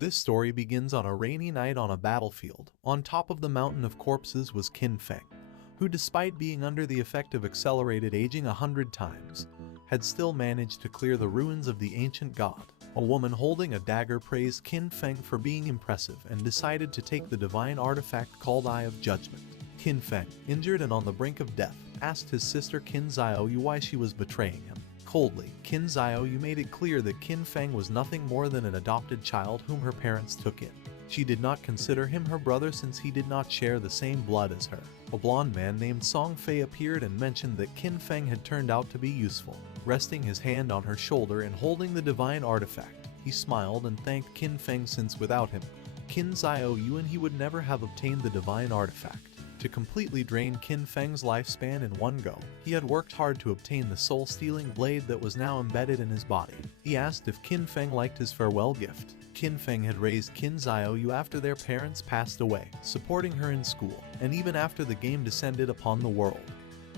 This story begins on a rainy night on a battlefield. On top of the mountain of corpses was Qin Feng, who despite being under the effect of accelerated aging 100 times, had still managed to clear the ruins of the ancient god. A woman holding a dagger praised Qin Feng for being impressive and decided to take the divine artifact called Eye of Judgment. Qin Feng, injured and on the brink of death, asked his sister Qin Xiaoyu why she was betraying him. Coldly, Qin Xiaoyu made it clear that Qin Feng was nothing more than an adopted child whom her parents took in. She did not consider him her brother since he did not share the same blood as her. A blonde man named Song Fei appeared and mentioned that Qin Feng had turned out to be useful. Resting his hand on her shoulder and holding the divine artifact, he smiled and thanked Qin Feng since without him, Qin Xiaoyu and he would never have obtained the divine artifact. To completely drain Qin Feng's lifespan in one go, he had worked hard to obtain the soul-stealing blade that was now embedded in his body. He asked if Qin Feng liked his farewell gift. Qin Feng had raised Qin Xiaoyu after their parents passed away, supporting her in school, and even after the game descended upon the world.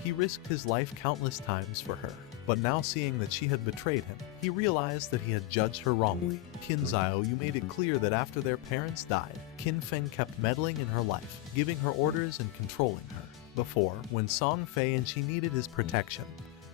He risked his life countless times for her. But now seeing that she had betrayed him, he realized that he had judged her wrongly. Qin Xiaoyu made it clear that after their parents died, Qin Feng kept meddling in her life, giving her orders and controlling her. Before, when Song Fei and she needed his protection,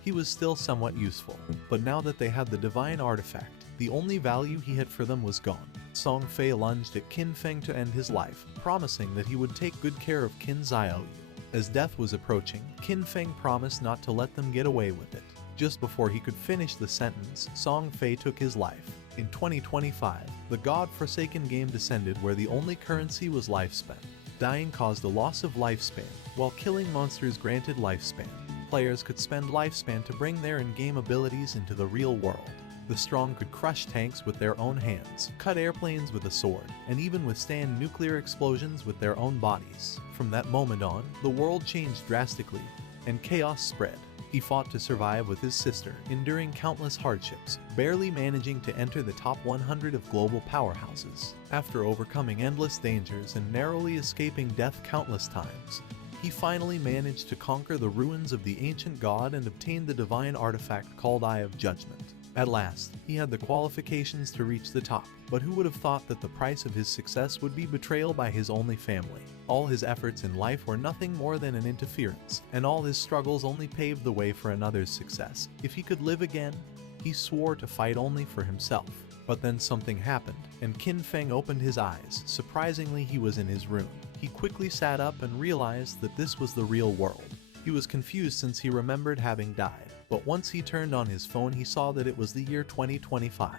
he was still somewhat useful. But now that they had the divine artifact, the only value he had for them was gone. Song Fei lunged at Qin Feng to end his life, promising that he would take good care of Qin Xiaoyu. As death was approaching, Qin Feng promised not to let them get away with it. Just before he could finish the sentence, Song Fei took his life. In 2025, the God-forsaken game descended where the only currency was lifespan. Dying caused a loss of lifespan, while killing monsters granted lifespan. Players could spend lifespan to bring their in-game abilities into the real world. The strong could crush tanks with their own hands, cut airplanes with a sword, and even withstand nuclear explosions with their own bodies. From that moment on, the world changed drastically, and chaos spread. He fought to survive with his sister, enduring countless hardships, barely managing to enter the top 100 of global powerhouses. After overcoming endless dangers and narrowly escaping death countless times, he finally managed to conquer the ruins of the ancient god and obtain the divine artifact called Eye of Judgment. At last, he had the qualifications to reach the top, but who would have thought that the price of his success would be betrayal by his only family? All his efforts in life were nothing more than an interference, and all his struggles only paved the way for another's success. If he could live again, he swore to fight only for himself. But then something happened, and Qin Feng opened his eyes. Surprisingly, he was in his room. He quickly sat up and realized that this was the real world. He was confused since he remembered having died, but once he turned on his phone he saw that it was the year 2025.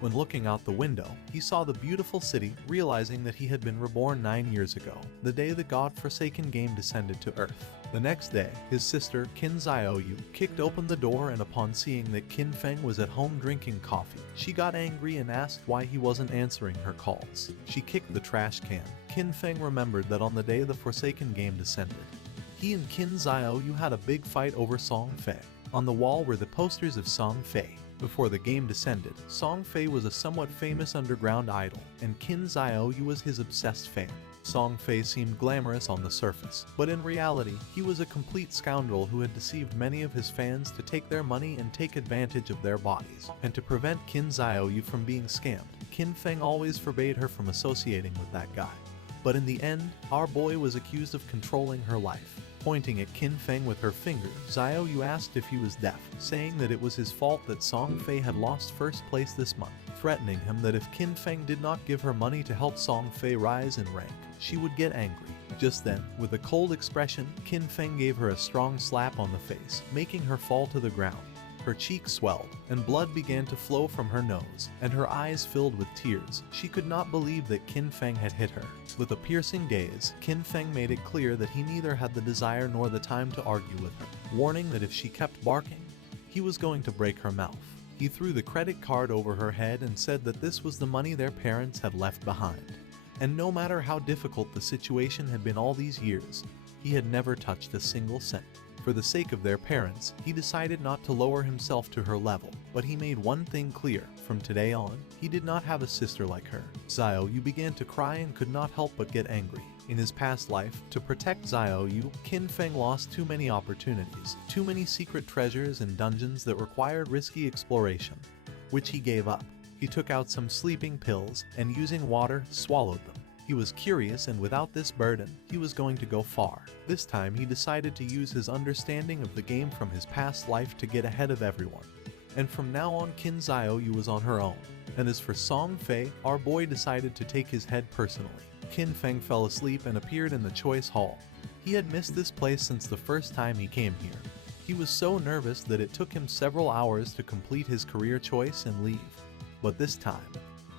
When looking out the window, he saw the beautiful city, realizing that he had been reborn 9 years ago, the day the God-forsaken game descended to Earth. The next day, his sister, Qin Xiaoyu, kicked open the door and upon seeing that Qin Feng was at home drinking coffee, she got angry and asked why he wasn't answering her calls. She kicked the trash can. Qin Feng remembered that on the day the Forsaken game descended, he and Qin Xiaoyu had a big fight over Song Fei. On the wall were the posters of Song Fei. Before the game descended, Song Fei was a somewhat famous underground idol, and Qin Xiaoyu was his obsessed fan. Song Fei seemed glamorous on the surface, but in reality, he was a complete scoundrel who had deceived many of his fans to take their money and take advantage of their bodies. And to prevent Qin Xiaoyu from being scammed, Qin Feng always forbade her from associating with that guy. But in the end, our boy was accused of controlling her life. Pointing at Qin Feng with her finger, Xiaoyu asked if he was deaf, saying that it was his fault that Song Fei had lost first place this month, threatening him that if Qin Feng did not give her money to help Song Fei rise in rank, she would get angry. Just then, with a cold expression, Qin Feng gave her a strong slap on the face, making her fall to the ground. Her cheeks swelled, and blood began to flow from her nose, and her eyes filled with tears. She could not believe that Qin Feng had hit her. With a piercing gaze, Qin Feng made it clear that he neither had the desire nor the time to argue with her, warning that if she kept barking, he was going to break her mouth. He threw the credit card over her head and said that this was the money their parents had left behind. And no matter how difficult the situation had been all these years, he had never touched a single cent. For the sake of their parents, he decided not to lower himself to her level, but he made one thing clear: from today on, he did not have a sister like her. Xiaoyu began to cry and could not help but get angry. In his past life, to protect Xiaoyu, Qin Feng lost too many opportunities, too many secret treasures and dungeons that required risky exploration, which he gave up. He took out some sleeping pills and using water, swallowed them. He was curious, and without this burden, he was going to go far. This time he decided to use his understanding of the game from his past life to get ahead of everyone. And from now on, Qin Zhaoyu was on her own. And as for Song Fei, our boy decided to take his head personally. Qin Feng fell asleep and appeared in the choice hall. He had missed this place since the first time he came here. He was so nervous that it took him several hours to complete his career choice and leave. But this time,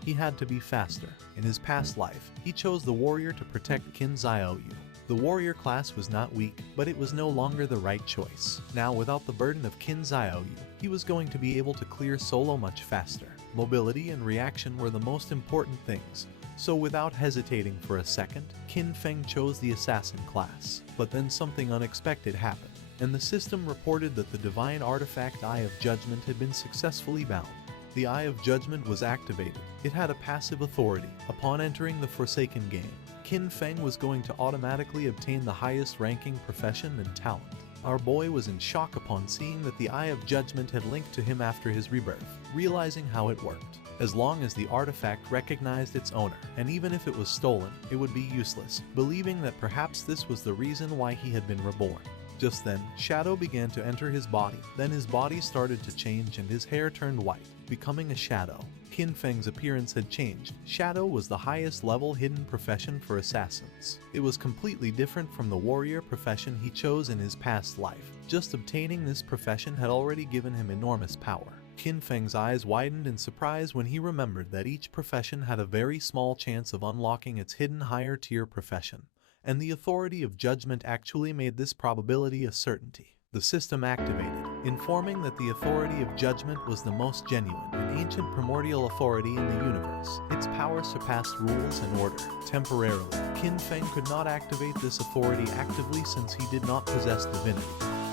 he had to be faster. In his past life, he chose the warrior to protect Qin Zhaoyu. The warrior class was not weak, but it was no longer the right choice. Now, without the burden of Qin Zhaoyu, he was going to be able to clear solo much faster. Mobility and reaction were the most important things. So without hesitating for a second, Qin Feng chose the assassin class. But then something unexpected happened, and the system reported that the divine artifact Eye of Judgment had been successfully bound. The Eye of Judgment was activated. It had a passive authority. Upon entering the Forsaken game, Qin Feng was going to automatically obtain the highest ranking profession and talent. Our boy was in shock upon seeing that the Eye of Judgment had linked to him after his rebirth, realizing how it worked. As long as the artifact recognized its owner, and even if it was stolen, it would be useless, believing that perhaps this was the reason why he had been reborn. Just then, shadow began to enter his body. Then his body started to change and his hair turned white, becoming a shadow. Qin Feng's appearance had changed. Shadow was the highest level hidden profession for assassins. It was completely different from the warrior profession he chose in his past life. Just obtaining this profession had already given him enormous power. Qin Feng's eyes widened in surprise when he remembered that each profession had a very small chance of unlocking its hidden higher tier profession, and the authority of judgment actually made this probability a certainty. The system activated, informing that the authority of judgment was the most genuine and ancient primordial authority in the universe. Its power surpassed rules and order. Temporarily, Qin Feng could not activate this authority actively since he did not possess divinity,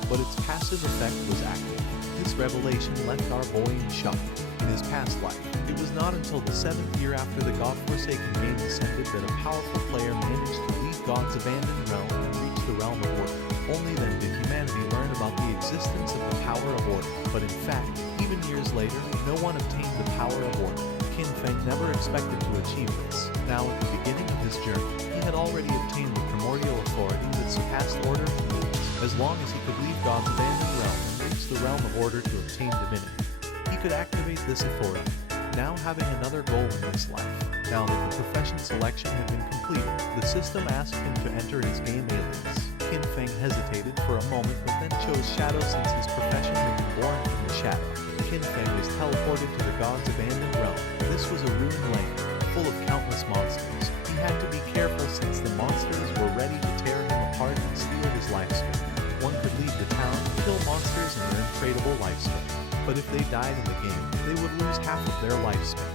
but its passive effect was active. This revelation left our boy in shock. In his past life, it was not until the 7th year after the God-forsaken game descended that a powerful player managed to leave God's abandoned realm and reach the realm of order. Only then did humanity learn about the existence of the power of order. But in fact, even years later, no one obtained the power of order. Qin Feng never expected to achieve this. Now, at the beginning of his journey, he had already obtained the primordial authority that surpassed order and rules. As long as he could leave God's abandoned realm and reach the realm of order to obtain divinity, he could activate this authority, now having another goal in this life. Now that the profession selection had been completed, the system asked him to enter his game alias. Qin Feng hesitated for a moment but then chose Shadow since his profession had been born from the shadow. Qin Feng was teleported to the God's abandoned realm. This was a ruined land, full of countless monsters. He had to be careful since the monsters were ready to tear him apart and steal his lifespan. One could leave the town, kill monsters and earn tradable lifespan. But if they died in the game, they would lose half of their lifespan,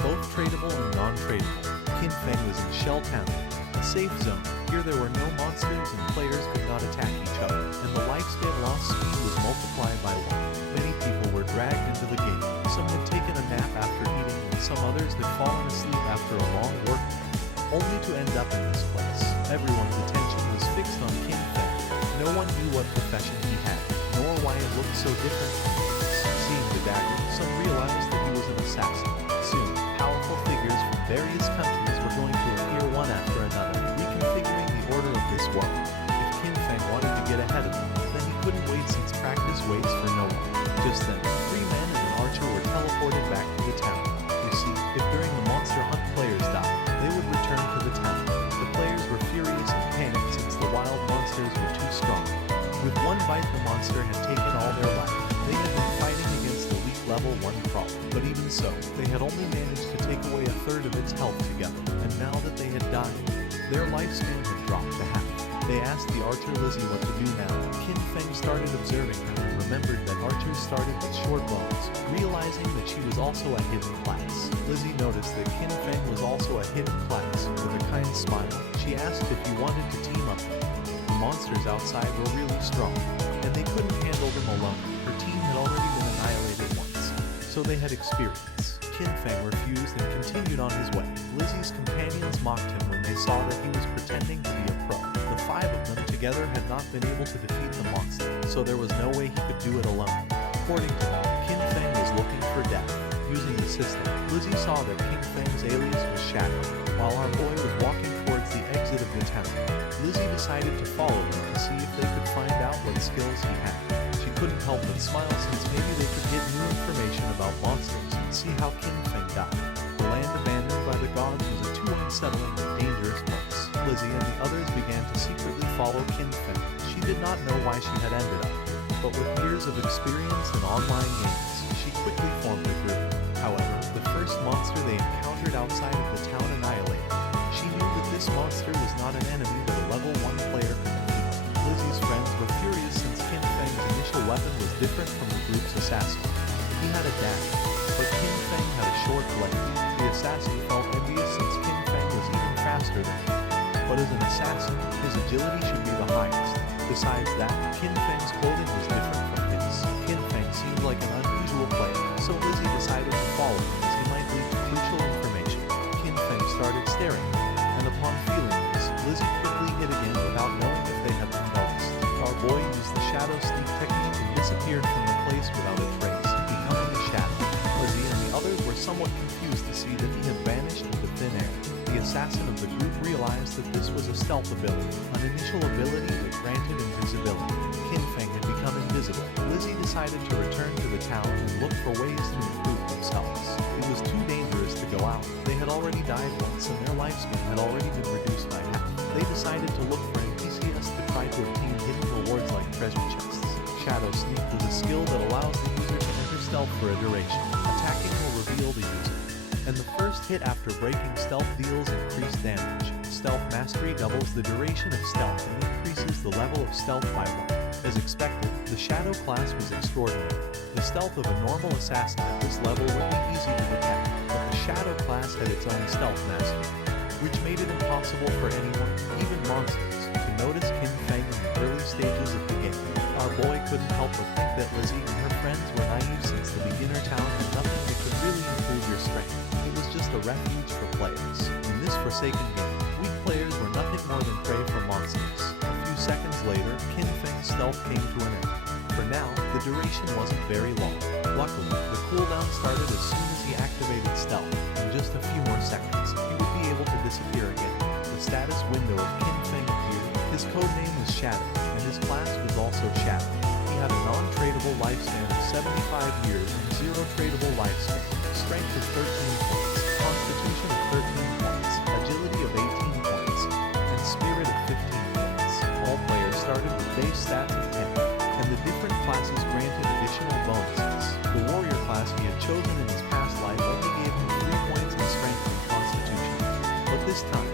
both tradable and non-tradable. Qin Feng was in Shell Town, a safe zone. Here there were no monsters and players could not attack each other, and the lifespan loss speed was multiplied by 1. Many people were dragged into the game. Some had taken a nap after eating, and some others had fallen asleep after a long work day, only to end up in this place. Everyone's attention was fixed on Qin Feng. No one knew what profession he had, nor why it looked so different from his. Seeing the dagger, some realized that he was an assassin. Soon, powerful figures from various countries were going to appear one after another, reconfiguring the order of this world. If Qin Feng wanted to get ahead of them, then he couldn't wait since practice waits for no one. Just then, 3 men and an archer were teleported back to the town. You see, if during the monster hunt players died, they would return to the town. The players were furious and panicked since the wild monsters were too strong. With one bite the monster had taken all their life. They had been fighting against the weak level 1 crawler, but even so, they had only managed to take away a third of its health together, and now that they had died, their lifespan had dropped to half. They asked the archer Lizzie what to do now. Qin Feng started observing her and remembered that archers started with short bows, realizing that she was also a hidden class. Lizzie noticed that Qin Feng was also a hidden class. With a kind smile, she asked if he wanted to team up. The monsters outside were really strong, and they couldn't handle them alone. Her team had already been annihilated once, so they had experience. Qin Feng refused and continued on his way. Lizzie's companions mocked him when they saw that he was pretending to be a pro. The 5 of them together had not been able to defeat the monster, so there was no way he could do it alone. According to them, Qin Feng was looking for death. Using the system, Lizzie saw that King Feng's alias was Shadow. While our boy was walking towards the exit of the town, Lizzie decided to follow him to see if they could find out what skills he had. She couldn't help but smile since maybe they could get new information about monsters and see how King Feng died. The land abandoned by the gods was a too unsettling and dangerous place. Lizzie and the others began to secretly follow King Feng. She did not know why she had ended up here, but with years of experience in online games, she quickly formed a group. However, the first monster they encountered outside of the town annihilated. She knew that this monster was not an enemy that a level 1 player could defeat. Lizzie's friends were furious since King Feng's initial weapon was different from the group's assassin. He had a dagger, but King Feng had a short blade. The assassin felt envious since King Feng was even faster than him. But as an assassin, his agility should be the highest. Besides that, King Feng's clothing was different from his. King Feng seemed like an unusual player, so Lizzie decided to follow him as he might lead to crucial information. King Feng started staring at her, and upon feeling this, Lizzie quickly hid again without knowing if they had been noticed. Our boy used the shadow sneak technique and disappeared from the place without a trace, becoming a shadow. Lizzie and the others were somewhat confused to see that he had vanished into thin air. The assassin of the group realized that this was a stealth ability, an initial ability that granted invisibility. King Feng had become invisible. Lizzie decided to return to the town and look for ways to improve themselves. It was too dangerous to go out. They had already died once and their lifespan had already been reduced by half. They decided to look for NPCs to try to obtain hidden rewards like treasure chests. Shadow Sneak was a skill that allows the user to enter stealth for a duration. Attacking will reveal the user, and the first hit after breaking stealth deals increased damage. Stealth Mastery doubles the duration of stealth and increases the level of stealth by 1. As expected, the Shadow class was extraordinary. The stealth of a normal assassin at this level would be easy to detect, but the Shadow class had its own stealth mastery, which made it impossible for anyone, even monsters, to notice King Feng in the early stages of the game. Our boy couldn't help but think that Lizzie and her friends were naive since the beginner town had nothing that could really improve your strength. It was just a refuge for players. In this forsaken game, weak players were nothing more than prey for monsters. A few seconds later, King Feng's stealth came to an end. For now, the duration wasn't very long. Luckily, the cooldown started as soon as he activated stealth. In just a few more seconds, he would be able to disappear again. The status window of King Feng appeared. His codename was Shadow, and his class was also Shadow. He had a non-tradable lifespan of 75 years and 0 tradable lifespan. Strength of 13 points, Constitution of 13 points, Agility of 18 points, and Spirit of 15 points. All players started with base stats of 10, and the different classes granted additional bonuses. The warrior class he had chosen in his past life only gave him 3 points in strength and Constitution. But this time,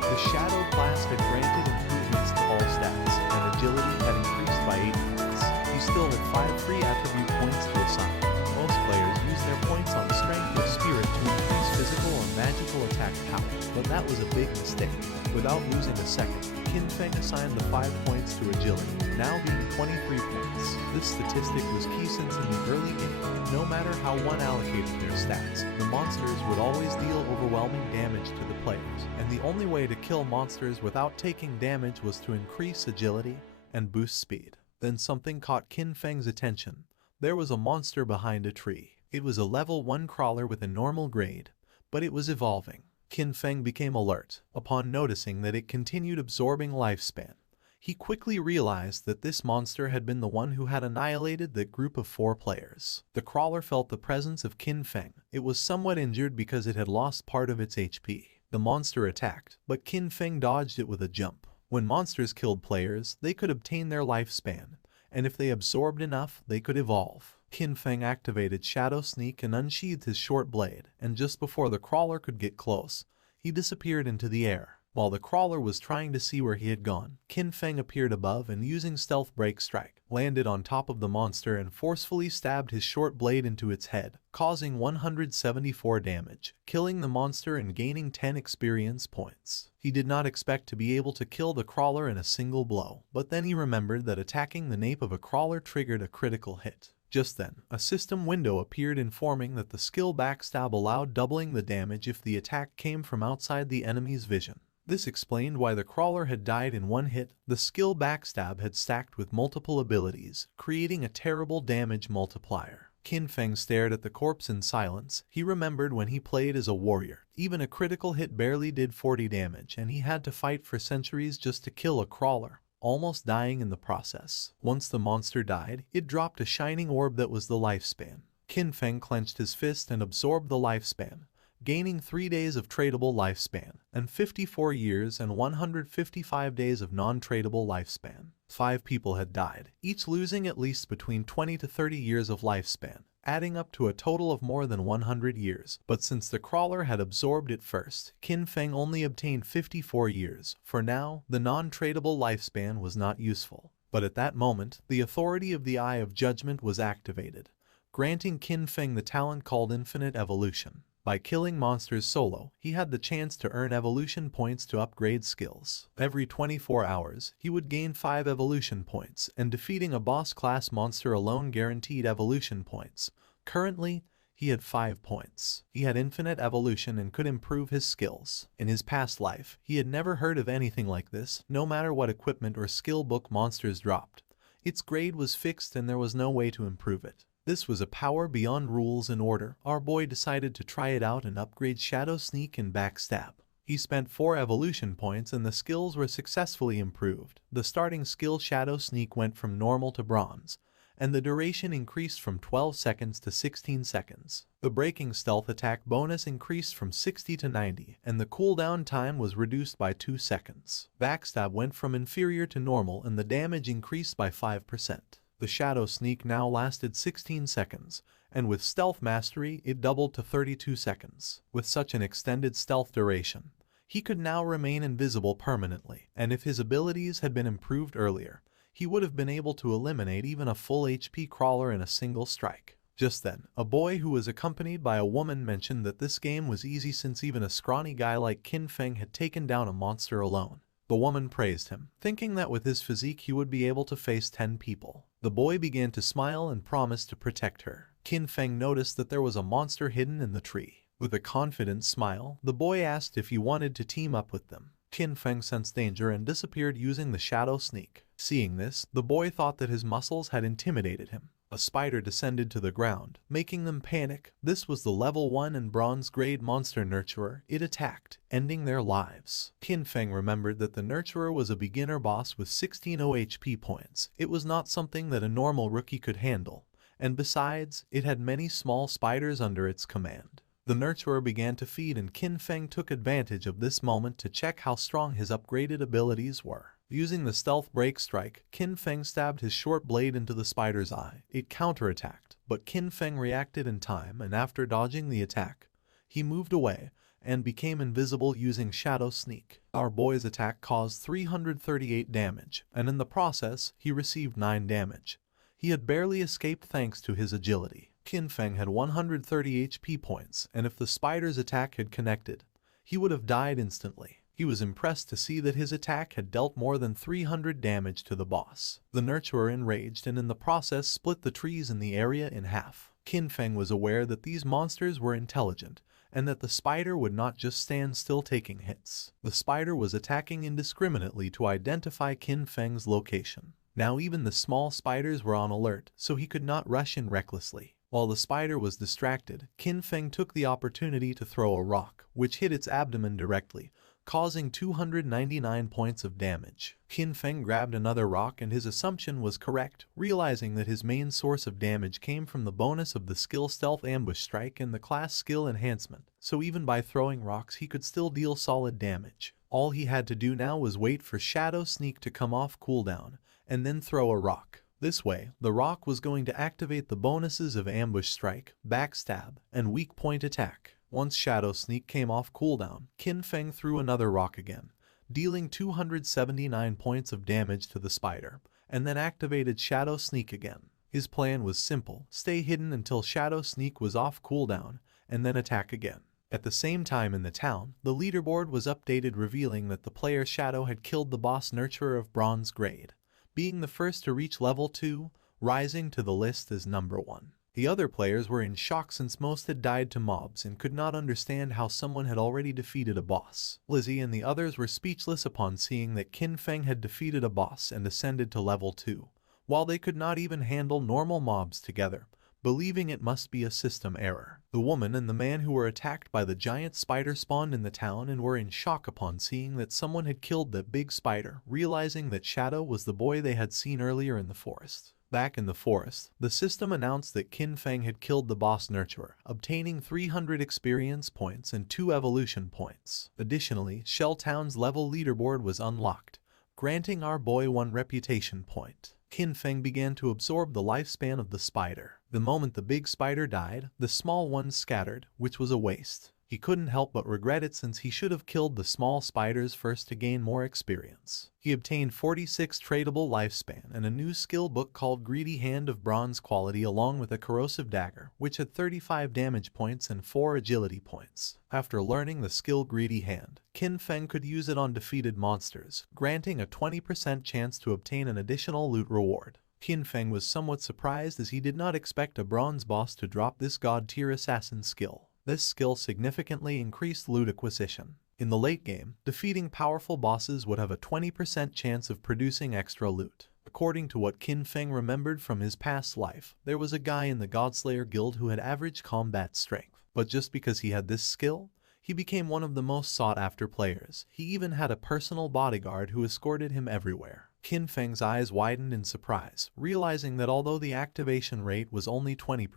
the Shadow class had granted improvements to all stats, and agility had increased by 8 points. He still had 5 free attribute points to assign. Most players use their points on strength or spirit to increase physical or magical attack power, but that was a big mistake. Without losing a second, King Feng assigned the 5 points to agility, now being 23 points. This statistic was key since in the early game, no matter how one allocated their stats, the monsters would always deal overwhelming damage to the players, and the only way to kill monsters without taking damage was to increase agility and boost speed. Then something caught King Feng's attention. There was a monster behind a tree. It was a level 1 crawler with a normal grade, but it was evolving. King Feng became alert upon noticing that it continued absorbing lifespan. He quickly realized that this monster had been the one who had annihilated the group of 4 players. The crawler felt the presence of King Feng. It was somewhat injured because it had lost part of its HP. The monster attacked, but King Feng dodged it with a jump. When monsters killed players, they could obtain their lifespan, and if they absorbed enough, they could evolve. King Feng activated Shadow Sneak and unsheathed his short blade, and just before the crawler could get close, he disappeared into the air. While the crawler was trying to see where he had gone, King Feng appeared above and using Stealth Break Strike, landed on top of the monster and forcefully stabbed his short blade into its head, causing 174 damage, killing the monster and gaining 10 experience points. He did not expect to be able to kill the crawler in a single blow, but then he remembered that attacking the nape of a crawler triggered a critical hit. Just then, a system window appeared informing that the skill Backstab allowed doubling the damage if the attack came from outside the enemy's vision. This explained why the crawler had died in one hit. The skill Backstab had stacked with multiple abilities, creating a terrible damage multiplier. Qin Feng stared at the corpse in silence. He remembered when he played as a warrior. Even a critical hit barely did 40 damage, and he had to fight for centuries just to kill a crawler, almost dying in the process. Once the monster died, it dropped a shining orb that was the lifespan. Qin Feng clenched his fist and absorbed the lifespan, gaining 3 days of tradable lifespan, and 54 years and 155 days of non-tradable lifespan. 5 people had died, each losing at least between 20 to 30 years of lifespan, adding up to a total of more than 100 years. But since the crawler had absorbed it first, Qin Feng only obtained 54 years. For now, the non-tradable lifespan was not useful. But at that moment, the authority of the Eye of Judgment was activated, granting Qin Feng the talent called Infinite Evolution. By killing monsters solo, he had the chance to earn evolution points to upgrade skills. Every 24 hours, he would gain 5 evolution points, and defeating a boss-class monster alone guaranteed evolution points. Currently, he had 5 points. He had infinite evolution and could improve his skills. In his past life, he had never heard of anything like this. No matter what equipment or skill book monsters dropped, its grade was fixed and there was no way to improve it. This was a power beyond rules and order. Our boy decided to try it out and upgrade Shadow Sneak and Backstab. He spent 4 evolution points and the skills were successfully improved. The starting skill Shadow Sneak went from normal to bronze, and the duration increased from 12 seconds to 16 seconds. The breaking stealth attack bonus increased from 60 to 90, and the cooldown time was reduced by 2 seconds. Backstab went from inferior to normal and the damage increased by 5%. The Shadow Sneak now lasted 16 seconds, and with Stealth Mastery it doubled to 32 seconds. With such an extended stealth duration, he could now remain invisible permanently, and if his abilities had been improved earlier, he would have been able to eliminate even a full HP crawler in a single strike. Just then, a boy who was accompanied by a woman mentioned that this game was easy since even a scrawny guy like Qin Feng had taken down a monster alone. The woman praised him, thinking that with his physique he would be able to face 10 people. The boy began to smile and promised to protect her. Qin Feng noticed that there was a monster hidden in the tree. With a confident smile, the boy asked if he wanted to team up with them. Qin Feng sensed danger and disappeared using the Shadow Sneak. Seeing this, the boy thought that his muscles had intimidated him. A spider descended to the ground, making them panic. This was the level 1 and bronze grade monster nurturer. It attacked, ending their lives. Qin Feng remembered that the nurturer was a beginner boss with 16 OHP points. It was not something that a normal rookie could handle, and besides, it had many small spiders under its command. The nurturer began to feed and Qin Feng took advantage of this moment to check how strong his upgraded abilities were. Using the stealth break strike, Qin Feng stabbed his short blade into the spider's eye. It counterattacked, but Qin Feng reacted in time and after dodging the attack, he moved away and became invisible using Shadow Sneak. Our boy's attack caused 338 damage, and in the process, he received 9 damage. He had barely escaped thanks to his agility. Qin Feng had 130 HP points, and if the spider's attack had connected, he would have died instantly. He was impressed to see that his attack had dealt more than 300 damage to the boss. The nurturer enraged and in the process split the trees in the area in half. Qin Feng was aware that these monsters were intelligent, and that the spider would not just stand still taking hits. The spider was attacking indiscriminately to identify Qin Feng's location. Now even the small spiders were on alert, so he could not rush in recklessly. While the spider was distracted, Qin Feng took the opportunity to throw a rock, which hit its abdomen directly, causing 299 points of damage. Qin Feng grabbed another rock and his assumption was correct, realizing that his main source of damage came from the bonus of the skill Stealth Ambush Strike and the class skill Enhancement, so even by throwing rocks he could still deal solid damage. All he had to do now was wait for Shadow Sneak to come off cooldown, and then throw a rock. This way, the rock was going to activate the bonuses of Ambush Strike, Backstab, and Weak Point Attack. Once Shadow Sneak came off cooldown, Qin Feng threw another rock again, dealing 279 points of damage to the spider, and then activated Shadow Sneak again. His plan was simple: stay hidden until Shadow Sneak was off cooldown, and then attack again. At the same time in the town, the leaderboard was updated revealing that the player Shadow had killed the boss nurturer of bronze grade, being the first to reach level 2, rising to the list as number 1. The other players were in shock since most had died to mobs and could not understand how someone had already defeated a boss. Lizzie and the others were speechless upon seeing that Qin Feng had defeated a boss and ascended to level 2. While they could not even handle normal mobs together, believing it must be a system error. The woman and the man who were attacked by the giant spider spawned in the town and were in shock upon seeing that someone had killed the big spider, realizing that Shadow was the boy they had seen earlier in the forest. Back in the forest, the system announced that Qin Feng had killed the boss nurturer, obtaining 300 experience points and 2 evolution points. Additionally, Shell Town's level leaderboard was unlocked, granting our boy 1 reputation point. Qin Feng began to absorb the lifespan of the spider. The moment the big spider died, the small ones scattered, which was a waste. He couldn't help but regret it since he should have killed the small spiders first to gain more experience. He obtained 46 tradable lifespan and a new skill book called Greedy Hand of bronze quality along with a corrosive dagger, which had 35 damage points and 4 agility points. After learning the skill Greedy Hand, Qin Feng could use it on defeated monsters, granting a 20% chance to obtain an additional loot reward. Qin Feng was somewhat surprised as he did not expect a bronze boss to drop this god-tier assassin skill. This skill significantly increased loot acquisition. In the late game, defeating powerful bosses would have a 20% chance of producing extra loot. According to what Qin Feng remembered from his past life, there was a guy in the Godslayer guild who had average combat strength. But just because he had this skill, he became one of the most sought-after players. He even had a personal bodyguard who escorted him everywhere. Qin Feng's eyes widened in surprise, realizing that although the activation rate was only 20%,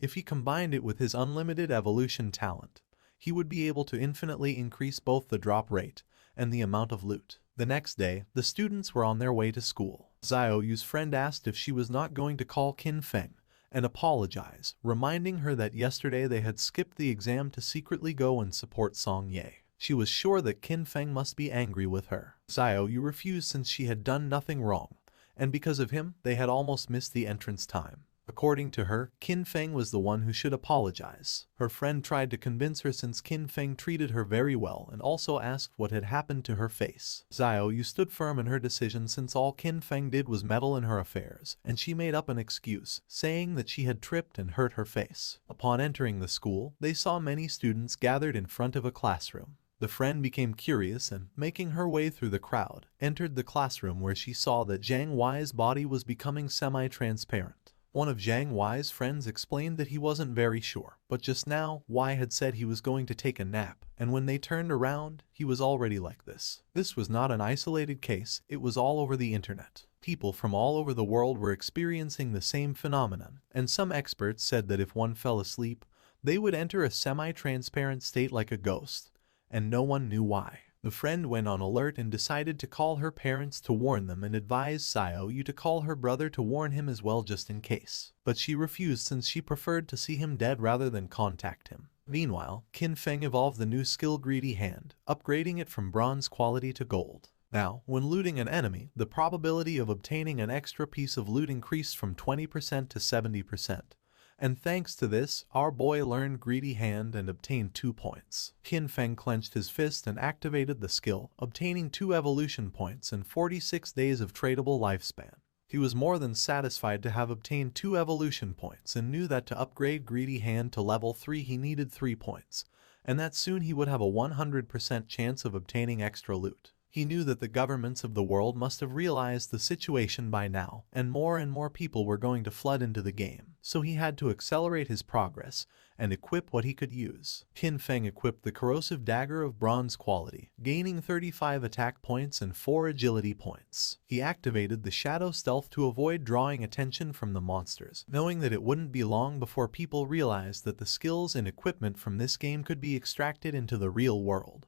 if he combined it with his unlimited evolution talent, he would be able to infinitely increase both the drop rate and the amount of loot. The next day, the students were on their way to school. Xiao Yu's friend asked if she was not going to call Qin Feng and apologize, reminding her that yesterday they had skipped the exam to secretly go and support Song Ye. She was sure that Qin Feng must be angry with her. Xiao Yu refused since she had done nothing wrong, and because of him, they had almost missed the entrance time. According to her, Qin Feng was the one who should apologize. Her friend tried to convince her since Qin Feng treated her very well and also asked what had happened to her face. Xiao Yu stood firm in her decision since all Qin Feng did was meddle in her affairs, and she made up an excuse, saying that she had tripped and hurt her face. Upon entering the school, they saw many students gathered in front of a classroom. The friend became curious and, making her way through the crowd, entered the classroom where she saw that Zhang Wei's body was becoming semi-transparent. One of Zhang Wei's friends explained that he wasn't very sure, but just now, Wei had said he was going to take a nap, and when they turned around, he was already like this. This was not an isolated case, it was all over the internet. People from all over the world were experiencing the same phenomenon, and some experts said that if one fell asleep, they would enter a semi-transparent state like a ghost, and no one knew why. The friend went on alert and decided to call her parents to warn them and advised Xiao Yu to call her brother to warn him as well just in case. But she refused since she preferred to see him dead rather than contact him. Meanwhile, Qin Feng evolved the new skill Greedy Hand, upgrading it from bronze quality to gold. Now, when looting an enemy, the probability of obtaining an extra piece of loot increased from 20% to 70%. And thanks to this, our boy learned Greedy Hand and obtained 2 points. Qin Feng clenched his fist and activated the skill, obtaining 2 evolution points and 46 days of tradable lifespan. He was more than satisfied to have obtained 2 evolution points and knew that to upgrade Greedy Hand to level 3 he needed 3 points, and that soon he would have a 100% chance of obtaining extra loot. He knew that the governments of the world must have realized the situation by now, and more people were going to flood into the game, so he had to accelerate his progress and equip what he could use. Qin Feng equipped the corrosive dagger of bronze quality, gaining 35 attack points and 4 agility points. He activated the shadow stealth to avoid drawing attention from the monsters, knowing that it wouldn't be long before people realized that the skills and equipment from this game could be extracted into the real world.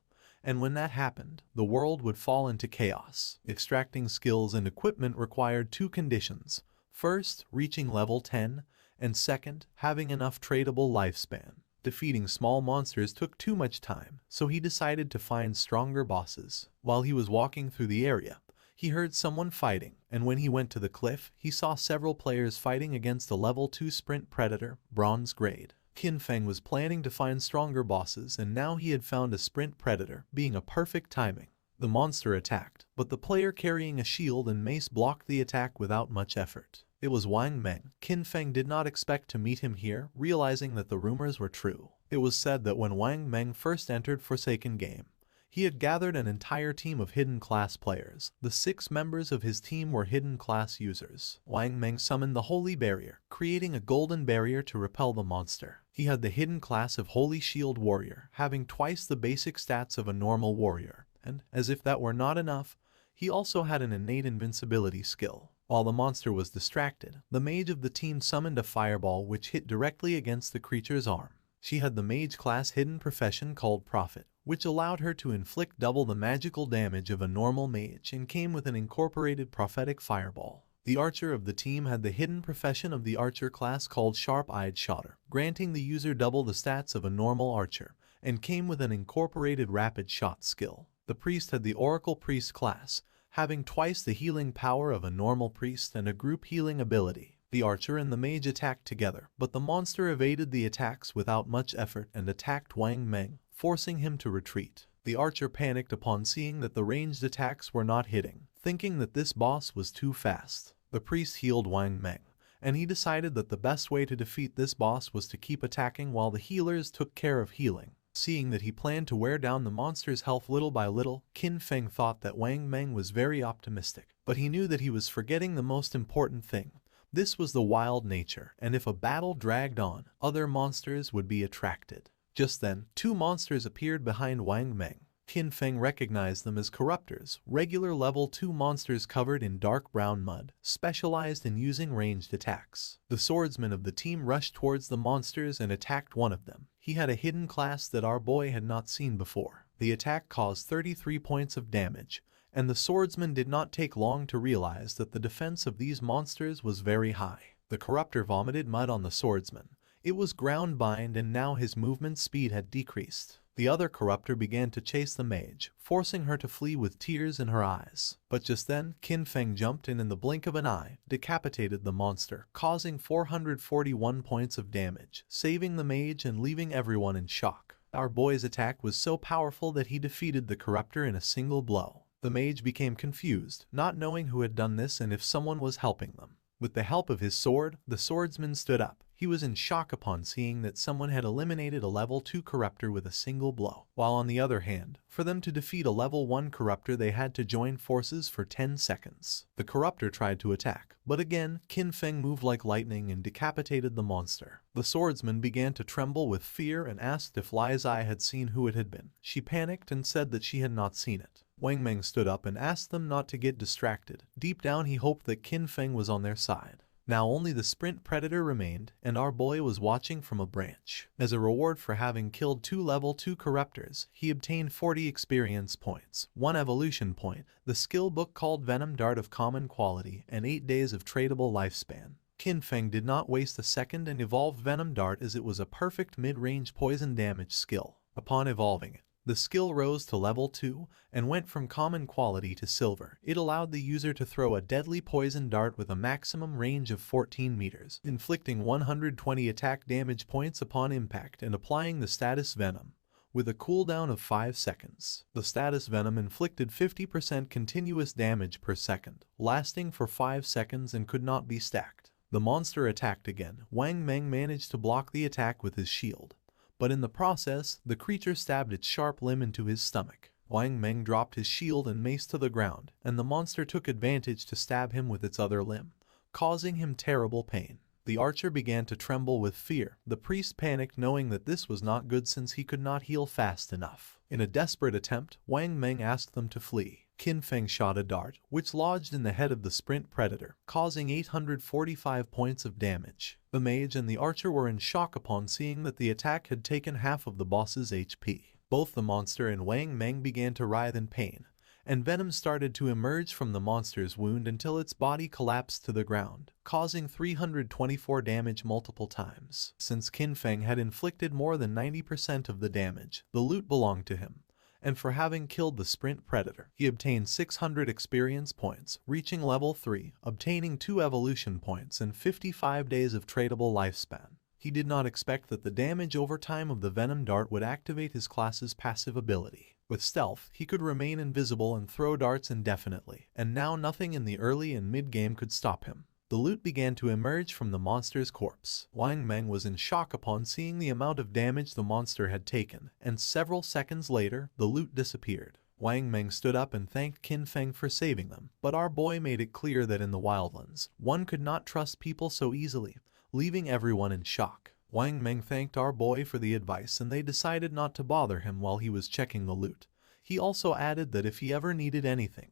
And when that happened, the world would fall into chaos. Extracting skills and equipment required 2 conditions. First, reaching level 10, and second, having enough tradable lifespan. Defeating small monsters took too much time, so he decided to find stronger bosses. While he was walking through the area, he heard someone fighting, and when he went to the cliff, he saw several players fighting against a level 2 sprint predator, bronze grade. Qin Feng was planning to find stronger bosses, and now he had found a sprint predator, being a perfect timing. The monster attacked, but the player carrying a shield and mace blocked the attack without much effort. It was Wang Meng. Qin Feng did not expect to meet him here, realizing that the rumors were true. It was said that when Wang Meng first entered Forsaken Game, he had gathered an entire team of hidden class players. The 6 members of his team were hidden class users. Wang Meng summoned the Holy Barrier, creating a golden barrier to repel the monster. He had the hidden class of Holy Shield Warrior, having twice the basic stats of a normal warrior, and, as if that were not enough, he also had an innate invincibility skill. While the monster was distracted, the mage of the team summoned a fireball which hit directly against the creature's arm. She had the mage class hidden profession called Prophet, which allowed her to inflict double the magical damage of a normal mage and came with an incorporated prophetic fireball. The archer of the team had the hidden profession of the archer class called Sharp-Eyed Shotter, granting the user double the stats of a normal archer, and came with an incorporated rapid shot skill. The priest had the Oracle Priest class, having twice the healing power of a normal priest and a group healing ability. The archer and the mage attacked together, but the monster evaded the attacks without much effort and attacked Wang Meng, forcing him to retreat. The archer panicked upon seeing that the ranged attacks were not hitting, thinking that this boss was too fast. The priest healed Wang Meng, and he decided that the best way to defeat this boss was to keep attacking while the healers took care of healing. Seeing that he planned to wear down the monster's health little by little, Qin Feng thought that Wang Meng was very optimistic, but he knew that he was forgetting the most important thing. This was the wild nature, and if a battle dragged on, other monsters would be attracted. Just then, two monsters appeared behind Wang Meng. Qin Feng recognized them as corruptors, regular level 2 monsters covered in dark brown mud, specialized in using ranged attacks. The swordsman of the team rushed towards the monsters and attacked one of them. He had a hidden class that our boy had not seen before. The attack caused 33 points of damage, and the swordsman did not take long to realize that the defense of these monsters was very high. The corruptor vomited mud on the swordsman. It was ground bind and now his movement speed had decreased. The other corruptor began to chase the mage, forcing her to flee with tears in her eyes. But just then, Qin Feng jumped in the blink of an eye, decapitated the monster, causing 441 points of damage, saving the mage and leaving everyone in shock. Our boy's attack was so powerful that he defeated the corruptor in a single blow. The mage became confused, not knowing who had done this and if someone was helping them. With the help of his sword, the swordsman stood up. He was in shock upon seeing that someone had eliminated a level 2 corruptor with a single blow. While on the other hand, for them to defeat a level 1 corruptor they had to join forces for 10 seconds. The corruptor tried to attack, but again, Qin Feng moved like lightning and decapitated the monster. The swordsman began to tremble with fear and asked if Li's Eye had seen who it had been. She panicked and said that she had not seen it. Wang Meng stood up and asked them not to get distracted. Deep down he hoped that Qin Feng was on their side. Now only the sprint predator remained, and our boy was watching from a branch. As a reward for having killed 2 level 2 corruptors, he obtained 40 experience points, 1 evolution point, the skill book called Venom Dart of common quality, and 8 days of tradable lifespan. Qin Feng did not waste a second and evolved Venom Dart as it was a perfect mid-range poison damage skill. Upon evolving it, the skill rose to level 2 and went from common quality to silver. It allowed the user to throw a deadly poison dart with a maximum range of 14 meters, inflicting 120 attack damage points upon impact and applying the status Venom, with a cooldown of 5 seconds. The status Venom inflicted 50% continuous damage per second, lasting for 5 seconds and could not be stacked. The monster attacked again. Wang Meng managed to block the attack with his shield, but in the process, the creature stabbed its sharp limb into his stomach. Wang Meng dropped his shield and mace to the ground, and the monster took advantage to stab him with its other limb, causing him terrible pain. The archer began to tremble with fear. The priest panicked knowing that this was not good since he could not heal fast enough. In a desperate attempt, Wang Meng asked them to flee. Qin Feng shot a dart, which lodged in the head of the sprint predator, causing 845 points of damage. The mage and the archer were in shock upon seeing that the attack had taken half of the boss's HP. Both the monster and Wang Meng began to writhe in pain, and venom started to emerge from the monster's wound until its body collapsed to the ground, causing 324 damage multiple times. Since Qin Feng had inflicted more than 90% of the damage, the loot belonged to him, and for having killed the sprint predator, he obtained 600 experience points, reaching level 3, obtaining 2 evolution points and 55 days of tradable lifespan. He did not expect that the damage over time of the Venom Dart would activate his class's passive ability. With stealth, he could remain invisible and throw darts indefinitely, and now nothing in the early and mid-game could stop him. The loot began to emerge from the monster's corpse. Wang Meng was in shock upon seeing the amount of damage the monster had taken, and several seconds later, the loot disappeared. Wang Meng stood up and thanked Qin Feng for saving them, but our boy made it clear that in the wildlands, one could not trust people so easily. leaving everyone in shock. Wang Meng thanked our boy for the advice and they decided not to bother him while he was checking the loot. He also added that if he ever needed anything,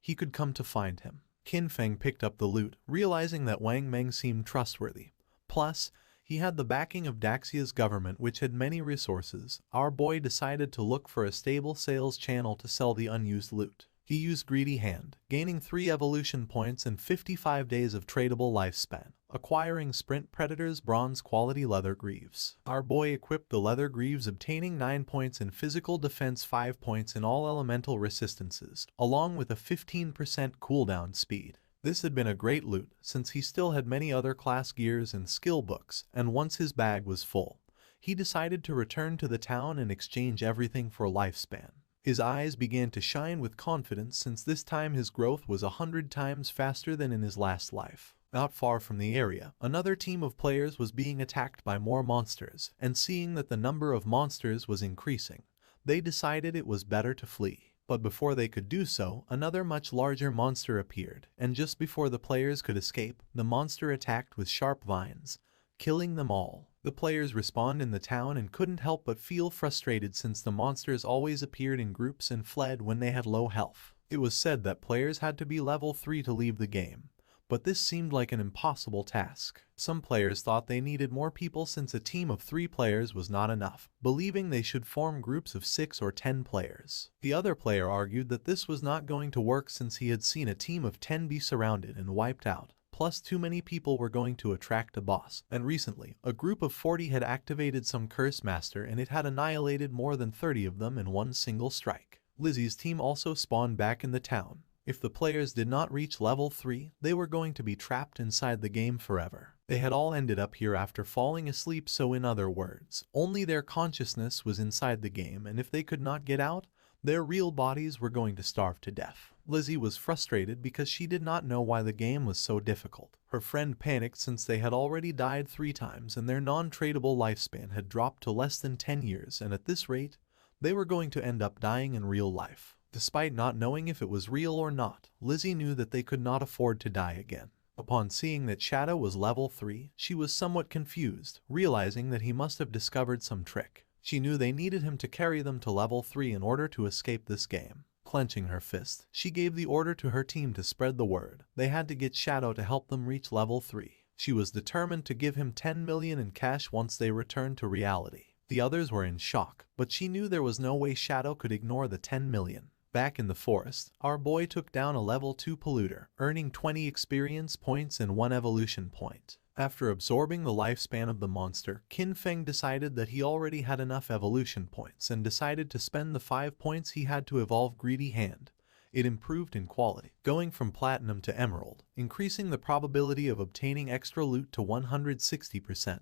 he could come to find him. Qin Feng picked up the loot, realizing that Wang Meng seemed trustworthy. Plus, he had the backing of Daxia's government, which had many resources. Our boy decided to look for a stable sales channel to sell the unused loot. He used Greedy Hand, gaining 3 evolution points and 55 days of tradable lifespan, acquiring Sprint Predator's bronze quality leather greaves. Our boy equipped the leather greaves, obtaining 9 points in physical defense, 5 points in all elemental resistances, along with a 15% cooldown speed. This had been a great loot, since he still had many other class gears and skill books, and once his bag was full, he decided to return to the town and exchange everything for lifespan. His eyes began to shine with confidence, since this time his growth was 100 times faster than in his last life. Not far from the area, another team of players was being attacked by more monsters, and seeing that the number of monsters was increasing, they decided it was better to flee. But before they could do so, another much larger monster appeared, and just before the players could escape, the monster attacked with sharp vines, killing them all. The players respawned in the town and couldn't help but feel frustrated, since the monsters always appeared in groups and fled when they had low health. It was said that players had to be level 3 to leave the game, but this seemed like an impossible task. Some players thought they needed more people, since a team of 3 players was not enough, believing they should form groups of 6 or 10 players. The other player argued that this was not going to work, since he had seen a team of 10 be surrounded and wiped out. Plus, too many people were going to attract a boss, and recently, a group of 40 had activated some curse master and it had annihilated more than 30 of them in one single strike. Lizzie's team also spawned back in the town. If the players did not reach level 3, they were going to be trapped inside the game forever. They had all ended up here after falling asleep, so in other words, only their consciousness was inside the game, and if they could not get out, their real bodies were going to starve to death. Lizzie was frustrated because she did not know why the game was so difficult. Her friend panicked, since they had already died 3 times and their non-tradable lifespan had dropped to less than 10 years, and at this rate, they were going to end up dying in real life. Despite not knowing if it was real or not, Lizzie knew that they could not afford to die again. Upon seeing that Shadow was level 3, she was somewhat confused, realizing that he must have discovered some trick. She knew they needed him to carry them to level 3 in order to escape this game. Clenching her fist, she gave the order to her team to spread the word. They had to get Shadow to help them reach level 3. She was determined to give him 10 million in cash once they returned to reality. The others were in shock, but she knew there was no way Shadow could ignore the 10 million. Back in the forest, our boy took down a level 2 polluter, earning 20 experience points and 1 evolution point. After absorbing the lifespan of the monster, Qin Feng decided that he already had enough evolution points and decided to spend the 5 points he had to evolve Greedy Hand. It improved in quality, going from platinum to emerald, increasing the probability of obtaining extra loot to 160%,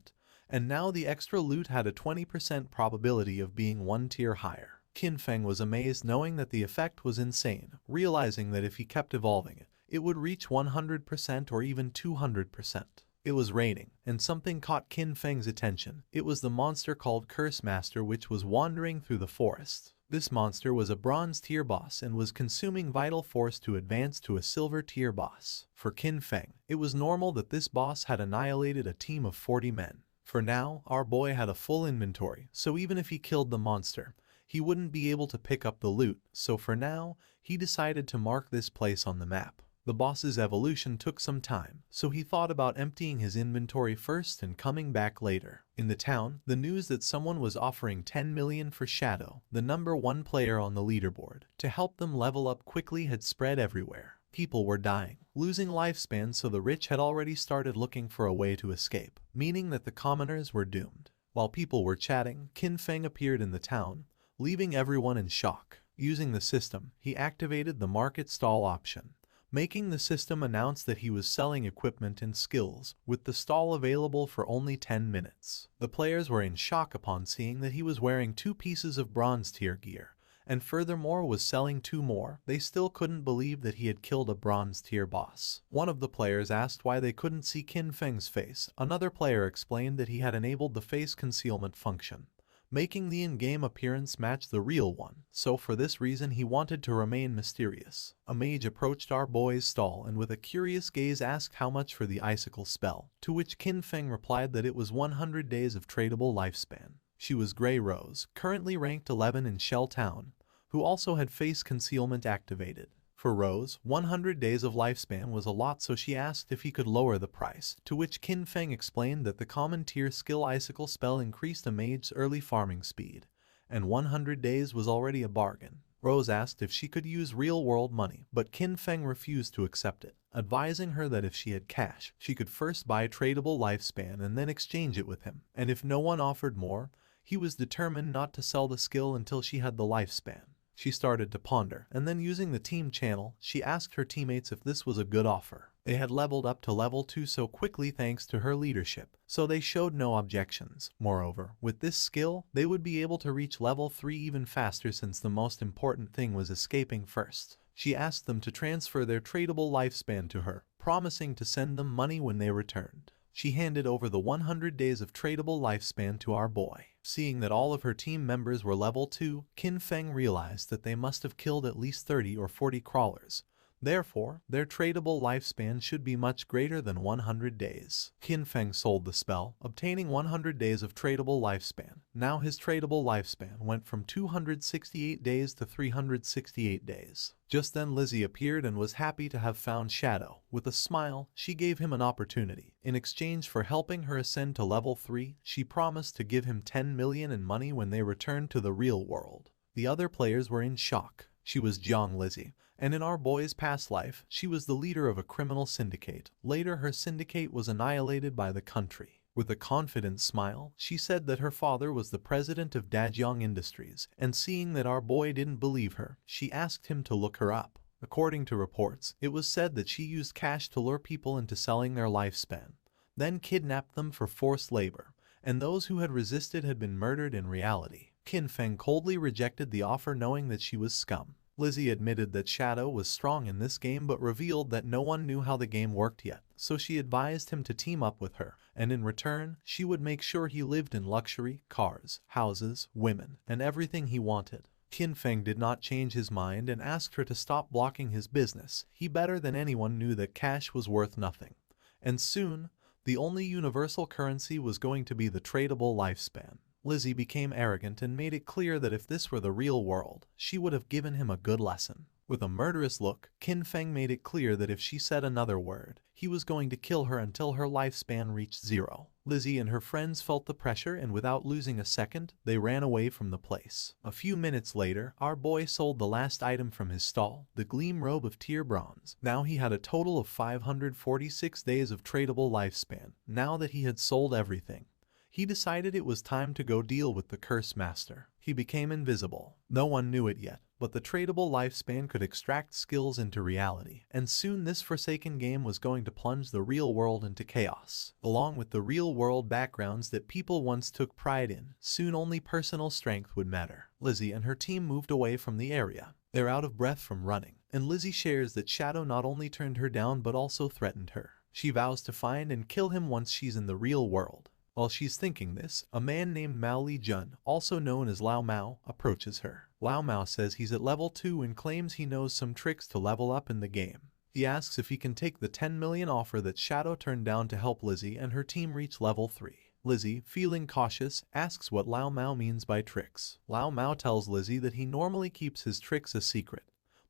and now the extra loot had a 20% probability of being 1 tier higher. Qin Feng was amazed, knowing that the effect was insane, realizing that if he kept evolving it, it would reach 100% or even 200%. It was raining, and something caught Qin Feng's attention. It was the monster called Curse Master, which was wandering through the forest. This monster was a bronze tier boss and was consuming vital force to advance to a silver tier boss. For Qin Feng, it was normal that this boss had annihilated a team of 40 men. For now, our boy had a full inventory, so even if he killed the monster, he wouldn't be able to pick up the loot, so for now, he decided to mark this place on the map. The boss's evolution took some time, so he thought about emptying his inventory first and coming back later. In the town, the news that someone was offering 10 million for Shadow, the number 1 player on the leaderboard, to help them level up quickly had spread everywhere. People were dying, losing lifespan, so the rich had already started looking for a way to escape, meaning that the commoners were doomed. While people were chatting, Qin Feng appeared in the town, leaving everyone in shock. Using the system, he activated the market stall option, making the system announce that he was selling equipment and skills, with the stall available for only 10 minutes. The players were in shock upon seeing that he was wearing 2 pieces of bronze tier gear, and furthermore was selling 2 more. They still couldn't believe that he had killed a bronze tier boss. One of the players asked why they couldn't see Qin Feng's face. Another player explained that he had enabled the face concealment function, making the in-game appearance match the real one, so for this reason he wanted to remain mysterious. A mage approached our boy's stall and with a curious gaze asked how much for the icicle spell, to which Qin Feng replied that it was 100 days of tradable lifespan. She was Grey Rose, currently ranked 11 in Shell Town, who also had face concealment activated. For Rose, 100 days of lifespan was a lot, so she asked if he could lower the price, to which Qin Feng explained that the common tier skill icicle spell increased a mage's early farming speed, and 100 days was already a bargain. Rose asked if she could use real-world money, but Qin Feng refused to accept it, advising her that if she had cash, she could first buy tradable lifespan and then exchange it with him, and if no one offered more, he was determined not to sell the skill until she had the lifespan. She started to ponder, and then using the team channel, she asked her teammates if this was a good offer. They had leveled up to level 2 so quickly thanks to her leadership, so they showed no objections. Moreover, with this skill, they would be able to reach level 3 even faster since the most important thing was escaping first. She asked them to transfer their tradable lifespan to her, promising to send them money when they returned. She handed over the 100 days of tradable lifespan to our boy. Seeing that all of her team members were level 2, Qin Feng realized that they must have killed at least 30 or 40 crawlers. Therefore, their tradable lifespan should be much greater than 100 days. Qin Feng sold the spell, obtaining 100 days of tradable lifespan. Now his tradable lifespan went from 268 days to 368 days. Just then Lizzie appeared and was happy to have found Shadow. With a smile, she gave him an opportunity. In exchange for helping her ascend to level 3, she promised to give him 10 million in money when they returned to the real world. The other players were in shock. She was Jiang Lizzie, and in our boy's past life, she was the leader of a criminal syndicate. Later, her syndicate was annihilated by the country. With a confident smile, she said that her father was the president of Dajiang Industries, and seeing that our boy didn't believe her, she asked him to look her up. According to reports, it was said that she used cash to lure people into selling their lifespan, then kidnapped them for forced labor, and those who had resisted had been murdered in reality. Qin Feng coldly rejected the offer knowing that she was scum. Lizzie admitted that Shadow was strong in this game but revealed that no one knew how the game worked yet, so she advised him to team up with her, and in return, she would make sure he lived in luxury, cars, houses, women, and everything he wanted. Qin Feng did not change his mind and asked her to stop blocking his business. He better than anyone knew that cash was worth nothing. And soon, the only universal currency was going to be the tradable lifespan. Lizzie became arrogant and made it clear that if this were the real world, she would have given him a good lesson. With a murderous look, Qin Feng made it clear that if she said another word, he was going to kill her until her lifespan reached 0. Lizzie and her friends felt the pressure and without losing a second, they ran away from the place. A few minutes later, our boy sold the last item from his stall, the Gleam Robe of Tier Bronze. Now he had a total of 546 days of tradable lifespan, now that he had sold everything. He decided it was time to go deal with the Curse Master. He became invisible. No one knew it yet, but the tradable lifespan could extract skills into reality, and soon this forsaken game was going to plunge the real world into chaos. Along with the real world backgrounds that people once took pride in, soon only personal strength would matter. Lizzie and her team moved away from the area. They're out of breath from running, and Lizzie shares that Shadow not only turned her down but also threatened her. She vows to find and kill him once she's in the real world. While she's thinking this, a man named Mao Li Jun, also known as Lao Mao, approaches her. Lao Mao says he's at level 2 and claims he knows some tricks to level up in the game. He asks if he can take the 10 million offer that Shadow turned down to help Lizzie and her team reach level 3. Lizzie, feeling cautious, asks what Lao Mao means by tricks. Lao Mao tells Lizzie that he normally keeps his tricks a secret,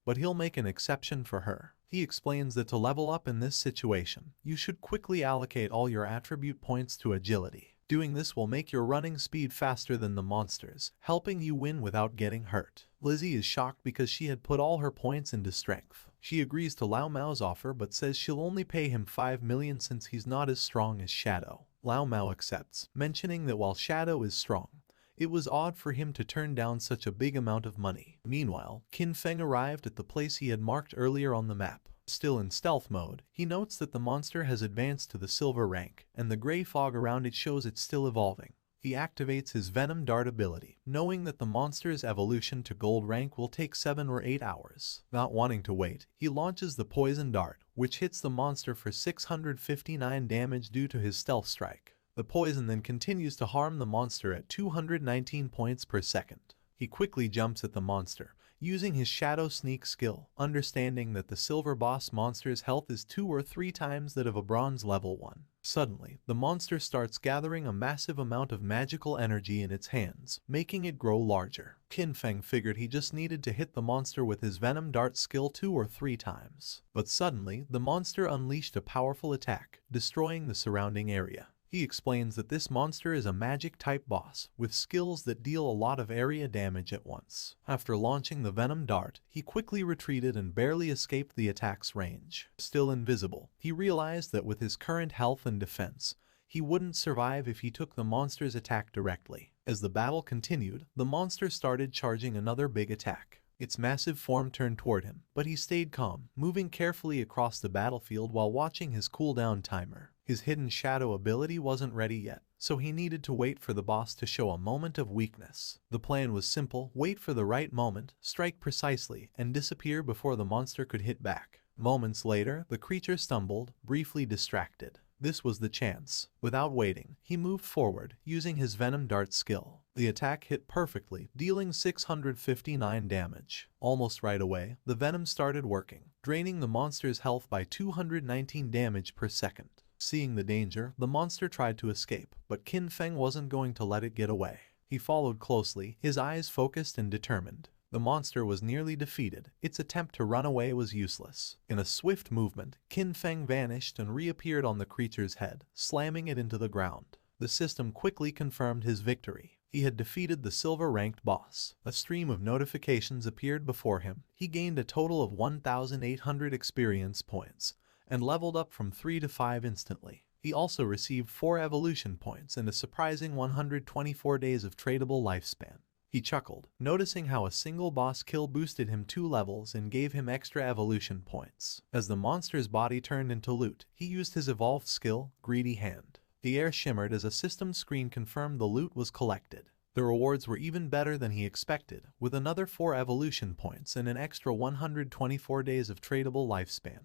but he'll make an exception for her. He explains that to level up in this situation, you should quickly allocate all your attribute points to agility. Doing this will make your running speed faster than the monsters, helping you win without getting hurt. Lizzie is shocked because she had put all her points into strength. She agrees to Lao Mao's offer but says she'll only pay him 5 million since he's not as strong as Shadow. Lao Mao accepts, mentioning that while Shadow is strong, it was odd for him to turn down such a big amount of money. Meanwhile, Qin Feng arrived at the place he had marked earlier on the map. Still in stealth mode, he notes that the monster has advanced to the silver rank, and the gray fog around it shows it's still evolving. He activates his Venom Dart ability, knowing that the monster's evolution to gold rank will take 7 or 8 hours. Not wanting to wait, he launches the Poison Dart, which hits the monster for 659 damage due to his stealth strike. The poison then continues to harm the monster at 219 points per second. He quickly jumps at the monster, using his shadow sneak skill, understanding that the silver boss monster's health is 2 or 3 times that of a bronze level 1. Suddenly, the monster starts gathering a massive amount of magical energy in its hands, making it grow larger. Qin Feng figured he just needed to hit the monster with his venom dart skill 2 or 3 times. But suddenly, the monster unleashed a powerful attack, destroying the surrounding area. He explains that this monster is a magic-type boss, with skills that deal a lot of area damage at once. After launching the venom dart, he quickly retreated and barely escaped the attack's range. Still invisible, he realized that with his current health and defense, he wouldn't survive if he took the monster's attack directly. As the battle continued, the monster started charging another big attack. Its massive form turned toward him, but he stayed calm, moving carefully across the battlefield while watching his cooldown timer. His hidden shadow ability wasn't ready yet, so he needed to wait for the boss to show a moment of weakness. The plan was simple: wait for the right moment, strike precisely, and disappear before the monster could hit back. Moments later, the creature stumbled, briefly distracted. This was the chance. Without waiting, he moved forward, using his venom dart skill. The attack hit perfectly, dealing 659 damage. Almost right away, the venom started working, draining the monster's health by 219 damage per second. Seeing the danger, the monster tried to escape, but Qin Feng wasn't going to let it get away. He followed closely, his eyes focused and determined. The monster was nearly defeated. Its attempt to run away was useless. In a swift movement, Qin Feng vanished and reappeared on the creature's head, slamming it into the ground. The system quickly confirmed his victory. He had defeated the silver-ranked boss. A stream of notifications appeared before him. He gained a total of 1,800 experience points, and leveled up from 3 to 5 instantly. He also received 4 evolution points and a surprising 124 days of tradable lifespan. He chuckled, noticing how a single boss kill boosted him 2 levels and gave him extra evolution points. As the monster's body turned into loot, he used his evolved skill, Greedy Hand. The air shimmered as a system screen confirmed the loot was collected. The rewards were even better than he expected, with another 4 evolution points and an extra 124 days of tradable lifespan,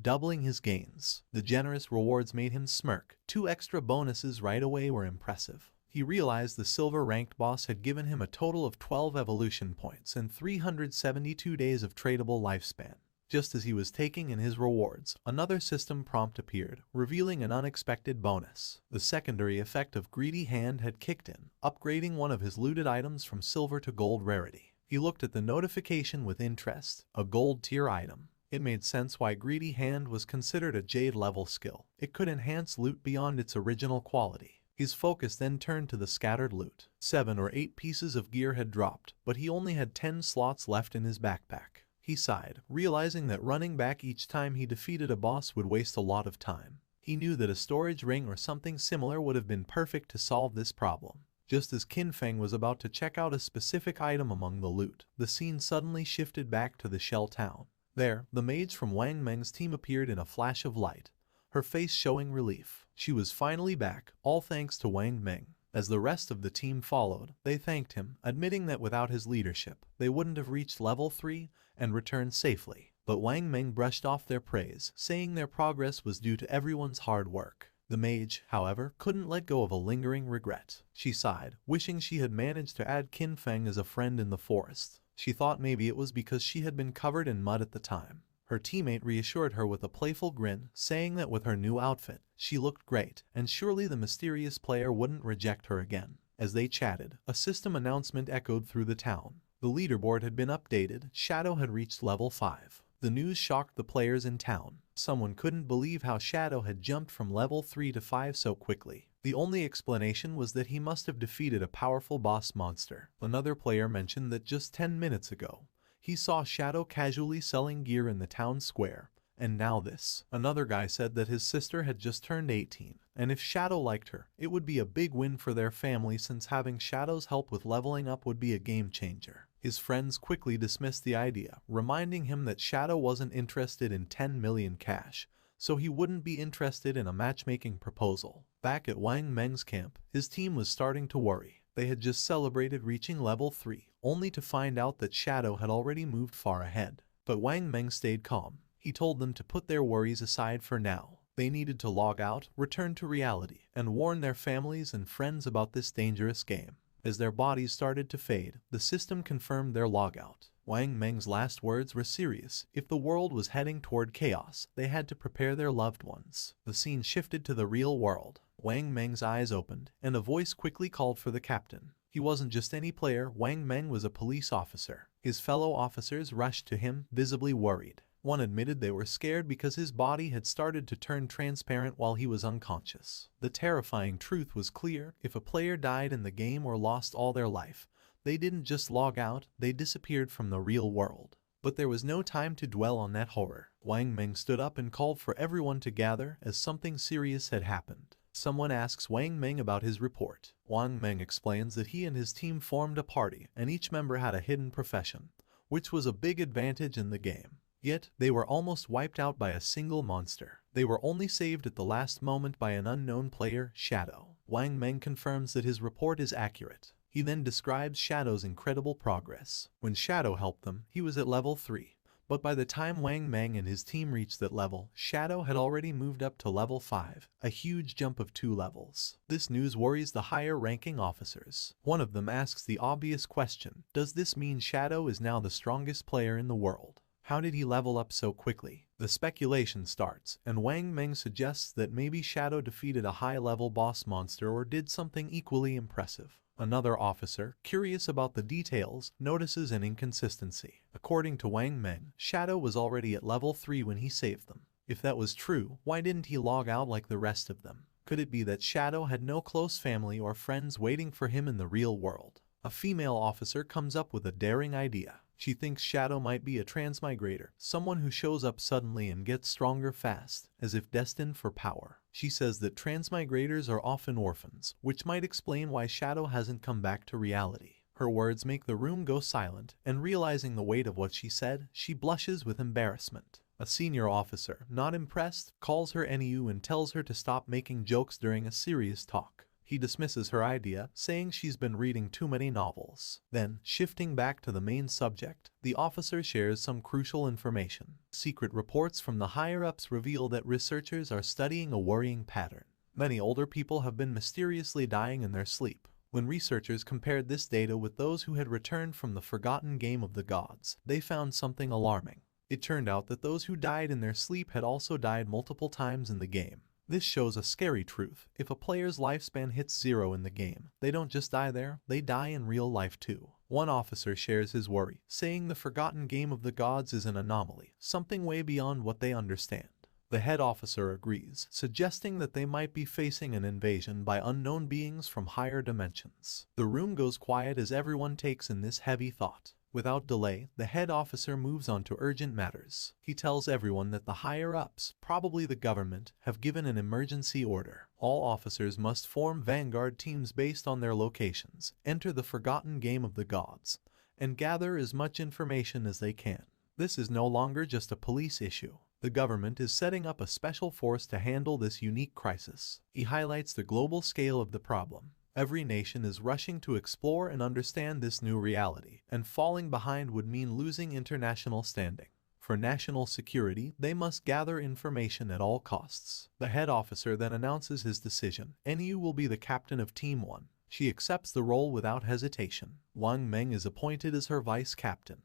doubling his gains. The generous rewards made him smirk. 2 extra bonuses right away were impressive. He realized the silver-ranked boss had given him a total of 12 evolution points and 372 days of tradable lifespan. Just as he was taking in his rewards, another system prompt appeared, revealing an unexpected bonus. The secondary effect of Greedy Hand had kicked in, upgrading one of his looted items from silver to gold rarity. He looked at the notification with interest. A gold tier item. It made sense why Greedy Hand was considered a Jade level skill. It could enhance loot beyond its original quality. His focus then turned to the scattered loot. 7 or 8 pieces of gear had dropped, but he only had 10 slots left in his backpack. He sighed, realizing that running back each time he defeated a boss would waste a lot of time. He knew that a storage ring or something similar would have been perfect to solve this problem. Just as Qin Feng was about to check out a specific item among the loot, the scene suddenly shifted back to the Shell Town. There, the mage from Wang Meng's team appeared in a flash of light, her face showing relief. She was finally back, all thanks to Wang Meng. As the rest of the team followed, they thanked him, admitting that without his leadership, they wouldn't have reached level 3 and returned safely. But Wang Meng brushed off their praise, saying their progress was due to everyone's hard work. The mage, however, couldn't let go of a lingering regret. She sighed, wishing she had managed to add Qin Feng as a friend in the forest. She thought maybe it was because she had been covered in mud at the time. Her teammate reassured her with a playful grin, saying that with her new outfit, she looked great, and surely the mysterious player wouldn't reject her again. As they chatted, a system announcement echoed through the town. The leaderboard had been updated. Shadow had reached level 5. The news shocked the players in town. Someone couldn't believe how Shadow had jumped from level 3 to 5 so quickly. The only explanation was that he must have defeated a powerful boss monster. Another player mentioned that just 10 minutes ago, he saw Shadow casually selling gear in the town square, and now this. Another guy said that his sister had just turned 18, and if Shadow liked her, it would be a big win for their family since having Shadow's help with leveling up would be a game changer. His friends quickly dismissed the idea, reminding him that Shadow wasn't interested in 10 million cash, so he wouldn't be interested in a matchmaking proposal. Back at Wang Meng's camp, his team was starting to worry. They had just celebrated reaching level 3, only to find out that Shadow had already moved far ahead. But Wang Meng stayed calm. He told them to put their worries aside for now. They needed to log out, return to reality, and warn their families and friends about this dangerous game. As their bodies started to fade, the system confirmed their logout. Wang Meng's last words were serious. If the world was heading toward chaos, they had to prepare their loved ones. The scene shifted to the real world. Wang Meng's eyes opened, and a voice quickly called for the captain. He wasn't just any player. Wang Meng was a police officer. His fellow officers rushed to him, visibly worried. One admitted they were scared because his body had started to turn transparent while he was unconscious. The terrifying truth was clear: if a player died in the game or lost all their life, they didn't just log out, they disappeared from the real world. But there was no time to dwell on that horror. Wang Meng stood up and called for everyone to gather, as something serious had happened. Someone asks Wang Meng about his report. Wang Meng explains that he and his team formed a party, and each member had a hidden profession, which was a big advantage in the game. Yet, they were almost wiped out by a single monster. They were only saved at the last moment by an unknown player, Shadow. Wang Meng confirms that his report is accurate. He then describes Shadow's incredible progress. When Shadow helped them, he was at level 3. But by the time Wang Meng and his team reached that level, Shadow had already moved up to level 5, a huge jump of 2 levels. This news worries the higher-ranking officers. One of them asks the obvious question: does this mean Shadow is now the strongest player in the world? How did he level up so quickly? The speculation starts, and Wang Meng suggests that maybe Shadow defeated a high-level boss monster or did something equally impressive. Another officer, curious about the details, notices an inconsistency. According to Wang Meng, Shadow was already at level 3 when he saved them. If that was true, why didn't he log out like the rest of them? Could it be that Shadow had no close family or friends waiting for him in the real world? A female officer comes up with a daring idea. She thinks Shadow might be a transmigrator, someone who shows up suddenly and gets stronger fast, as if destined for power. She says that transmigrators are often orphans, which might explain why Shadow hasn't come back to reality. Her words make the room go silent, and realizing the weight of what she said, she blushes with embarrassment. A senior officer, not impressed, calls her NEU and tells her to stop making jokes during a serious talk. He dismisses her idea, saying she's been reading too many novels. Then, shifting back to the main subject, the officer shares some crucial information. Secret reports from the higher-ups reveal that researchers are studying a worrying pattern. Many older people have been mysteriously dying in their sleep. When researchers compared this data with those who had returned from the forgotten game of the gods, they found something alarming. It turned out that those who died in their sleep had also died multiple times in the game. This shows a scary truth. If a player's lifespan hits 0 in the game, they don't just die there, they die in real life too. One officer shares his worry, saying the forgotten game of the gods is an anomaly, something way beyond what they understand. The head officer agrees, suggesting that they might be facing an invasion by unknown beings from higher dimensions. The room goes quiet as everyone takes in this heavy thought. Without delay, the head officer moves on to urgent matters. He tells everyone that the higher-ups, probably the government, have given an emergency order. All officers must form vanguard teams based on their locations, enter the forgotten game of the gods, and gather as much information as they can. This is no longer just a police issue. The government is setting up a special force to handle this unique crisis. He highlights the global scale of the problem. Every nation is rushing to explore and understand this new reality, and falling behind would mean losing international standing. For national security, they must gather information at all costs. The head officer then announces his decision. NEU will be the captain of Team 1. She accepts the role without hesitation. Wang Meng is appointed as her vice captain,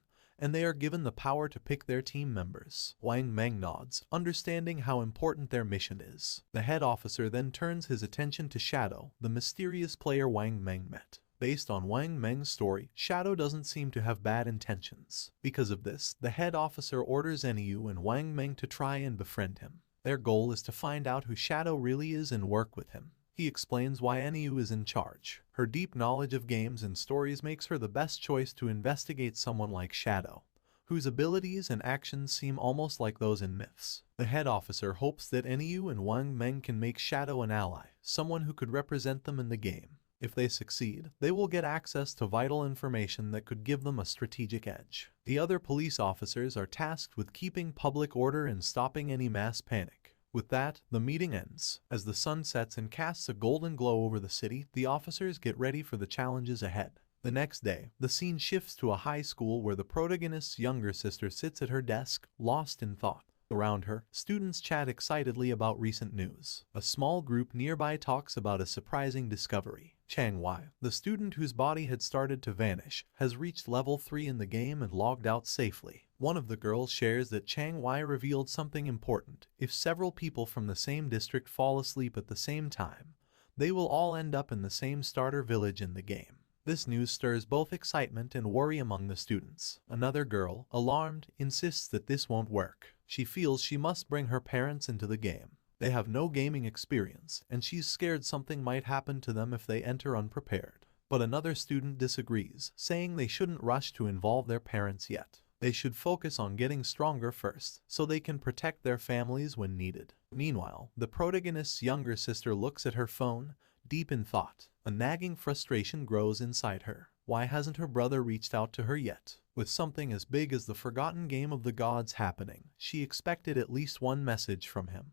and they are given the power to pick their team members. Wang Meng nods, understanding how important their mission is. The head officer then turns his attention to Shadow, the mysterious player Wang Meng met. Based on Wang Meng's story, Shadow doesn't seem to have bad intentions. Because of this, the head officer orders NEU and Wang Meng to try and befriend him. Their goal is to find out who Shadow really is and work with him. He explains why NEU is in charge. Her deep knowledge of games and stories makes her the best choice to investigate someone like Shadow, whose abilities and actions seem almost like those in myths. The head officer hopes that NEU and Wang Meng can make Shadow an ally, someone who could represent them in the game. If they succeed, they will get access to vital information that could give them a strategic edge. The other police officers are tasked with keeping public order and stopping any mass panic. With that, the meeting ends. As the sun sets and casts a golden glow over the city, the officers get ready for the challenges ahead. The next day, the scene shifts to a high school where the protagonist's younger sister sits at her desk, lost in thought. Around her, students chat excitedly about recent news. A small group nearby talks about a surprising discovery. Changwei, the student whose body had started to vanish, has reached level 3 in the game and logged out safely. One of the girls shares that Changwei revealed something important. If several people from the same district fall asleep at the same time, they will all end up in the same starter village in the game. This news stirs both excitement and worry among the students. Another girl, alarmed, insists that this won't work. She feels she must bring her parents into the game. They have no gaming experience, and she's scared something might happen to them if they enter unprepared. But another student disagrees, saying they shouldn't rush to involve their parents yet. They should focus on getting stronger first, so they can protect their families when needed. Meanwhile, the protagonist's younger sister looks at her phone, deep in thought. A nagging frustration grows inside her. Why hasn't her brother reached out to her yet? With something as big as the forgotten game of the gods happening, she expected at least one message from him.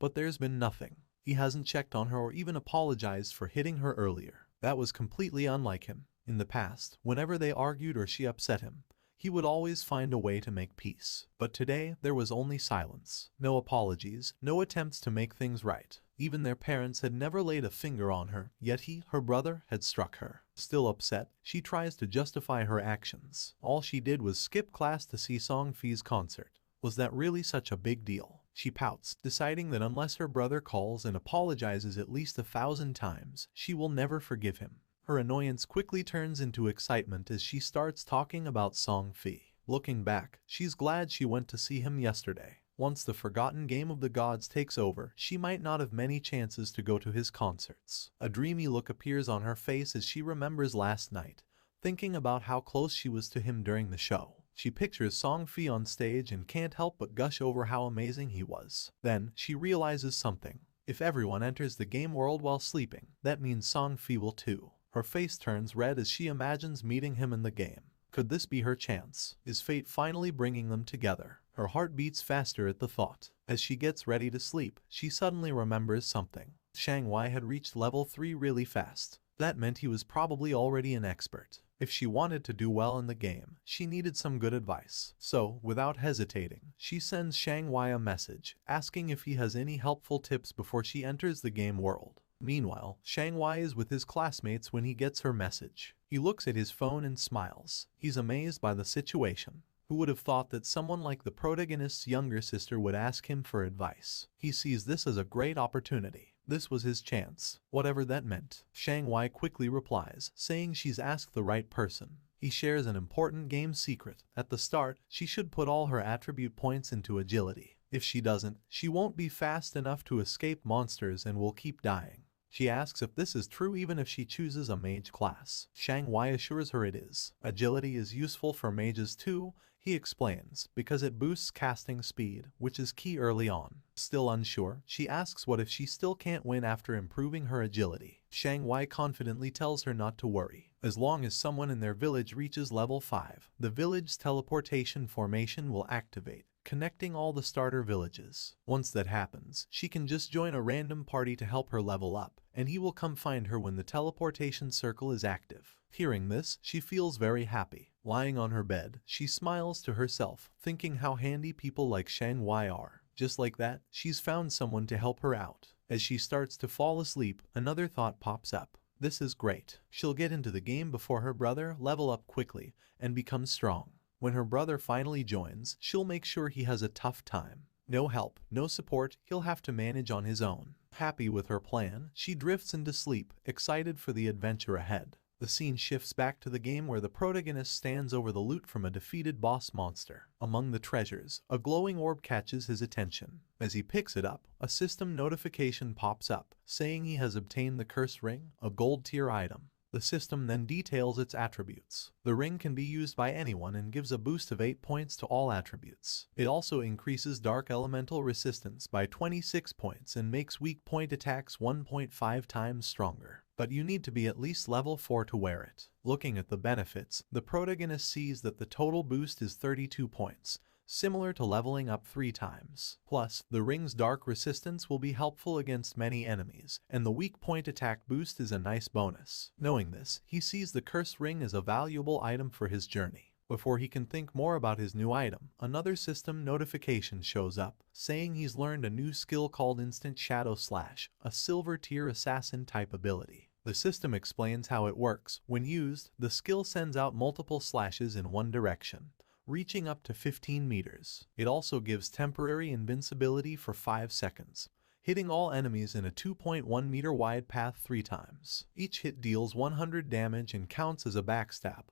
But there's been nothing. He hasn't checked on her or even apologized for hitting her earlier. That was completely unlike him. In the past, whenever they argued or she upset him, he would always find a way to make peace. But today, there was only silence. No apologies, no attempts to make things right. Even their parents had never laid a finger on her, yet he, her brother, had struck her. Still upset, she tries to justify her actions. All she did was skip class to see Songfi's concert. Was that really such a big deal? She pouts, deciding that unless her brother calls and apologizes at least 1,000 times, she will never forgive him. Her annoyance quickly turns into excitement as she starts talking about Songfi. Looking back, she's glad she went to see him yesterday. Once the forgotten game of the gods takes over, she might not have many chances to go to his concerts. A dreamy look appears on her face as she remembers last night, thinking about how close she was to him during the show. She pictures Songfi on stage and can't help but gush over how amazing he was. Then, she realizes something. If everyone enters the game world while sleeping, that means Songfi will too. Her face turns red as she imagines meeting him in the game. Could this be her chance? Is fate finally bringing them together? Her heart beats faster at the thought. As she gets ready to sleep, she suddenly remembers something. Changwei had reached level 3 really fast. That meant he was probably already an expert. If she wanted to do well in the game, she needed some good advice. So, without hesitating, she sends Changwei a message, asking if he has any helpful tips before she enters the game world. Meanwhile, Changwei is with his classmates when he gets her message. He looks at his phone and smiles. He's amazed by the situation. Who would have thought that someone like the protagonist's younger sister would ask him for advice? He sees this as a great opportunity. This was his chance, whatever that meant. Changwei quickly replies, saying she's asked the right person. He shares an important game secret. At the start, she should put all her attribute points into agility. If she doesn't, she won't be fast enough to escape monsters and will keep dying. She asks if this is true even if she chooses a mage class. Changwei assures her it is. Agility is useful for mages too, he explains, because it boosts casting speed, which is key early on. Still unsure, she asks what if she still can't win after improving her agility. Changwei confidently tells her not to worry. As long as someone in their village reaches level 5, the village's teleportation formation will activate, connecting all the starter villages. Once that happens, she can just join a random party to help her level up, and he will come find her when the teleportation circle is active. Hearing this, she feels very happy. Lying on her bed, she smiles to herself, thinking how handy people like Changwei are. Just like that, she's found someone to help her out. As she starts to fall asleep, another thought pops up. This is great. She'll get into the game before her brother, level up quickly, and become strong. When her brother finally joins, she'll make sure he has a tough time. No help, no support, he'll have to manage on his own. Happy with her plan, she drifts into sleep, excited for the adventure ahead. The scene shifts back to the game where the protagonist stands over the loot from a defeated boss monster. Among the treasures, a glowing orb catches his attention. As he picks it up, a system notification pops up, saying he has obtained the Curse Ring, a gold tier item. The system then details its attributes. The ring can be used by anyone and gives a boost of 8 points to all attributes. It also increases dark elemental resistance by 26 points and makes weak point attacks 1.5 times stronger. But you need to be at least level 4 to wear it. Looking at the benefits, the protagonist sees that the total boost is 32 points, similar to leveling up 3 times. Plus, the ring's dark resistance will be helpful against many enemies, and the weak point attack boost is a nice bonus. Knowing this, he sees the cursed ring as a valuable item for his journey. Before he can think more about his new item, another system notification shows up, saying he's learned a new skill called Instant Shadow Slash, a silver tier assassin type ability. The system explains how it works. When used, the skill sends out multiple slashes in one direction, reaching up to 15 meters. It also gives temporary invincibility for 5 seconds, hitting all enemies in a 2.1 meter wide path 3 times. Each hit deals 100 damage and counts as a backstab,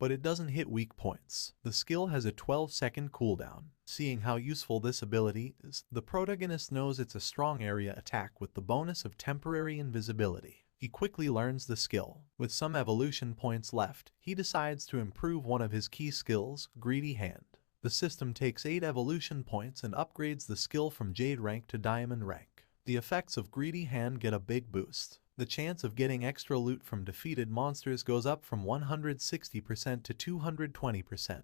but it doesn't hit weak points. The skill has a 12-second cooldown. Seeing how useful this ability is, the protagonist knows it's a strong area attack with the bonus of temporary invisibility. He quickly learns the skill. With some evolution points left, he decides to improve one of his key skills, Greedy Hand. The system takes 8 evolution points and upgrades the skill from Jade rank to Diamond rank. The effects of Greedy Hand get a big boost. The chance of getting extra loot from defeated monsters goes up from 160% to 220%,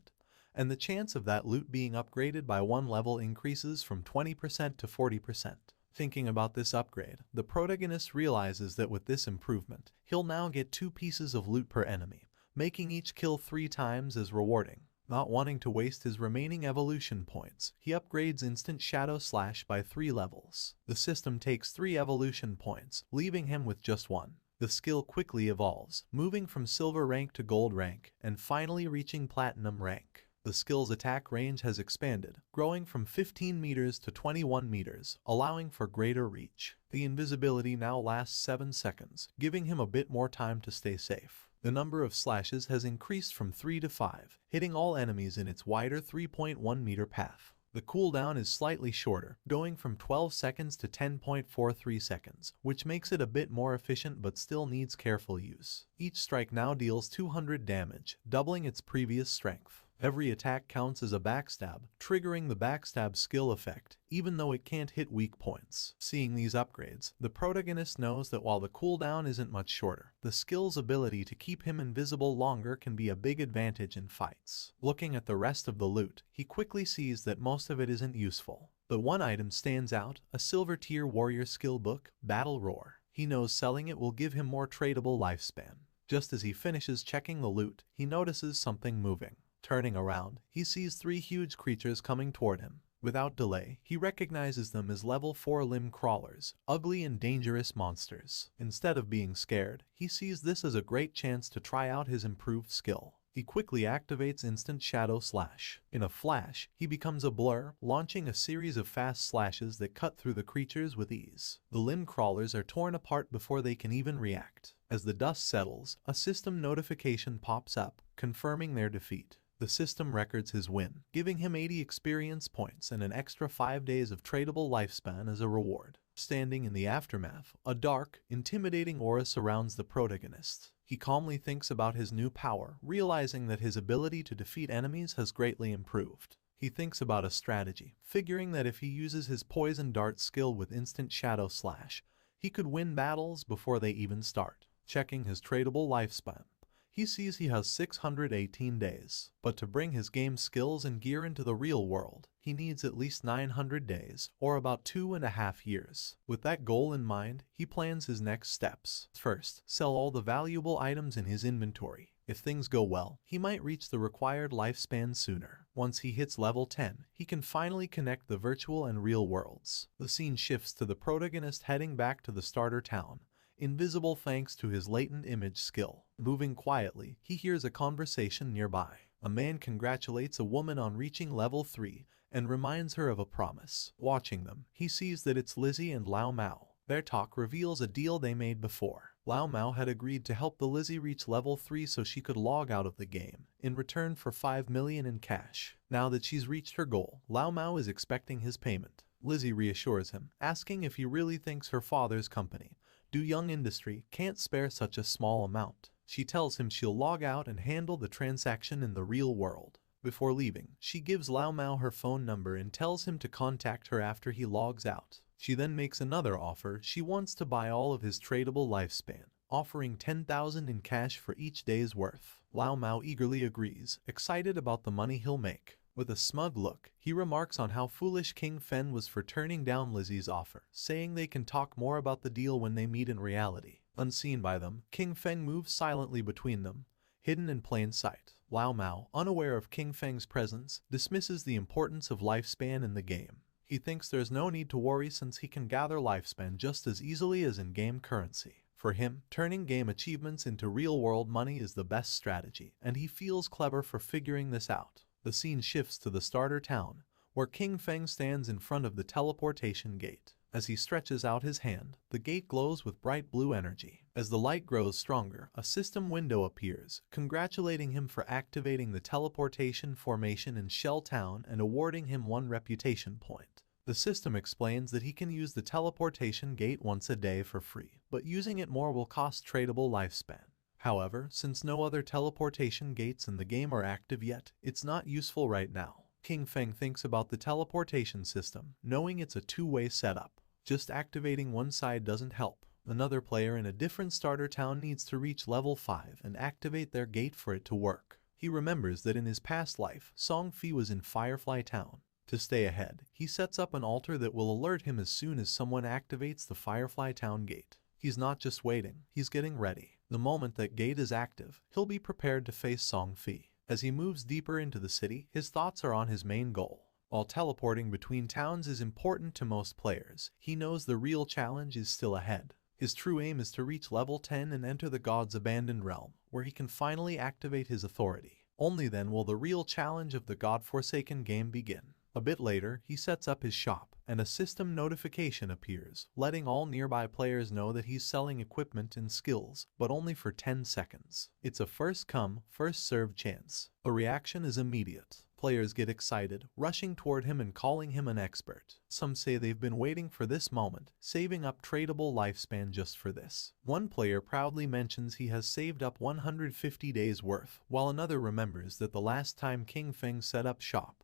and the chance of that loot being upgraded by 1 level increases from 20% to 40%. Thinking about this upgrade, the protagonist realizes that with this improvement, he'll now get 2 pieces of loot per enemy, making each kill 3 times as rewarding. Not wanting to waste his remaining evolution points, he upgrades Instant Shadow Slash by 3 levels. The system takes 3 evolution points, leaving him with just 1. The skill quickly evolves, moving from silver rank to gold rank, and finally reaching platinum rank. The skill's attack range has expanded, growing from 15 meters to 21 meters, allowing for greater reach. The invisibility now lasts 7 seconds, giving him a bit more time to stay safe. The number of slashes has increased from 3 to 5, hitting all enemies in its wider 3.1 meter path. The cooldown is slightly shorter, going from 12 seconds to 10.43 seconds, which makes it a bit more efficient but still needs careful use. Each strike now deals 200 damage, doubling its previous strength. Every attack counts as a backstab, triggering the backstab skill effect, even though it can't hit weak points. Seeing these upgrades, the protagonist knows that while the cooldown isn't much shorter, the skill's ability to keep him invisible longer can be a big advantage in fights. Looking at the rest of the loot, he quickly sees that most of it isn't useful. But one item stands out, a silver tier warrior skill book, Battle Roar. He knows selling it will give him more tradable lifespan. Just as he finishes checking the loot, he notices something moving. Turning around, he sees 3 huge creatures coming toward him. Without delay, he recognizes them as level 4 limb crawlers, ugly and dangerous monsters. Instead of being scared, he sees this as a great chance to try out his improved skill. He quickly activates Instant Shadow Slash. In a flash, he becomes a blur, launching a series of fast slashes that cut through the creatures with ease. The limb crawlers are torn apart before they can even react. As the dust settles, a system notification pops up, confirming their defeat. The system records his win, giving him 80 experience points and an extra 5 days of tradable lifespan as a reward. Standing in the aftermath, a dark, intimidating aura surrounds the protagonist. He calmly thinks about his new power, realizing that his ability to defeat enemies has greatly improved. He thinks about a strategy, figuring that if he uses his poison dart skill with Instant Shadow Slash, he could win battles before they even start. Checking his tradable lifespan, he sees he has 618 days, but to bring his game skills and gear into the real world, he needs at least 900 days, or about 2.5 years. With that goal in mind, he plans his next steps. First, sell all the valuable items in his inventory. If things go well, he might reach the required lifespan sooner. Once he hits level 10, he can finally connect the virtual and real worlds. The scene shifts to the protagonist heading back to the starter town, invisible thanks to his latent image skill. Moving quietly, he hears a conversation nearby. A man congratulates a woman on reaching level 3 and reminds her of a promise. Watching them, he sees that it's Lizzie and Lao Mao. Their talk reveals a deal they made before. Lao Mao had agreed to help the Lizzie reach level 3 so she could log out of the game, in return for 5 million in cash. Now that she's reached her goal, Lao Mao is expecting his payment. Lizzie reassures him, asking if he really thinks her father's company, Do Young Industry, can't spare such a small amount. She tells him she'll log out and handle the transaction in the real world. Before leaving, she gives Lao Mao her phone number and tells him to contact her after he logs out. She then makes another offer. She wants to buy all of his tradable lifespan, offering 10,000 in cash for each day's worth. Lao Mao eagerly agrees, excited about the money he'll make. With a smug look, he remarks on how foolish King Fen was for turning down Lizzie's offer, saying they can talk more about the deal when they meet in reality. Unseen by them, King Feng moves silently between them, hidden in plain sight. Lao Mao, unaware of King Feng's presence, dismisses the importance of lifespan in the game. He thinks there's no need to worry since he can gather lifespan just as easily as in-game currency. For him, turning game achievements into real-world money is the best strategy, and he feels clever for figuring this out. The scene shifts to the starter town, where King Feng stands in front of the teleportation gate. As he stretches out his hand, the gate glows with bright blue energy. As the light grows stronger, a system window appears, congratulating him for activating the teleportation formation in Shell Town and awarding him 1 reputation point. The system explains that he can use the teleportation gate once a day for free, but using it more will cost tradable lifespan. However, since no other teleportation gates in the game are active yet, it's not useful right now. King Feng thinks about the teleportation system, knowing it's a two-way setup. Just activating one side doesn't help. Another player in a different starter town needs to reach level 5 and activate their gate for it to work. He remembers that in his past life, Song Fi was in Firefly Town. To stay ahead, he sets up an altar that will alert him as soon as someone activates the Firefly Town gate. He's not just waiting, he's getting ready. The moment that gate is active, he'll be prepared to face Song Fi. As he moves deeper into the city, his thoughts are on his main goal. While teleporting between towns is important to most players, he knows the real challenge is still ahead. His true aim is to reach level 10 and enter the God's abandoned realm, where he can finally activate his authority. Only then will the real challenge of the God-forsaken game begin. A bit later, he sets up his shop, and a system notification appears, letting all nearby players know that he's selling equipment and skills, but only for 10 seconds. It's a first-come, first-served chance. The reaction is immediate. Players get excited, rushing toward him and calling him an expert. Some say they've been waiting for this moment, saving up tradable lifespan just for this. One player proudly mentions he has saved up 150 days worth, while another remembers that the last time King Feng set up shop,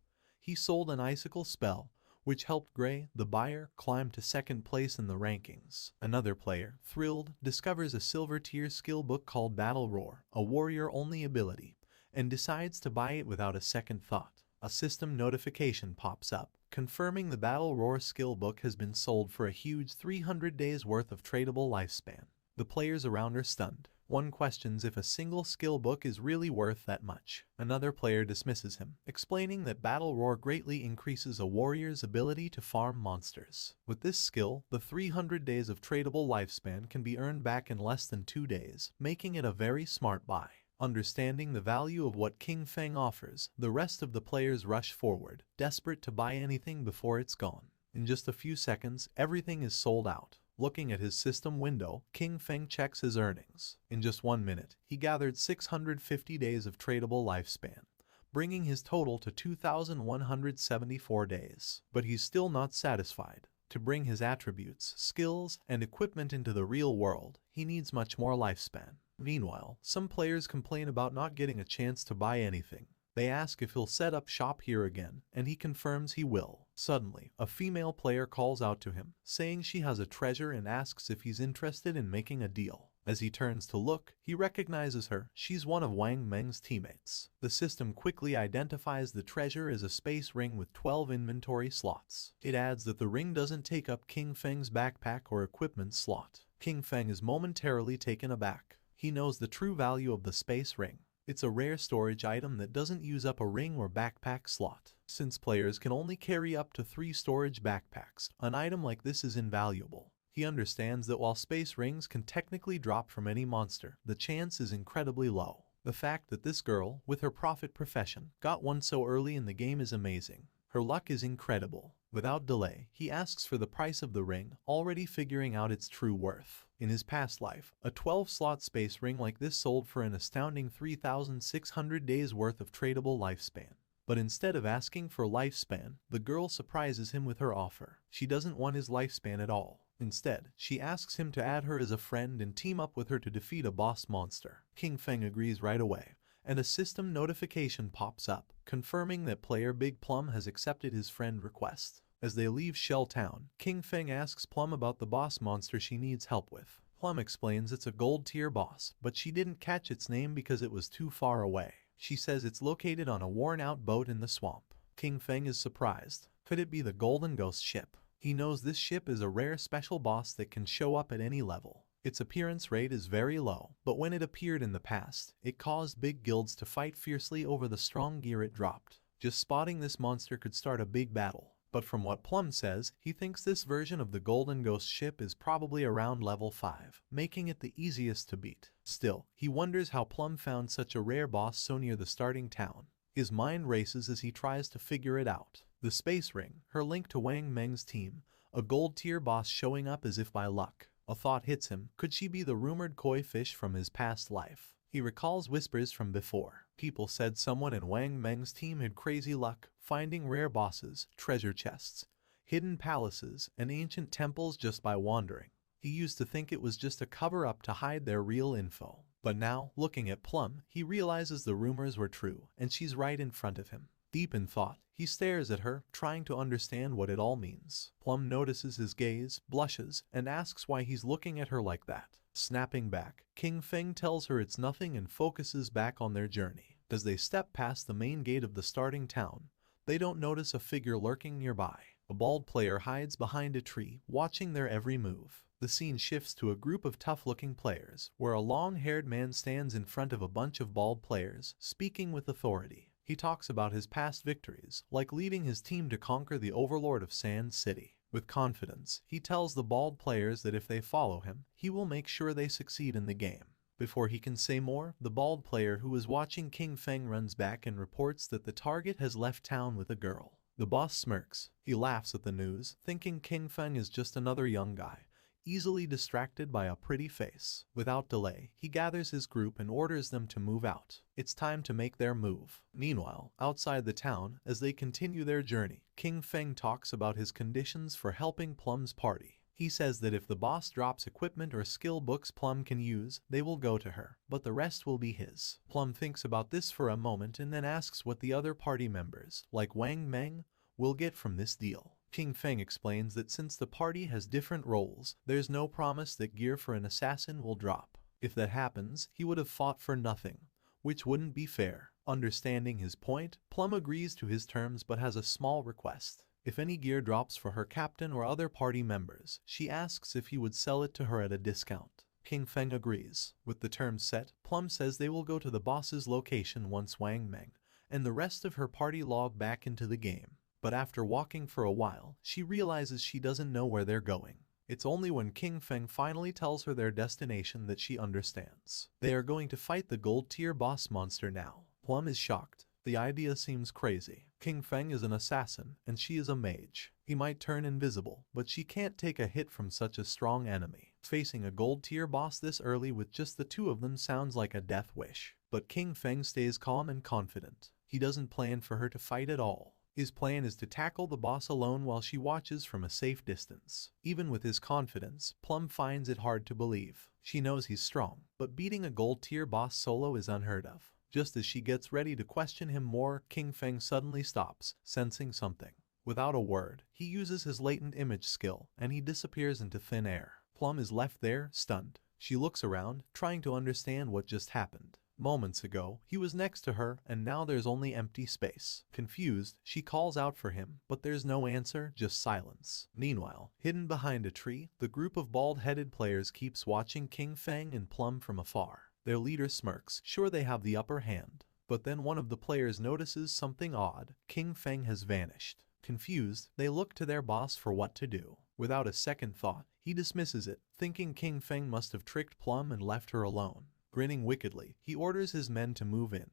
he sold an icicle spell, which helped Gray, the buyer, climb to second place in the rankings. Another player, thrilled, discovers a silver tier skill book called Battle Roar, a warrior-only ability, and decides to buy it without a second thought. A system notification pops up, confirming the Battle Roar skill book has been sold for a huge 300 days worth of tradable lifespan. The players around are stunned. One questions if a single skill book is really worth that much. Another player dismisses him, explaining that Battle Roar greatly increases a warrior's ability to farm monsters. With this skill, the 300 days of tradable lifespan can be earned back in less than 2 days, making it a very smart buy. Understanding the value of what King Feng offers, the rest of the players rush forward, desperate to buy anything before it's gone. In just a few seconds, everything is sold out. Looking at his system window, King Feng checks his earnings. In just 1 minute, he gathered 650 days of tradable lifespan, bringing his total to 2,174 days. But he's still not satisfied. To bring his attributes, skills, and equipment into the real world, he needs much more lifespan. Meanwhile, some players complain about not getting a chance to buy anything. They ask if he'll set up shop here again, and he confirms he will. Suddenly, a female player calls out to him, saying she has a treasure and asks if he's interested in making a deal. As he turns to look, he recognizes her. She's one of Wang Meng's teammates. The system quickly identifies the treasure as a space ring with 12 inventory slots. It adds that the ring doesn't take up King Feng's backpack or equipment slot. King Feng is momentarily taken aback. He knows the true value of the space ring. It's a rare storage item that doesn't use up a ring or backpack slot. Since players can only carry up to 3 storage backpacks, an item like this is invaluable. He understands that while space rings can technically drop from any monster, the chance is incredibly low. The fact that this girl, with her prophet profession, got one so early in the game is amazing. Her luck is incredible. Without delay, he asks for the price of the ring, already figuring out its true worth. In his past life, a 12-slot space ring like this sold for an astounding 3,600 days worth of tradable lifespan. But instead of asking for lifespan, the girl surprises him with her offer. She doesn't want his lifespan at all. Instead, she asks him to add her as a friend and team up with her to defeat a boss monster. King Feng agrees right away, and a system notification pops up, confirming that player Big Plum has accepted his friend request. As they leave Shell Town, King Feng asks Plum about the boss monster she needs help with. Plum explains it's a gold-tier boss, but she didn't catch its name because it was too far away. She says it's located on a worn-out boat in the swamp. King Feng is surprised. Could it be the Golden Ghost ship? He knows this ship is a rare special boss that can show up at any level. Its appearance rate is very low, but when it appeared in the past, it caused big guilds to fight fiercely over the strong gear it dropped. Just spotting this monster could start a big battle. But from what Plum says, he thinks this version of the Golden Ghost ship is probably around level 5, making it the easiest to beat. Still, he wonders how Plum found such a rare boss so near the starting town. His mind races as he tries to figure it out. The space ring, her link to Wang Meng's team, a gold tier boss showing up as if by luck. A thought hits him, could she be the rumored koi fish from his past life? He recalls whispers from before. People said someone in Wang Meng's team had crazy luck, finding rare bosses, treasure chests, hidden palaces, and ancient temples just by wandering. He used to think it was just a cover-up to hide their real info. But now, looking at Plum, he realizes the rumors were true, and she's right in front of him. Deep in thought, he stares at her, trying to understand what it all means. Plum notices his gaze, blushes, and asks why he's looking at her like that. Snapping back, King Feng tells her it's nothing and focuses back on their journey. As they step past the main gate of the starting town, they don't notice a figure lurking nearby. A bald player hides behind a tree, watching their every move. The scene shifts to a group of tough-looking players, where a long-haired man stands in front of a bunch of bald players, speaking with authority. He talks about his past victories, like leading his team to conquer the overlord of Sand City. With confidence, he tells the bald players that if they follow him, he will make sure they succeed in the game. Before he can say more, the bald player who is watching King Feng runs back and reports that the target has left town with a girl. The boss smirks. He laughs at the news, thinking King Feng is just another young guy, easily distracted by a pretty face. Without delay, he gathers his group and orders them to move out. It's time to make their move. Meanwhile, outside the town, as they continue their journey, King Feng talks about his conditions for helping Plum's party. He says that if the boss drops equipment or skill books Plum can use, they will go to her, but the rest will be his. Plum thinks about this for a moment and then asks what the other party members, like Wang Meng, will get from this deal. King Feng explains that since the party has different roles, there's no promise that gear for an assassin will drop. If that happens, he would have fought for nothing, which wouldn't be fair. Understanding his point, Plum agrees to his terms but has a small request. If any gear drops for her captain or other party members, she asks if he would sell it to her at a discount. King Feng agrees. With the terms set, Plum says they will go to the boss's location once Wang Meng and the rest of her party log back into the game. But after walking for a while, she realizes she doesn't know where they're going. It's only when King Feng finally tells her their destination that she understands. They are going to fight the gold tier boss monster now. Plum is shocked. The idea seems crazy. King Feng is an assassin, and she is a mage. He might turn invisible, but she can't take a hit from such a strong enemy. Facing a gold tier boss this early with just the two of them sounds like a death wish. But King Feng stays calm and confident. He doesn't plan for her to fight at all. His plan is to tackle the boss alone while she watches from a safe distance. Even with his confidence, Plum finds it hard to believe. She knows he's strong, but beating a gold tier boss solo is unheard of. Just as she gets ready to question him more, King Feng suddenly stops, sensing something. Without a word, he uses his latent image skill, and he disappears into thin air. Plum is left there, stunned. She looks around, trying to understand what just happened. Moments ago, he was next to her, and now there's only empty space. Confused, she calls out for him, but there's no answer, just silence. Meanwhile, hidden behind a tree, the group of bald-headed players keeps watching King Feng and Plum from afar. Their leader smirks, sure they have the upper hand. But then one of the players notices something odd. King Feng has vanished. Confused, they look to their boss for what to do. Without a second thought, he dismisses it, thinking King Feng must have tricked Plum and left her alone. Grinning wickedly, he orders his men to move in,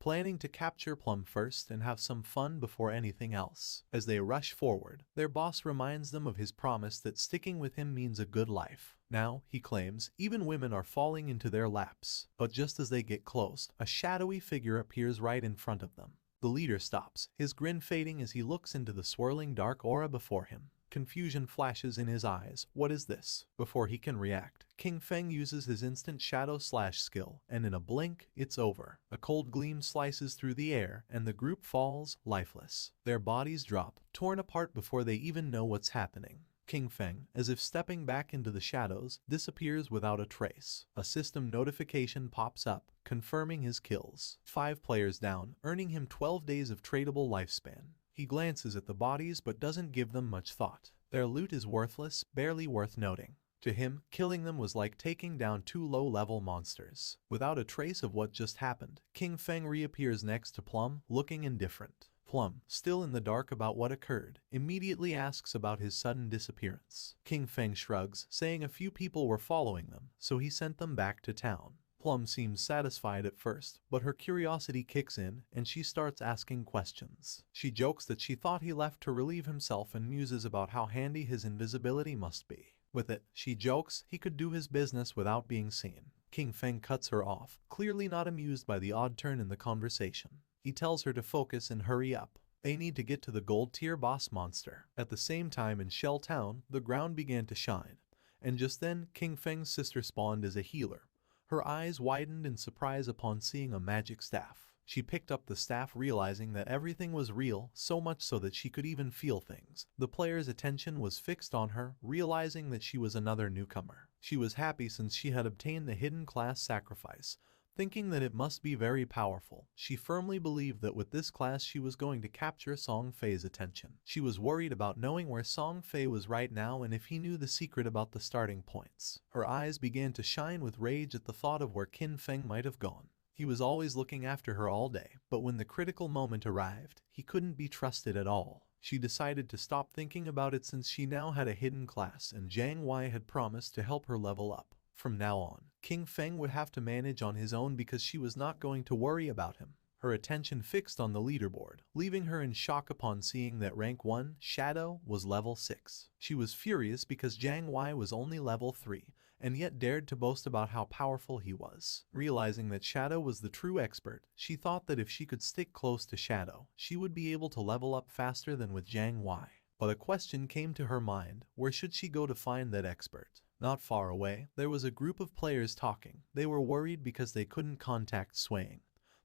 planning to capture Plum first and have some fun before anything else. As they rush forward, their boss reminds them of his promise that sticking with him means a good life. Now, he claims, even women are falling into their laps. But just as they get close, a shadowy figure appears right in front of them. The leader stops, his grin fading as he looks into the swirling dark aura before him. Confusion flashes in his eyes. What is this? Before he can react, King Feng uses his instant shadow slash skill, and in a blink, it's over. A cold gleam slices through the air, and the group falls, lifeless. Their bodies drop, torn apart before they even know what's happening. King Feng, as if stepping back into the shadows, disappears without a trace. A system notification pops up, confirming his kills. 5 players down, earning him 12 days of tradable lifespan. He glances at the bodies but doesn't give them much thought. Their loot is worthless, barely worth noting. To him, killing them was like taking down two low-level monsters. Without a trace of what just happened, King Feng reappears next to Plum, looking indifferent. Plum, still in the dark about what occurred, immediately asks about his sudden disappearance. King Feng shrugs, saying a few people were following them, so he sent them back to town. Plum seems satisfied at first, but her curiosity kicks in and she starts asking questions. She jokes that she thought he left to relieve himself and muses about how handy his invisibility must be. With it, she jokes he could do his business without being seen. King Feng cuts her off, clearly not amused by the odd turn in the conversation. He tells her to focus and hurry up. They need to get to the gold-tier boss monster. At the same time in Shell Town, the ground began to shine. And just then, King Feng's sister spawned as a healer. Her eyes widened in surprise upon seeing a magic staff. She picked up the staff realizing that everything was real, so much so that she could even feel things. The player's attention was fixed on her, realizing that she was another newcomer. She was happy since she had obtained the hidden class sacrifice. Thinking that it must be very powerful, she firmly believed that with this class she was going to capture Song Fei's attention. She was worried about knowing where Song Fei was right now and if he knew the secret about the starting points. Her eyes began to shine with rage at the thought of where Qin Feng might have gone. He was always looking after her all day, but when the critical moment arrived, he couldn't be trusted at all. She decided to stop thinking about it since she now had a hidden class and Jiang Wei had promised to help her level up. From now on, King Feng would have to manage on his own because she was not going to worry about him. Her attention fixed on the leaderboard, leaving her in shock upon seeing that rank 1, Shadow, was level 6. She was furious because Jiang Wei was only level 3, and yet dared to boast about how powerful he was. Realizing that Shadow was the true expert, she thought that if she could stick close to Shadow, she would be able to level up faster than with Jiang Wei. But a question came to her mind: where should she go to find that expert? Not far away, there was a group of players talking. They were worried because they couldn't contact Swaying,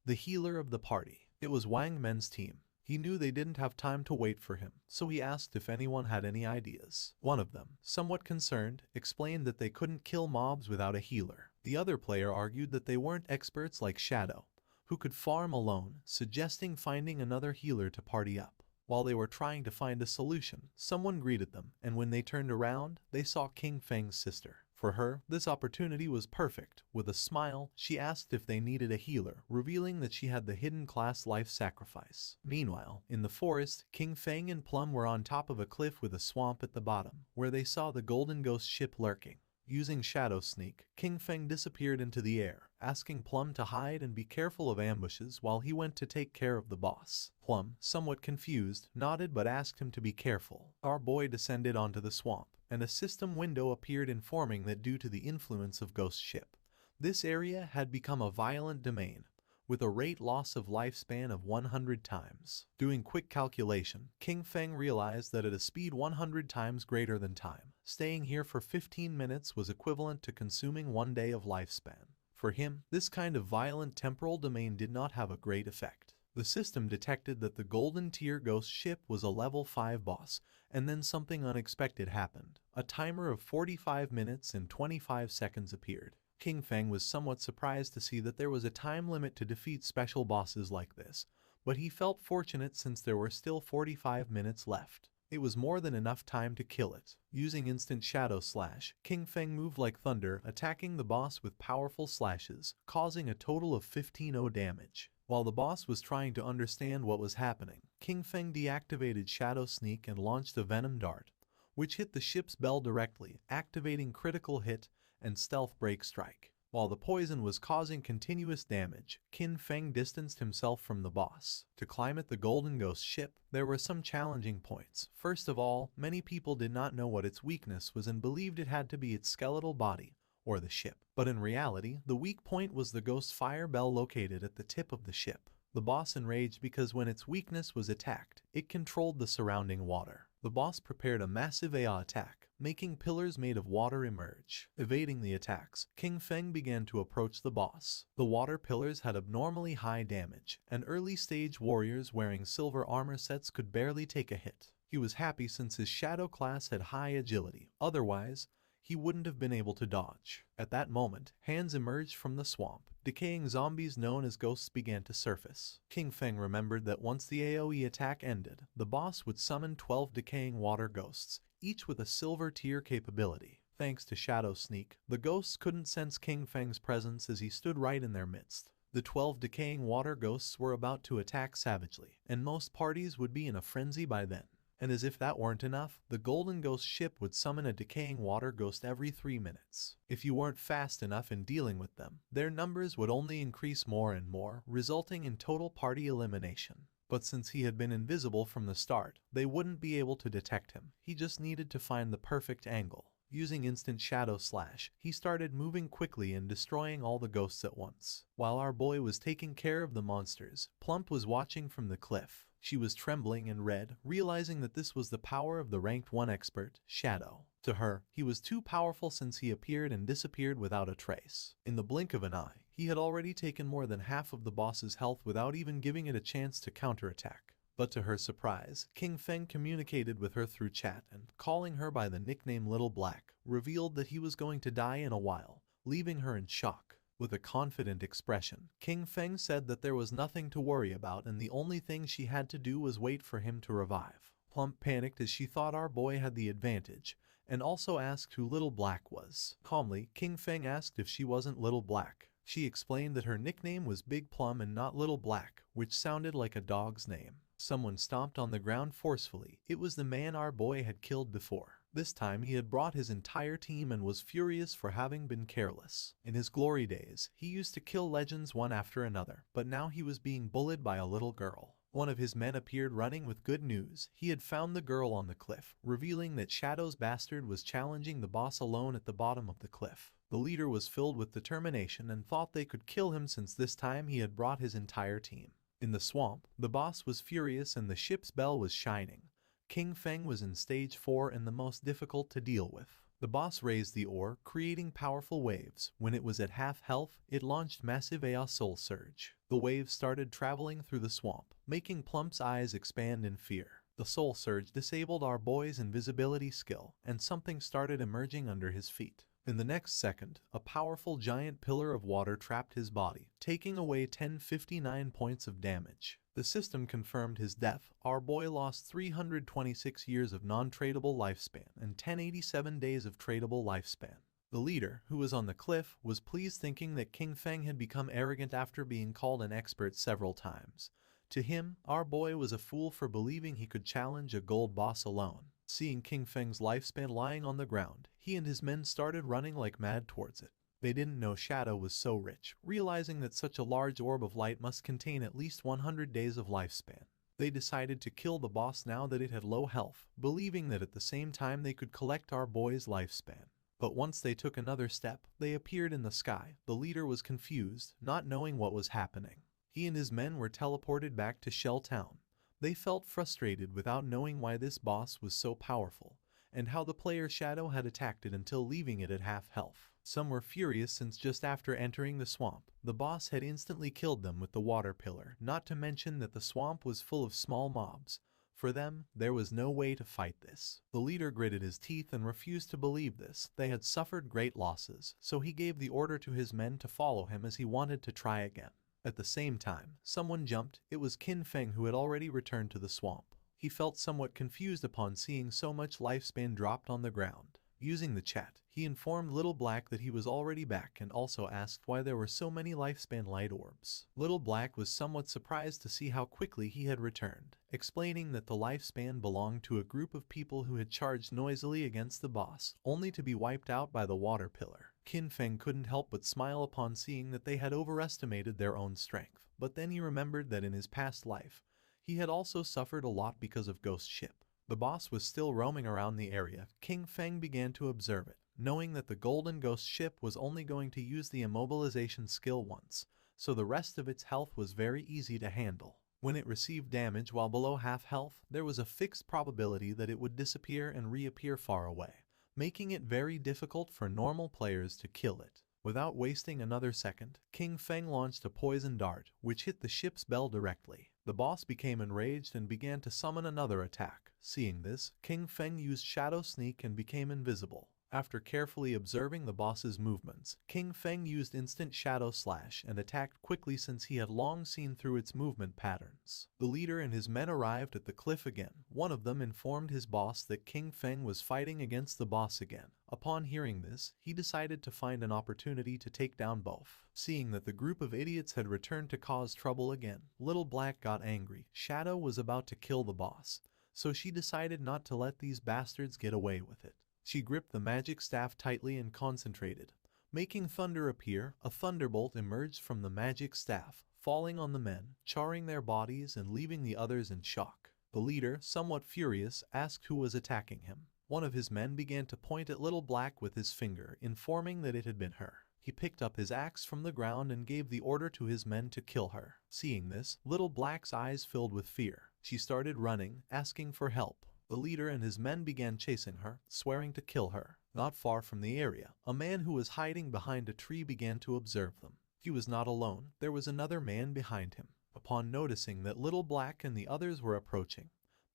the healer of the party. It was Wang Men's team. He knew they didn't have time to wait for him, so he asked if anyone had any ideas. One of them, somewhat concerned, explained that they couldn't kill mobs without a healer. The other player argued that they weren't experts like Shadow, who could farm alone, suggesting finding another healer to party up. While they were trying to find a solution, someone greeted them, and when they turned around, they saw King Feng's sister. For her, this opportunity was perfect. With a smile, she asked if they needed a healer, revealing that she had the hidden class life sacrifice. Meanwhile, in the forest, King Feng and Plum were on top of a cliff with a swamp at the bottom, where they saw the Golden Ghost ship lurking. Using Shadow Sneak, King Feng disappeared into the air, asking Plum to hide and be careful of ambushes while he went to take care of the boss. Plum, somewhat confused, nodded but asked him to be careful. Our boy descended onto the swamp, and a system window appeared informing that due to the influence of Ghost Ship, this area had become a violent domain, with a rate loss of lifespan of 100 times. Doing quick calculation, King Feng realized that at a speed 100 times greater than time, staying here for 15 minutes was equivalent to consuming 1 day of lifespan. For him, this kind of violent temporal domain did not have a great effect. The system detected that the Golden Tier Ghost Ship was a level 5 boss, and then something unexpected happened. A timer of 45 minutes and 25 seconds appeared. King Feng was somewhat surprised to see that there was a time limit to defeat special bosses like this, but he felt fortunate since there were still 45 minutes left. It was more than enough time to kill it. Using instant shadow slash, King Feng moved like thunder, attacking the boss with powerful slashes, causing a total of 15-0 damage. While the boss was trying to understand what was happening, King Feng deactivated Shadow Sneak and launched a Venom Dart, which hit the ship's bell directly, activating Critical Hit and Stealth Break Strike. While the poison was causing continuous damage, King Feng distanced himself from the boss. To climb at the Golden Ghost ship, there were some challenging points. First of all, many people did not know what its weakness was and believed it had to be its skeletal body, or the ship. But in reality, the weak point was the Ghost Fire Bell located at the tip of the ship. The boss enraged because when its weakness was attacked, it controlled the surrounding water. The boss prepared a massive AoE attack, making pillars made of water emerge. Evading the attacks, King Feng began to approach the boss. The water pillars had abnormally high damage, and early-stage warriors wearing silver armor sets could barely take a hit. He was happy since his shadow class had high agility, otherwise, he wouldn't have been able to dodge. At that moment, hands emerged from the swamp. Decaying zombies known as ghosts began to surface. King Feng remembered that once the AoE attack ended, the boss would summon 12 decaying water ghosts, each with a silver tier capability. Thanks to Shadow Sneak, the ghosts couldn't sense King Feng's presence as he stood right in their midst. The 12 decaying water ghosts were about to attack savagely, and most parties would be in a frenzy by then. And as if that weren't enough, the Golden Ghost ship would summon a decaying water ghost every 3 minutes. If you weren't fast enough in dealing with them, their numbers would only increase more and more, resulting in total party elimination. But since he had been invisible from the start, they wouldn't be able to detect him. He just needed to find the perfect angle. Using instant shadow slash, he started moving quickly and destroying all the ghosts at once. While our boy was taking care of the monsters, Plump was watching from the cliff. She was trembling and red, realizing that this was the power of the ranked 1 expert, Shadow. To her, he was too powerful since he appeared and disappeared without a trace. In the blink of an eye, he had already taken more than half of the boss's health without even giving it a chance to counterattack. But to her surprise, King Feng communicated with her through chat and, calling her by the nickname Little Black, revealed that he was going to die in a while, leaving her in shock. With a confident expression, King Feng said that there was nothing to worry about and the only thing she had to do was wait for him to revive. Plump panicked as she thought our boy had the advantage, and also asked who Little Black was. Calmly, King Feng asked if she wasn't Little Black. She explained that her nickname was Big Plum and not Little Black, which sounded like a dog's name. Someone stomped on the ground forcefully. It was the man our boy had killed before. This time he had brought his entire team and was furious for having been careless. In his glory days, he used to kill legends one after another, but now he was being bullied by a little girl. One of his men appeared running with good news. He had found the girl on the cliff, revealing that Shadow's bastard was challenging the boss alone at the bottom of the cliff. The leader was filled with determination and thought they could kill him since this time he had brought his entire team. In the swamp, the boss was furious and the ship's bell was shining. King Feng was in stage 4 and the most difficult to deal with. The boss raised the ore, creating powerful waves. When it was at half health, it launched massive Aeon Soul Surge. The waves started traveling through the swamp, making Plump's eyes expand in fear. The Soul Surge disabled our boy's invisibility skill, and something started emerging under his feet. In the next second, a powerful giant pillar of water trapped his body, taking away 1059 points of damage. The system confirmed his death. Our boy lost 326 years of non-tradable lifespan and 1087 days of tradable lifespan. The leader, who was on the cliff, was pleased thinking that King Feng had become arrogant after being called an expert several times. To him, our boy was a fool for believing he could challenge a gold boss alone. Seeing King Feng's lifespan lying on the ground, he and his men started running like mad towards it. They didn't know Shadow was so rich, realizing that such a large orb of light must contain at least 100 days of lifespan. They decided to kill the boss now that it had low health, believing that at the same time they could collect our boy's lifespan. But once they took another step, they appeared in the sky. The leader was confused, not knowing what was happening. He and his men were teleported back to Shell Town. They felt frustrated without knowing why this boss was so powerful, and how the player Shadow had attacked it until leaving it at half health. Some were furious since just after entering the swamp, the boss had instantly killed them with the water pillar, not to mention that the swamp was full of small mobs. For them, there was no way to fight this. The leader gritted his teeth and refused to believe this. They had suffered great losses, so he gave the order to his men to follow him as he wanted to try again. At the same time, someone jumped. It was King Feng who had already returned to the swamp. He felt somewhat confused upon seeing so much lifespan dropped on the ground. Using the chat, he informed Little Black that he was already back and also asked why there were so many lifespan light orbs. Little Black was somewhat surprised to see how quickly he had returned, explaining that the lifespan belonged to a group of people who had charged noisily against the boss, only to be wiped out by the water pillar. Kin Feng couldn't help but smile upon seeing that they had overestimated their own strength, but then he remembered that in his past life, he had also suffered a lot because of Ghost Ship. The boss was still roaming around the area. King Feng began to observe it, knowing that the Golden Ghost Ship was only going to use the immobilization skill once, so the rest of its health was very easy to handle. When it received damage while below half health, there was a fixed probability that it would disappear and reappear far away, making it very difficult for normal players to kill it. Without wasting another second, King Feng launched a poison dart, which hit the ship's bell directly. The boss became enraged and began to summon another attack. Seeing this, King Feng used Shadow Sneak and became invisible. After carefully observing the boss's movements, King Feng used instant shadow slash and attacked quickly since he had long seen through its movement patterns. The leader and his men arrived at the cliff again. One of them informed his boss that King Feng was fighting against the boss again. Upon hearing this, he decided to find an opportunity to take down both. Seeing that the group of idiots had returned to cause trouble again, Little Black got angry. Shadow was about to kill the boss, so she decided not to let these bastards get away with it. She gripped the magic staff tightly and concentrated. Making thunder appear, a thunderbolt emerged from the magic staff, falling on the men, charring their bodies and leaving the others in shock. The leader, somewhat furious, asked who was attacking him. One of his men began to point at Little Black with his finger, informing that it had been her. He picked up his axe from the ground and gave the order to his men to kill her. Seeing this, Little Black's eyes filled with fear. She started running, asking for help. The leader and his men began chasing her, swearing to kill her. Not far from the area, a man who was hiding behind a tree began to observe them. He was not alone. There was another man behind him. Upon noticing that Little Black and the others were approaching,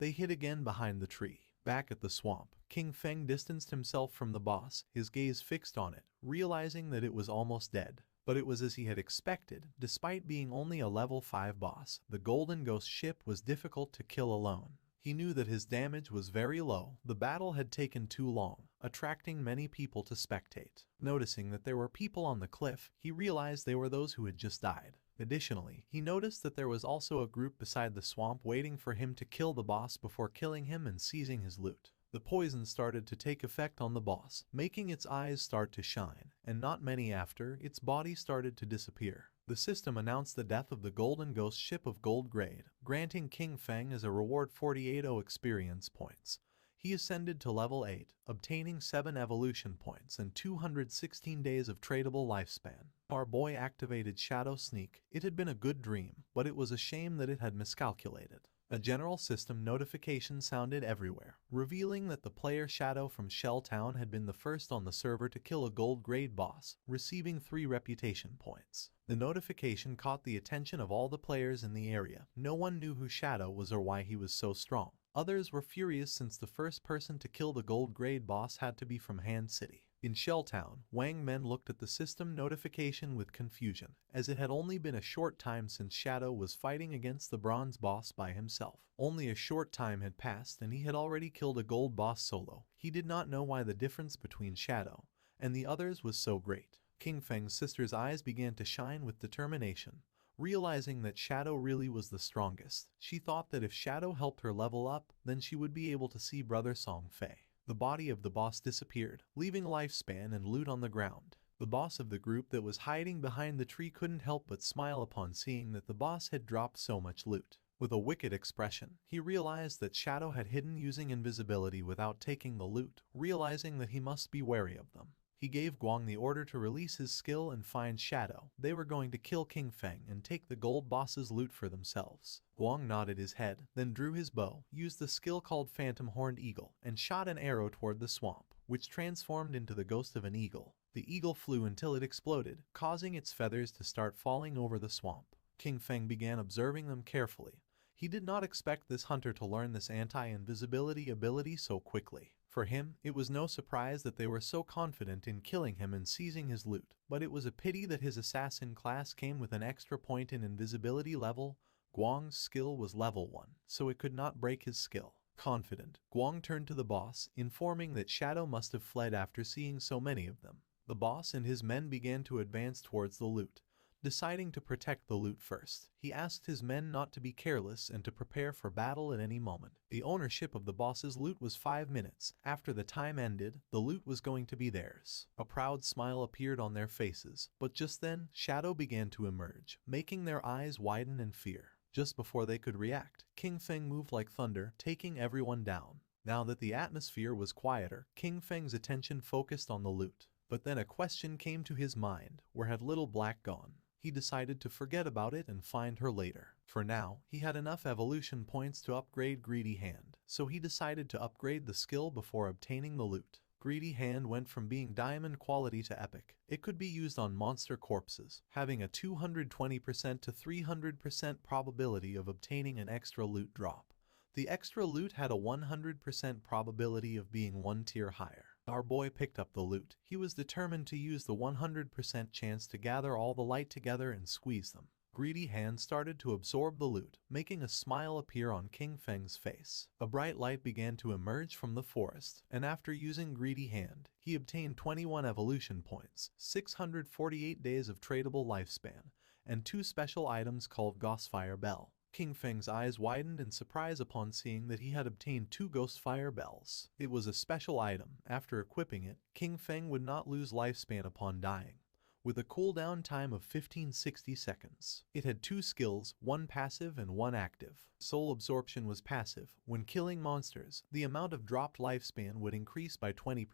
they hid again behind the tree. Back at the swamp, King Feng distanced himself from the boss, his gaze fixed on it, realizing that it was almost dead. But it was as he had expected. Despite being only a level 5 boss, the Golden Ghost ship was difficult to kill alone. He knew that his damage was very low. The battle had taken too long, attracting many people to spectate. Noticing that there were people on the cliff, he realized they were those who had just died. Additionally, he noticed that there was also a group beside the swamp waiting for him to kill the boss before killing him and seizing his loot. The poison started to take effect on the boss, making its eyes start to shine, and not many after, its body started to disappear. The system announced the death of the Golden Ghost ship of gold grade, granting King Feng as a reward 48 experience points. He ascended to level 8, obtaining 7 evolution points and 216 days of tradable lifespan. Our boy activated Shadow Sneak. It had been a good dream, but it was a shame that it had miscalculated. A general system notification sounded everywhere, revealing that the player Shadow from Shell Town had been the first on the server to kill a gold grade boss, receiving 3 reputation points. The notification caught the attention of all the players in the area. No one knew who Shadow was or why he was so strong. Others were furious since the first person to kill the gold grade boss had to be from Hand City. In Shell Town, Wang Men looked at the system notification with confusion, as it had only been a short time since Shadow was fighting against the bronze boss by himself. Only a short time had passed and he had already killed a gold boss solo. He did not know why the difference between Shadow and the others was so great. King Feng's sister's eyes began to shine with determination. Realizing that Shadow really was the strongest, she thought that if Shadow helped her level up, then she would be able to see Brother Song Fei. The body of the boss disappeared, leaving lifespan and loot on the ground. The boss of the group that was hiding behind the tree couldn't help but smile upon seeing that the boss had dropped so much loot. With a wicked expression, he realized that Shadow had hidden using invisibility without taking the loot, realizing that he must be wary of them. He gave Guang the order to release his skill and find Shadow. They were going to kill King Feng and take the gold boss's loot for themselves. Guang nodded his head, then drew his bow, used the skill called Phantom Horned Eagle, and shot an arrow toward the swamp, which transformed into the ghost of an eagle. The eagle flew until it exploded, causing its feathers to start falling over the swamp. King Feng began observing them carefully. He did not expect this hunter to learn this anti-invisibility ability so quickly. For him, it was no surprise that they were so confident in killing him and seizing his loot, but it was a pity that his assassin class came with an extra point in invisibility level. Guang's skill was level 1, so it could not break his skill. Confident, Guang turned to the boss, informing that Shadow must have fled after seeing so many of them. The boss and his men began to advance towards the loot. Deciding to protect the loot first, he asked his men not to be careless and to prepare for battle at any moment. The ownership of the boss's loot was 5 minutes. After the time ended, the loot was going to be theirs. A proud smile appeared on their faces, but just then, Shadow began to emerge, making their eyes widen in fear. Just before they could react, King Feng moved like thunder, taking everyone down. Now that the atmosphere was quieter, King Feng's attention focused on the loot. But then a question came to his mind: where had Little Black gone? He decided to forget about it and find her later. For now, he had enough evolution points to upgrade Greedy Hand, so he decided to upgrade the skill before obtaining the loot. Greedy Hand went from being diamond quality to epic. It could be used on monster corpses, having a 220% to 300% probability of obtaining an extra loot drop. The extra loot had a 100% probability of being 1 tier higher. Our boy picked up the loot. He was determined to use the 100% chance to gather all the light together and squeeze them. Greedy Hand started to absorb the loot, making a smile appear on King Feng's face. A bright light began to emerge from the forest, and after using Greedy Hand, he obtained 21 evolution points, 648 days of tradable lifespan, and 2 special items called Ghostfire Bell. King Feng's eyes widened in surprise upon seeing that he had obtained 2 Ghostfire Bells. It was a special item. After equipping it, King Feng would not lose lifespan upon dying, with a cooldown time of 1560 seconds. It had 2 skills, 1 passive and 1 active. Soul Absorption was passive. When killing monsters, the amount of dropped lifespan would increase by 20%,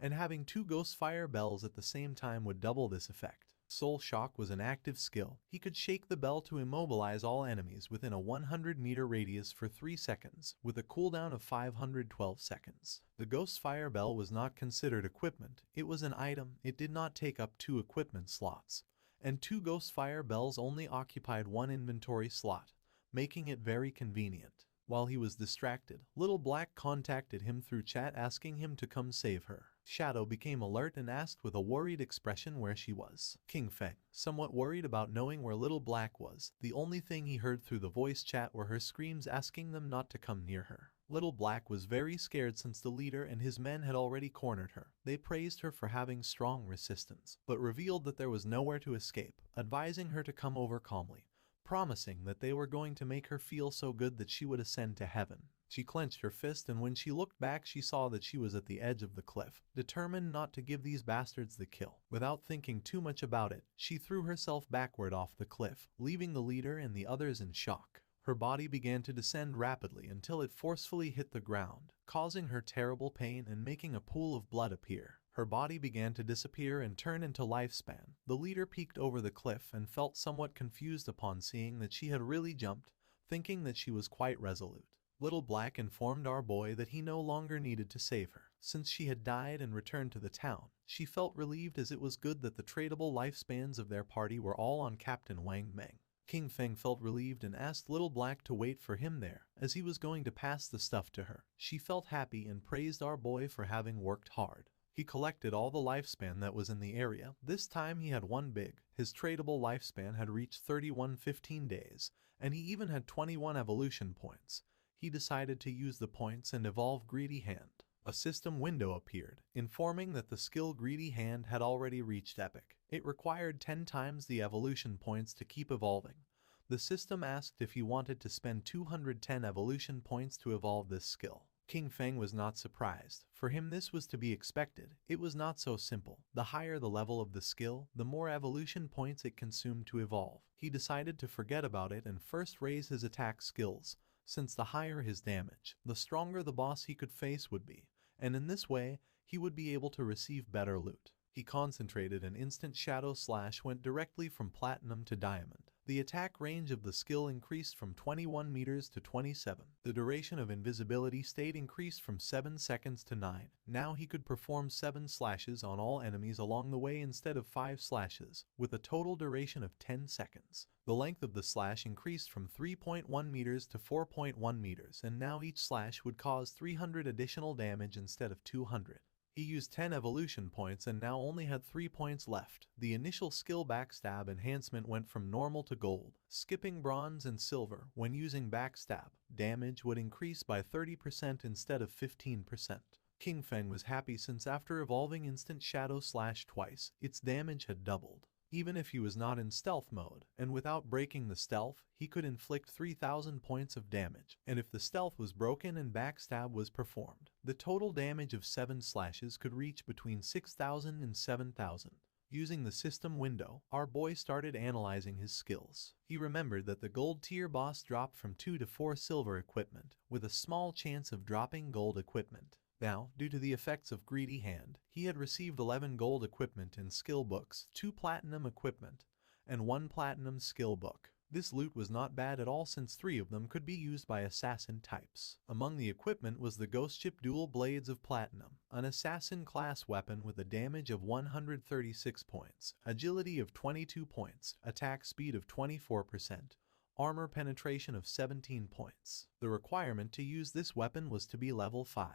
and having 2 Ghostfire Bells at the same time would double this effect. Soul Shock was an active skill. He could shake the bell to immobilize all enemies within a 100-meter radius for 3 seconds, with a cooldown of 512 seconds. The Ghostfire Bell was not considered equipment. It was an item. It did not take up 2 equipment slots, and 2 Ghostfire Bells only occupied 1 inventory slot, making it very convenient. While he was distracted, Little Black contacted him through chat asking him to come save her. Shadow became alert and asked with a worried expression where she was. King Feng, somewhat worried about knowing where Little Black was, the only thing he heard through the voice chat were her screams asking them not to come near her. Little Black was very scared since the leader and his men had already cornered her. They praised her for having strong resistance, but revealed that there was nowhere to escape, advising her to come over calmly, promising that they were going to make her feel so good that she would ascend to heaven. She clenched her fist, and when she looked back she saw that she was at the edge of the cliff, determined not to give these bastards the kill. Without thinking too much about it, she threw herself backward off the cliff, leaving the leader and the others in shock. Her body began to descend rapidly until it forcefully hit the ground, causing her terrible pain and making a pool of blood appear. Her body began to disappear and turn into lifespan. The leader peeked over the cliff and felt somewhat confused upon seeing that she had really jumped, thinking that she was quite resolute. Little Black informed our boy that he no longer needed to save her, since she had died and returned to the town. She felt relieved as it was good that the tradable lifespans of their party were all on Captain Wang Meng. King Feng felt relieved and asked Little Black to wait for him there, as he was going to pass the stuff to her. She felt happy and praised our boy for having worked hard. He collected all the lifespan that was in the area. This time he had 1 big. His tradable lifespan had reached 3115 days, and he even had 21 evolution points. He decided to use the points and evolve Greedy Hand. A system window appeared, informing that the skill Greedy Hand had already reached epic. It required 10 times the evolution points to keep evolving. The system asked if he wanted to spend 210 evolution points to evolve this skill. King Feng was not surprised. For him this was to be expected. It was not so simple. The higher the level of the skill, the more evolution points it consumed to evolve. He decided to forget about it and first raise his attack skills, since the higher his damage, the stronger the boss he could face would be, and in this way, he would be able to receive better loot. He concentrated and instant Shadow Slash went directly from Platinum to Diamond. The attack range of the skill increased from 21 meters to 27. The duration of invisibility stayed increased from 7 seconds to 9. Now he could perform 7 slashes on all enemies along the way instead of 5 slashes, with a total duration of 10 seconds. The length of the slash increased from 3.1 meters to 4.1 meters, and now each slash would cause 300 additional damage instead of 200. He used 10 evolution points and now only had 3 points left. The initial skill Backstab enhancement went from normal to gold, skipping bronze and silver. When using Backstab, damage would increase by 30% instead of 15%. King Feng was happy since after evolving Instant Shadow Slash twice, its damage had doubled. Even if he was not in stealth mode, and without breaking the stealth, he could inflict 3,000 points of damage, and if the stealth was broken and Backstab was performed, the total damage of 7 slashes could reach between 6,000 and 7,000. Using the system window, our boy started analyzing his skills. He remembered that the gold tier boss dropped from 2 to 4 silver equipment, with a small chance of dropping gold equipment. Now, due to the effects of Greedy Hand, he had received 11 gold equipment and skill books, 2 platinum equipment, and 1 platinum skill book. This loot was not bad at all since 3 of them could be used by assassin types. Among the equipment was the Ghost Ship Dual Blades of Platinum, an assassin class weapon with a damage of 136 points, agility of 22 points, attack speed of 24%, armor penetration of 17 points. The requirement to use this weapon was to be level 5.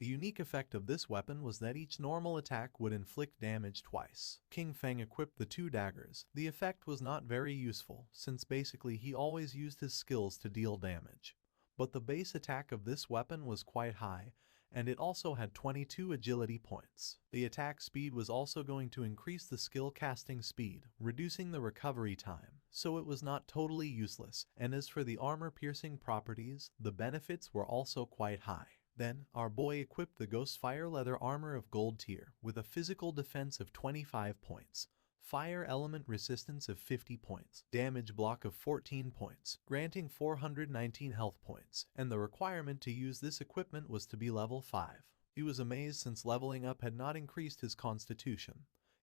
The unique effect of this weapon was that each normal attack would inflict damage twice. King Feng equipped the two daggers. The effect was not very useful, since basically he always used his skills to deal damage. But the base attack of this weapon was quite high, and it also had 22 agility points. The attack speed was also going to increase the skill casting speed, reducing the recovery time, so it was not totally useless, and as for the armor-piercing properties, the benefits were also quite high. Then, our boy equipped the Ghost Fire Leather Armor of Gold Tier with a physical defense of 25 points, fire element resistance of 50 points, damage block of 14 points, granting 419 health points, and the requirement to use this equipment was to be level 5. He was amazed since leveling up had not increased his constitution.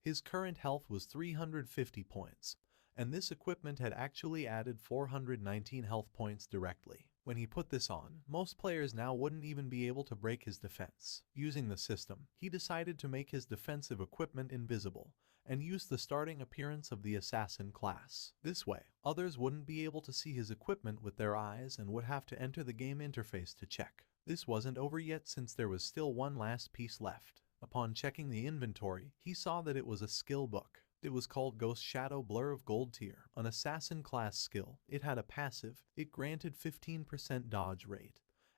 His current health was 350 points, and this equipment had actually added 419 health points directly. When he put this on, most players now wouldn't even be able to break his defense. Using the system, he decided to make his defensive equipment invisible, and use the starting appearance of the assassin class. This way, others wouldn't be able to see his equipment with their eyes and would have to enter the game interface to check. This wasn't over yet since there was still one last piece left. Upon checking the inventory, he saw that it was a skill book. It was called Ghost Shadow Blur of Gold Tier, an assassin class skill. It had a passive, it granted 15% dodge rate,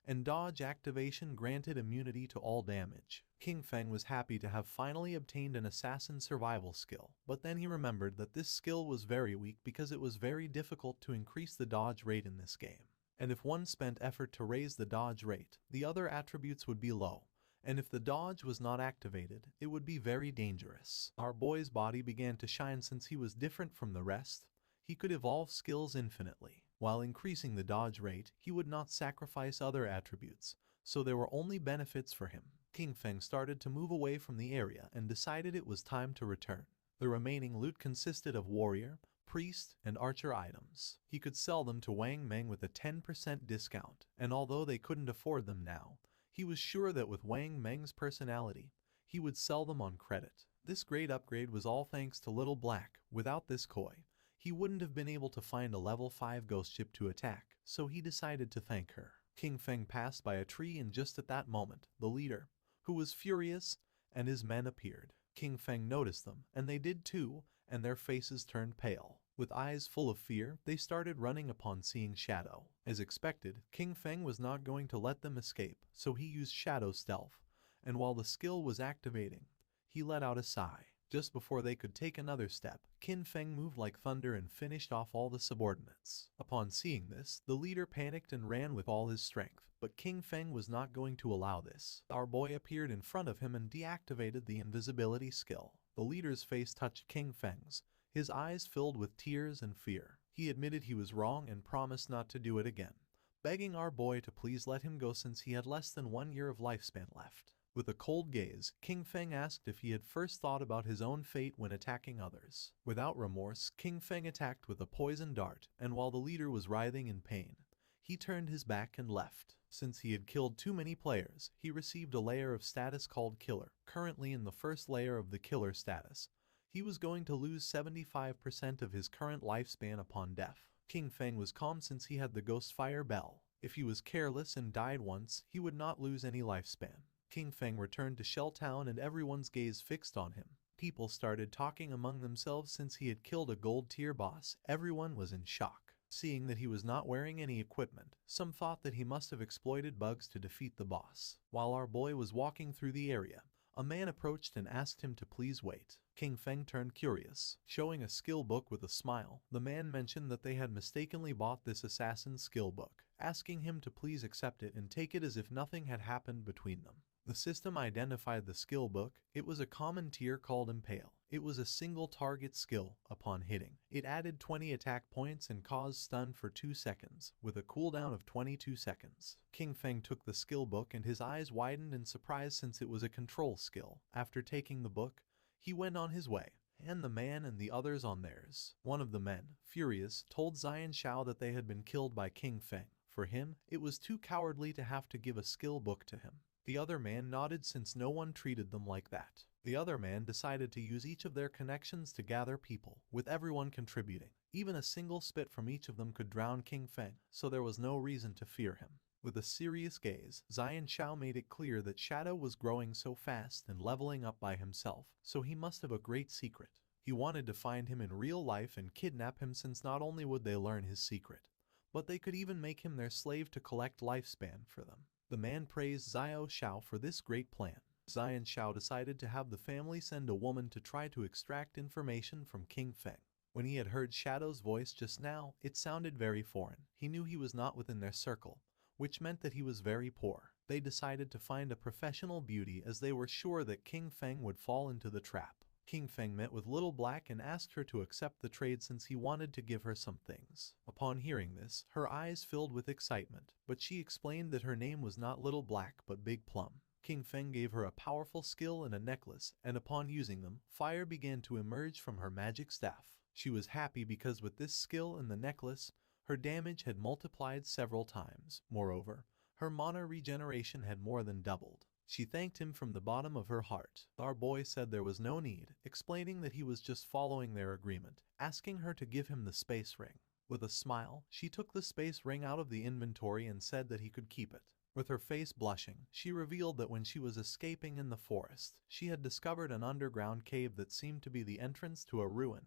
and dodge activation granted immunity to all damage. King Feng was happy to have finally obtained an assassin survival skill, but then he remembered that this skill was very weak because it was very difficult to increase the dodge rate in this game. And if one spent effort to raise the dodge rate, the other attributes would be low. And if the dodge was not activated, it would be very dangerous. Our boy's body began to shine since he was different from the rest. He could evolve skills infinitely. While increasing the dodge rate, he would not sacrifice other attributes, so there were only benefits for him. King Feng started to move away from the area and decided it was time to return. The remaining loot consisted of warrior, priest, and archer items. He could sell them to Wang Meng with a 10% discount, and although they couldn't afford them now, he was sure that with Wang Meng's personality, he would sell them on credit. This great upgrade was all thanks to Little Black. Without this koi, he wouldn't have been able to find a level 5 ghost ship to attack, so he decided to thank her. King Feng passed by a tree and just at that moment, the leader, who was furious, and his men appeared. King Feng noticed them, and they did too, and their faces turned pale. With eyes full of fear, they started running upon seeing Shadow. As expected, King Feng was not going to let them escape, so he used Shadow Stealth, and while the skill was activating, he let out a sigh. Just before they could take another step, King Feng moved like thunder and finished off all the subordinates. Upon seeing this, the leader panicked and ran with all his strength, but King Feng was not going to allow this. Our boy appeared in front of him and deactivated the invisibility skill. The leader's face touched King Feng's, his eyes filled with tears and fear. He admitted he was wrong and promised not to do it again, begging our boy to please let him go since he had less than 1 year of lifespan left. With a cold gaze, King Feng asked if he had first thought about his own fate when attacking others. Without remorse, King Feng attacked with a poison dart, and while the leader was writhing in pain, he turned his back and left. Since he had killed too many players, he received a layer of status called Killer. Currently in the first layer of the Killer status, he was going to lose 75% of his current lifespan upon death. King Feng was calm since he had the Ghost Fire Bell. If he was careless and died once, he would not lose any lifespan. King Feng returned to Shell Town and everyone's gaze fixed on him. People started talking among themselves since he had killed a gold tier boss. Everyone was in shock. Seeing that he was not wearing any equipment, some thought that he must have exploited bugs to defeat the boss. While our boy was walking through the area, a man approached and asked him to please wait. King Feng turned curious. Showing a skill book with a smile, the man mentioned that they had mistakenly bought this assassin's skill book, asking him to please accept it and take it as if nothing had happened between them. The system identified the skill book. It was a common tier called Impale. It was a single target skill. Upon hitting, it added 20 attack points and caused stun for 2 seconds, with a cooldown of 22 seconds. King Feng took the skill book and his eyes widened in surprise since it was a control skill. After taking the book, he went on his way, and the man and the others on theirs. One of the men, furious, told Zion Shao that they had been killed by King Feng. For him, it was too cowardly to have to give a skill book to him. The other man nodded since no one treated them like that. The other man decided to use each of their connections to gather people, with everyone contributing. Even a single spit from each of them could drown King Feng, so there was no reason to fear him. With a serious gaze, Zion Shao made it clear that Shadow was growing so fast and leveling up by himself, so he must have a great secret. He wanted to find him in real life and kidnap him, since not only would they learn his secret, but they could even make him their slave to collect lifespan for them. The man praised Zion Shao for this great plan. Zion Shao decided to have the family send a woman to try to extract information from King Feng. When he had heard Shadow's voice just now, it sounded very foreign. He knew he was not within their circle, which meant that he was very poor. They decided to find a professional beauty, as they were sure that King Feng would fall into the trap. King Feng met with Little Black and asked her to accept the trade, since he wanted to give her some things. Upon hearing this, her eyes filled with excitement, but she explained that her name was not Little Black but Big Plum. King Feng gave her a powerful skill and a necklace, and upon using them, fire began to emerge from her magic staff. She was happy because with this skill and the necklace, her damage had multiplied several times. Moreover, her mana regeneration had more than doubled. She thanked him from the bottom of her heart. Our boy said there was no need, explaining that he was just following their agreement, asking her to give him the space ring. With a smile, she took the space ring out of the inventory and said that he could keep it. With her face blushing, she revealed that when she was escaping in the forest, she had discovered an underground cave that seemed to be the entrance to a ruin,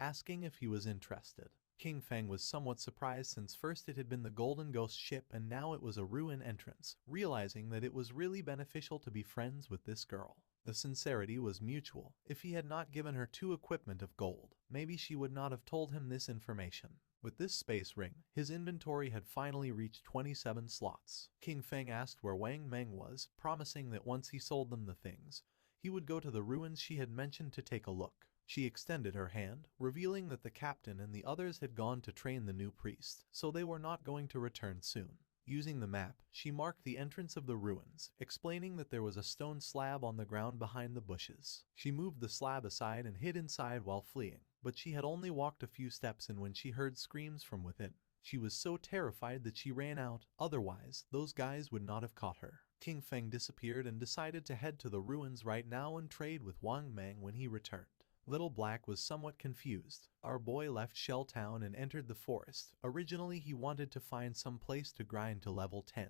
asking if he was interested. King Feng was somewhat surprised, since first it had been the Golden Ghost ship and now it was a ruin entrance, realizing that it was really beneficial to be friends with this girl. The sincerity was mutual. If he had not given her 2 equipment of gold, maybe she would not have told him this information. With this space ring, his inventory had finally reached 27 slots. King Feng asked where Wang Meng was, promising that once he sold them the things, he would go to the ruins she had mentioned to take a look. She extended her hand, revealing that the captain and the others had gone to train the new priest, so they were not going to return soon. Using the map, she marked the entrance of the ruins, explaining that there was a stone slab on the ground behind the bushes. She moved the slab aside and hid inside while fleeing, but she had only walked a few steps when she heard screams from within. She was so terrified that she ran out, otherwise those guys would not have caught her. King Feng disappeared and decided to head to the ruins right now and trade with Wang Meng when he returned. Little Black was somewhat confused. Our boy left Shell Town and entered the forest. Originally he wanted to find some place to grind to level 10.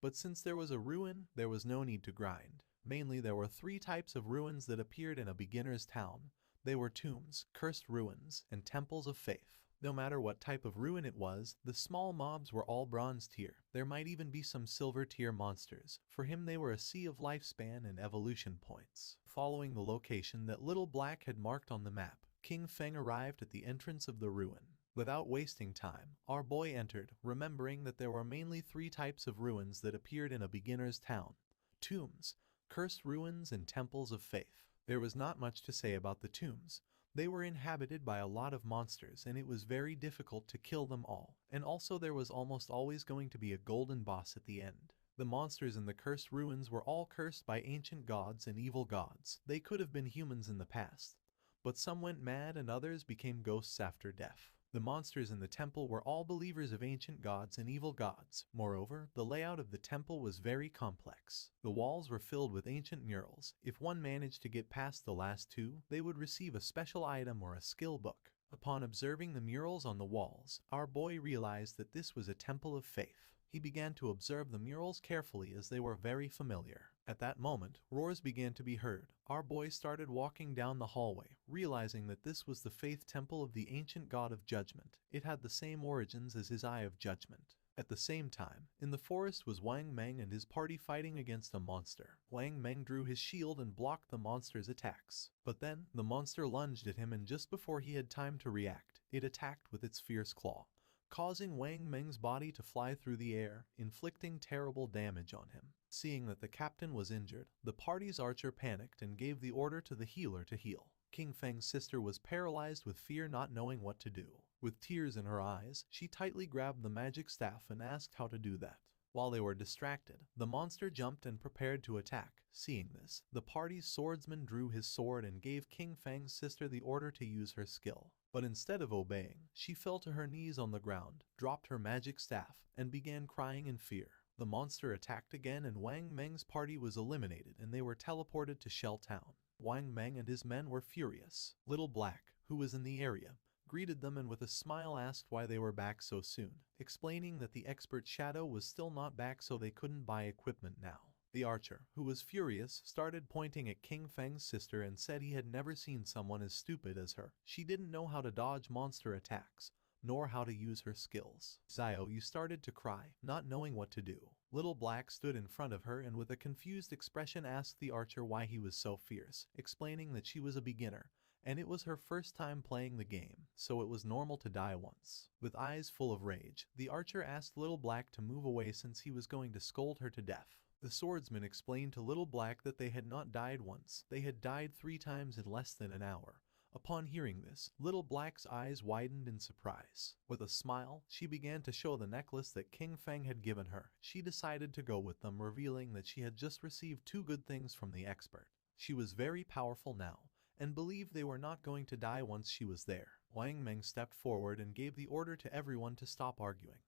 But since there was a ruin, there was no need to grind. Mainly there were 3 types of ruins that appeared in a beginner's town. They were tombs, cursed ruins, and temples of faith. No matter what type of ruin it was, the small mobs were all bronze tier. There might even be some silver tier monsters. For him they were a sea of lifespan and evolution points. Following the location that Little Black had marked on the map, King Feng arrived at the entrance of the ruin. Without wasting time, our boy entered, remembering that there were mainly 3 types of ruins that appeared in a beginner's town: tombs, cursed ruins, and temples of faith. There was not much to say about the tombs. They were inhabited by a lot of monsters and it was very difficult to kill them all, and also there was almost always going to be a golden boss at the end. The monsters in the cursed ruins were all cursed by ancient gods and evil gods. They could have been humans in the past, but some went mad and others became ghosts after death. The monsters in the temple were all believers of ancient gods and evil gods. Moreover, the layout of the temple was very complex. The walls were filled with ancient murals. If one managed to get past the last 2, they would receive a special item or a skill book. Upon observing the murals on the walls, our boy realized that this was a temple of faith. He began to observe the murals carefully as they were very familiar. At that moment, roars began to be heard. Our boy started walking down the hallway, realizing that this was the faith temple of the ancient god of judgment. It had the same origins as his eye of judgment. At the same time, in the forest was Wang Meng and his party fighting against a monster. Wang Meng drew his shield and blocked the monster's attacks. But then, the monster lunged at him and just before he had time to react, it attacked with its fierce claw, causing Wang Meng's body to fly through the air, inflicting terrible damage on him. Seeing that the captain was injured, the party's archer panicked and gave the order to the healer to heal. King Feng's sister was paralyzed with fear, not knowing what to do. With tears in her eyes, she tightly grabbed the magic staff and asked how to do that. While they were distracted, the monster jumped and prepared to attack. Seeing this, the party's swordsman drew his sword and gave King Feng's sister the order to use her skill. But instead of obeying, she fell to her knees on the ground, dropped her magic staff, and began crying in fear. The monster attacked again and Wang Meng's party was eliminated and they were teleported to Shell Town. Wang Meng and his men were furious. Little Black, who was in the area, greeted them and with a smile asked why they were back so soon, explaining that the expert Shadow was still not back so they couldn't buy equipment now. The archer, who was furious, started pointing at King Feng's sister and said he had never seen someone as stupid as her. She didn't know how to dodge monster attacks, nor how to use her skills. Zio, you started to cry, not knowing what to do. Little Black stood in front of her and with a confused expression asked the archer why he was so fierce, explaining that she was a beginner, and it was her first time playing the game, so it was normal to die once. With eyes full of rage, the archer asked Little Black to move away since he was going to scold her to death. The swordsman explained to Little Black that they had not died once, they had died 3 times in less than an hour. Upon hearing this, Little Black's eyes widened in surprise. With a smile, she began to show the necklace that King Feng had given her. She decided to go with them, revealing that she had just received 2 good things from the expert. She was very powerful now, and believed they were not going to die once she was there. Wang Meng stepped forward and gave the order to everyone to stop arguing.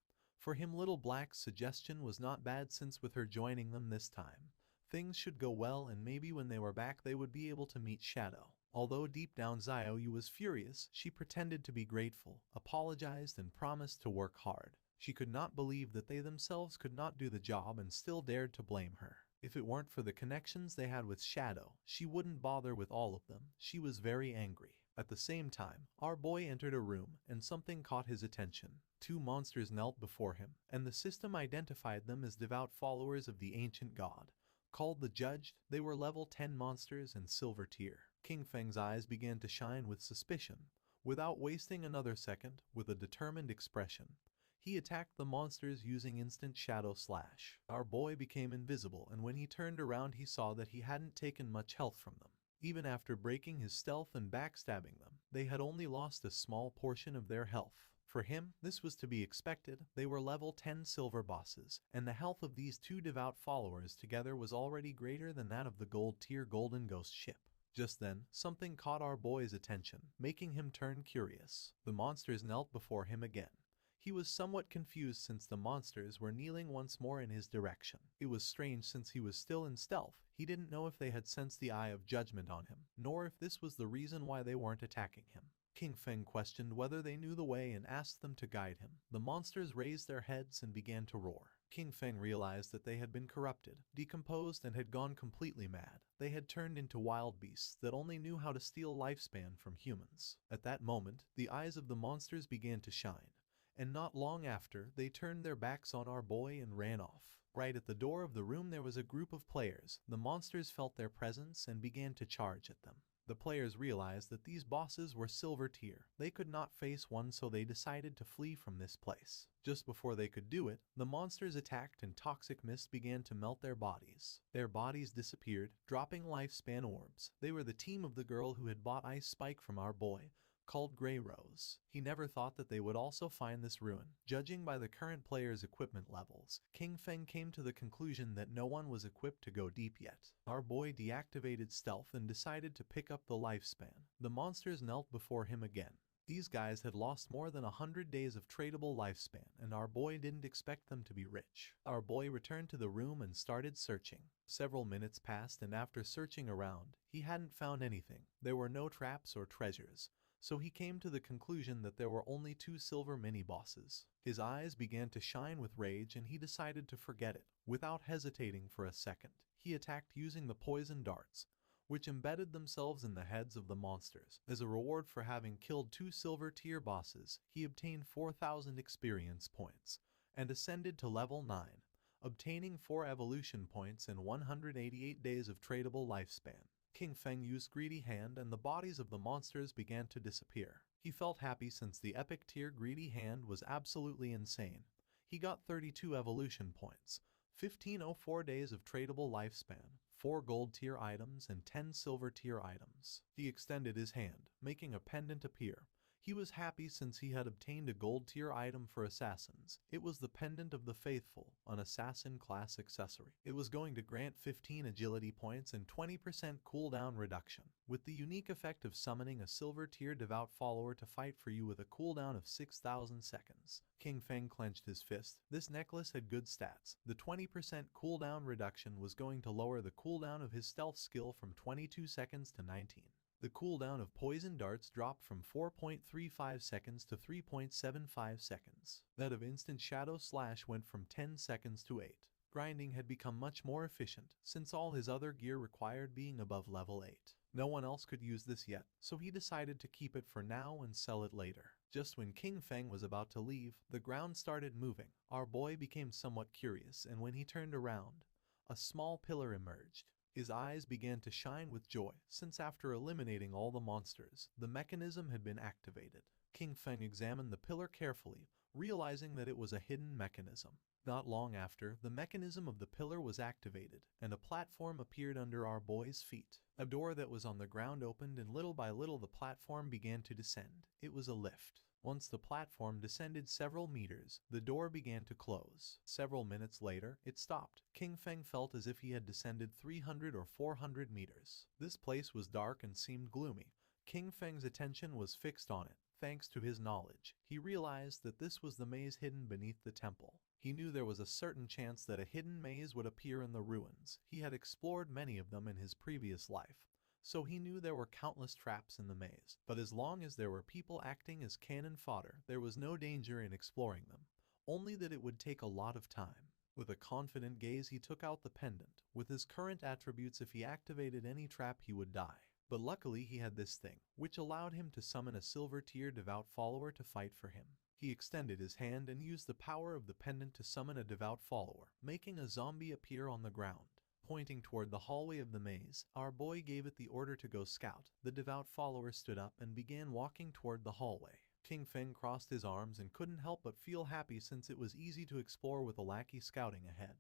For him, Little Black's suggestion was not bad since with her joining them this time, things should go well and maybe when they were back they would be able to meet Shadow. Although deep down Zio Yu was furious, she pretended to be grateful, apologized and promised to work hard. She could not believe that they themselves could not do the job and still dared to blame her. If it weren't for the connections they had with Shadow, she wouldn't bother with all of them. She was very angry. At the same time, our boy entered a room and something caught his attention. 2 monsters knelt before him, and the system identified them as devout followers of the ancient god. Called the Judged, they were level 10 monsters and silver tier. King Feng's eyes began to shine with suspicion. Without wasting another second, with a determined expression, he attacked the monsters using instant shadow slash. Our boy became invisible, and when he turned around he saw that he hadn't taken much health from them. Even after breaking his stealth and backstabbing them, they had only lost a small portion of their health. For him, this was to be expected. They were level 10 silver bosses, and the health of these 2 devout followers together was already greater than that of the gold tier Golden Ghost ship. Just then, something caught our boy's attention, making him turn curious. The monsters knelt before him again. He was somewhat confused since the monsters were kneeling once more in his direction. It was strange since he was still in stealth. He didn't know if they had sensed the eye of judgment on him, nor if this was the reason why they weren't attacking him. King Feng questioned whether they knew the way and asked them to guide him. The monsters raised their heads and began to roar. King Feng realized that they had been corrupted, decomposed, and had gone completely mad. They had turned into wild beasts that only knew how to steal lifespan from humans. At that moment, the eyes of the monsters began to shine, and not long after, they turned their backs on our boy and ran off. Right at the door of the room there was a group of players. The monsters felt their presence and began to charge at them. The players realized that these bosses were silver tier. They could not face one, so they decided to flee from this place. Just before they could do it, the monsters attacked and toxic mist began to melt their bodies. Their bodies disappeared, dropping lifespan orbs. They were the team of the girl who had bought Ice Spike from our boy, called Grey Rose. He never thought that they would also find this ruin. Judging by the current players' equipment levels, King Feng came to the conclusion that no one was equipped to go deep yet. Our boy deactivated stealth and decided to pick up the lifespan. The monsters knelt before him again. These guys had lost more than 100 days of tradable lifespan, and our boy didn't expect them to be rich. Our boy returned to the room and started searching. Several minutes passed, and after searching around, he hadn't found anything. There were no traps or treasures. So he came to the conclusion that there were only 2 silver mini-bosses. His eyes began to shine with rage and he decided to forget it. Without hesitating for a second, he attacked using the poison darts, which embedded themselves in the heads of the monsters. As a reward for having killed 2 silver tier bosses, he obtained 4,000 experience points and ascended to level 9, obtaining 4 evolution points and 188 days of tradable lifespan. King Feng used Greedy Hand and the bodies of the monsters began to disappear. He felt happy since the epic tier Greedy Hand was absolutely insane. He got 32 evolution points, 1504 days of tradable lifespan, 4 gold tier items and 10 silver tier items. He extended his hand, making a pendant appear. He was happy since he had obtained a gold tier item for assassins. It was the Pendant of the Faithful, an assassin class accessory. It was going to grant 15 agility points and 20% cooldown reduction, with the unique effect of summoning a silver tier devout follower to fight for you with a cooldown of 6,000 seconds. King Feng clenched his fist. This necklace had good stats. The 20% cooldown reduction was going to lower the cooldown of his stealth skill from 22 seconds to 19. The cooldown of poison darts dropped from 4.35 seconds to 3.75 seconds. That of instant shadow slash went from 10 seconds to 8. Grinding had become much more efficient, since all his other gear required being above level 8. No one else could use this yet, so he decided to keep it for now and sell it later. Just when King Feng was about to leave, the ground started moving. Our boy became somewhat curious, and when he turned around, a small pillar emerged. His eyes began to shine with joy, since after eliminating all the monsters, the mechanism had been activated. King Feng examined the pillar carefully, realizing that it was a hidden mechanism. Not long after, the mechanism of the pillar was activated, and a platform appeared under our boy's feet. A door that was on the ground opened, and little by little the platform began to descend. It was a lift. Once the platform descended several meters, the door began to close. Several minutes later, it stopped. King Feng felt as if he had descended 300 or 400 meters. This place was dark and seemed gloomy. King Feng's attention was fixed on it. Thanks to his knowledge, he realized that this was the maze hidden beneath the temple. He knew there was a certain chance that a hidden maze would appear in the ruins. He had explored many of them in his previous life, so he knew there were countless traps in the maze. But as long as there were people acting as cannon fodder, there was no danger in exploring them, only that it would take a lot of time. With a confident gaze, he took out the pendant. With his current attributes, if he activated any trap, he would die. But luckily he had this thing, which allowed him to summon a silver-tier devout follower to fight for him. He extended his hand and used the power of the pendant to summon a devout follower, making a zombie appear on the ground. Pointing toward the hallway of the maze, our boy gave it the order to go scout. The devout follower stood up and began walking toward the hallway. King Feng crossed his arms and couldn't help but feel happy, since it was easy to explore with a lackey scouting ahead.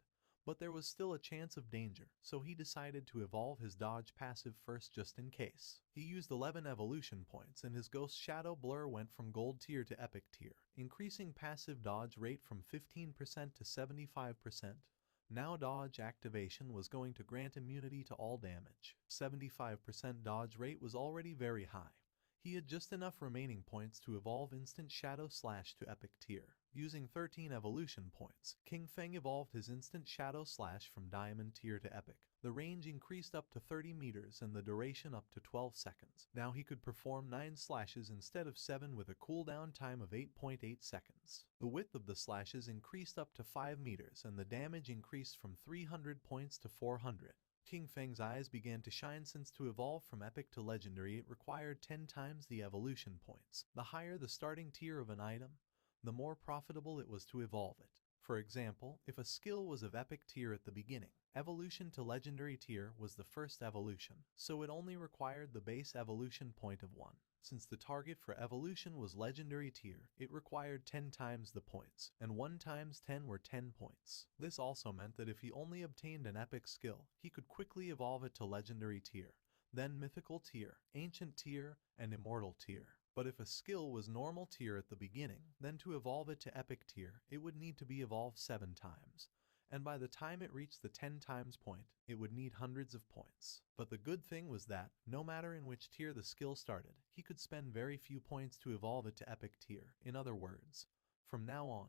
But there was still a chance of danger, so he decided to evolve his dodge passive first just in case. He used 11 evolution points, and his ghost shadow blur went from gold tier to epic tier, increasing passive dodge rate from 15% to 75%. Now dodge activation was going to grant immunity to all damage. 75% dodge rate was already very high. He had just enough remaining points to evolve instant shadow slash to epic tier. Using 13 evolution points, King Feng evolved his instant shadow slash from diamond tier to epic. The range increased up to 30 meters and the duration up to 12 seconds. Now he could perform 9 slashes instead of 7 with a cooldown time of 8.8 seconds. The width of the slashes increased up to 5 meters and the damage increased from 300 points to 400. King Feng's eyes began to shine, since to evolve from epic to legendary it required 10 times the evolution points. The higher the starting tier of an item, the more profitable it was to evolve it. For example, if a skill was of epic tier at the beginning, evolution to legendary tier was the first evolution, so it only required the base evolution point of 1. Since the target for evolution was legendary tier, it required 10 times the points, and 1 times 10 were 10 points. This also meant that if he only obtained an epic skill, he could quickly evolve it to legendary tier, then mythical tier, ancient tier, and immortal tier. But if a skill was normal tier at the beginning, then to evolve it to epic tier, it would need to be evolved 7 times. And by the time it reached the 10 times point, it would need hundreds of points. But the good thing was that, no matter in which tier the skill started, he could spend very few points to evolve it to epic tier. In other words, from now on,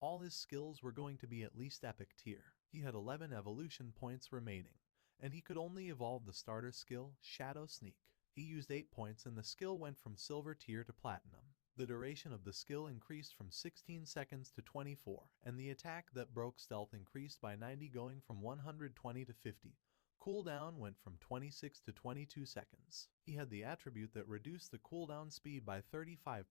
all his skills were going to be at least epic tier. He had 11 evolution points remaining, and he could only evolve the starter skill, Shadow Sneak. He used 8 points and the skill went from silver tier to platinum. The duration of the skill increased from 16 seconds to 24, and the attack that broke stealth increased by 90, going from 120 to 50. Cooldown went from 26 to 22 seconds. He had the attribute that reduced the cooldown speed by 35%,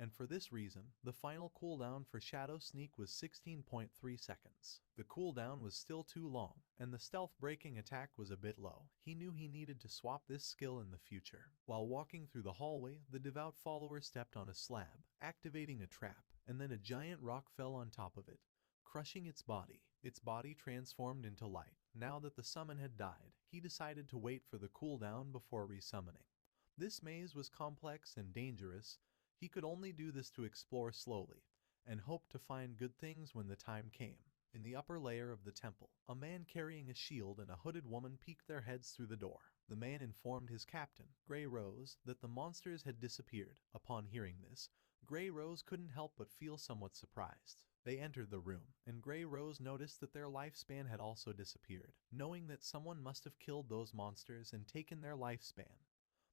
and for this reason, the final cooldown for Shadow Sneak was 16.3 seconds. The cooldown was still too long, and the stealth breaking attack was a bit low. He knew he needed to swap this skill in the future. While walking through the hallway, the devout follower stepped on a slab, activating a trap, and then a giant rock fell on top of it, crushing its body. Its body transformed into light. Now that the summon had died, he decided to wait for the cooldown before resummoning. This maze was complex and dangerous. He could only do this to explore slowly, and hope to find good things when the time came. In the upper layer of the temple, a man carrying a shield and a hooded woman peeked their heads through the door. The man informed his captain, Grey Rose, that the monsters had disappeared. Upon hearing this, Grey Rose couldn't help but feel somewhat surprised. They entered the room, and Grey Rose noticed that their lifespan had also disappeared, knowing that someone must have killed those monsters and taken their lifespan.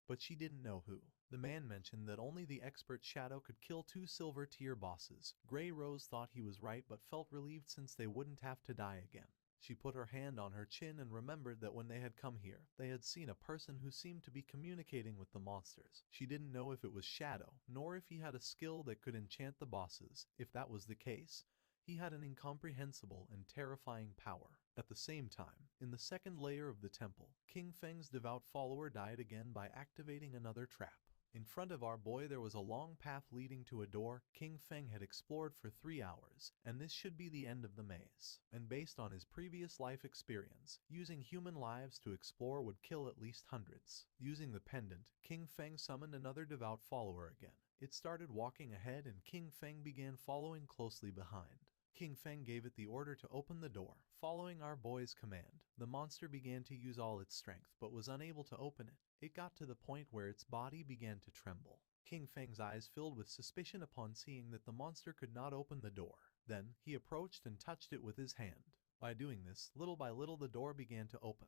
but she didn't know who. The man mentioned that only the expert shadow could kill 2 silver tier bosses. Grey Rose thought he was right but felt relieved since they wouldn't have to die again. She put her hand on her chin and remembered that when they had come here, they had seen a person who seemed to be communicating with the monsters. She didn't know if it was Shadow, nor if he had a skill that could enchant the bosses. If that was the case, he had an incomprehensible and terrifying power. At the same time, in the second layer of the temple, King Feng's devout follower died again by activating another trap. In front of our boy there was a long path leading to a door King Feng had explored for 3 hours, and this should be the end of the maze. And based on his previous life experience, using human lives to explore would kill at least hundreds. Using the pendant, King Feng summoned another devout follower again. It started walking ahead and King Feng began following closely behind. King Feng gave it the order to open the door. Following our boy's command, the monster began to use all its strength but was unable to open it. It got to the point where its body began to tremble. King Feng's eyes filled with suspicion upon seeing that the monster could not open the door. Then, he approached and touched it with his hand. By doing this, little by little the door began to open,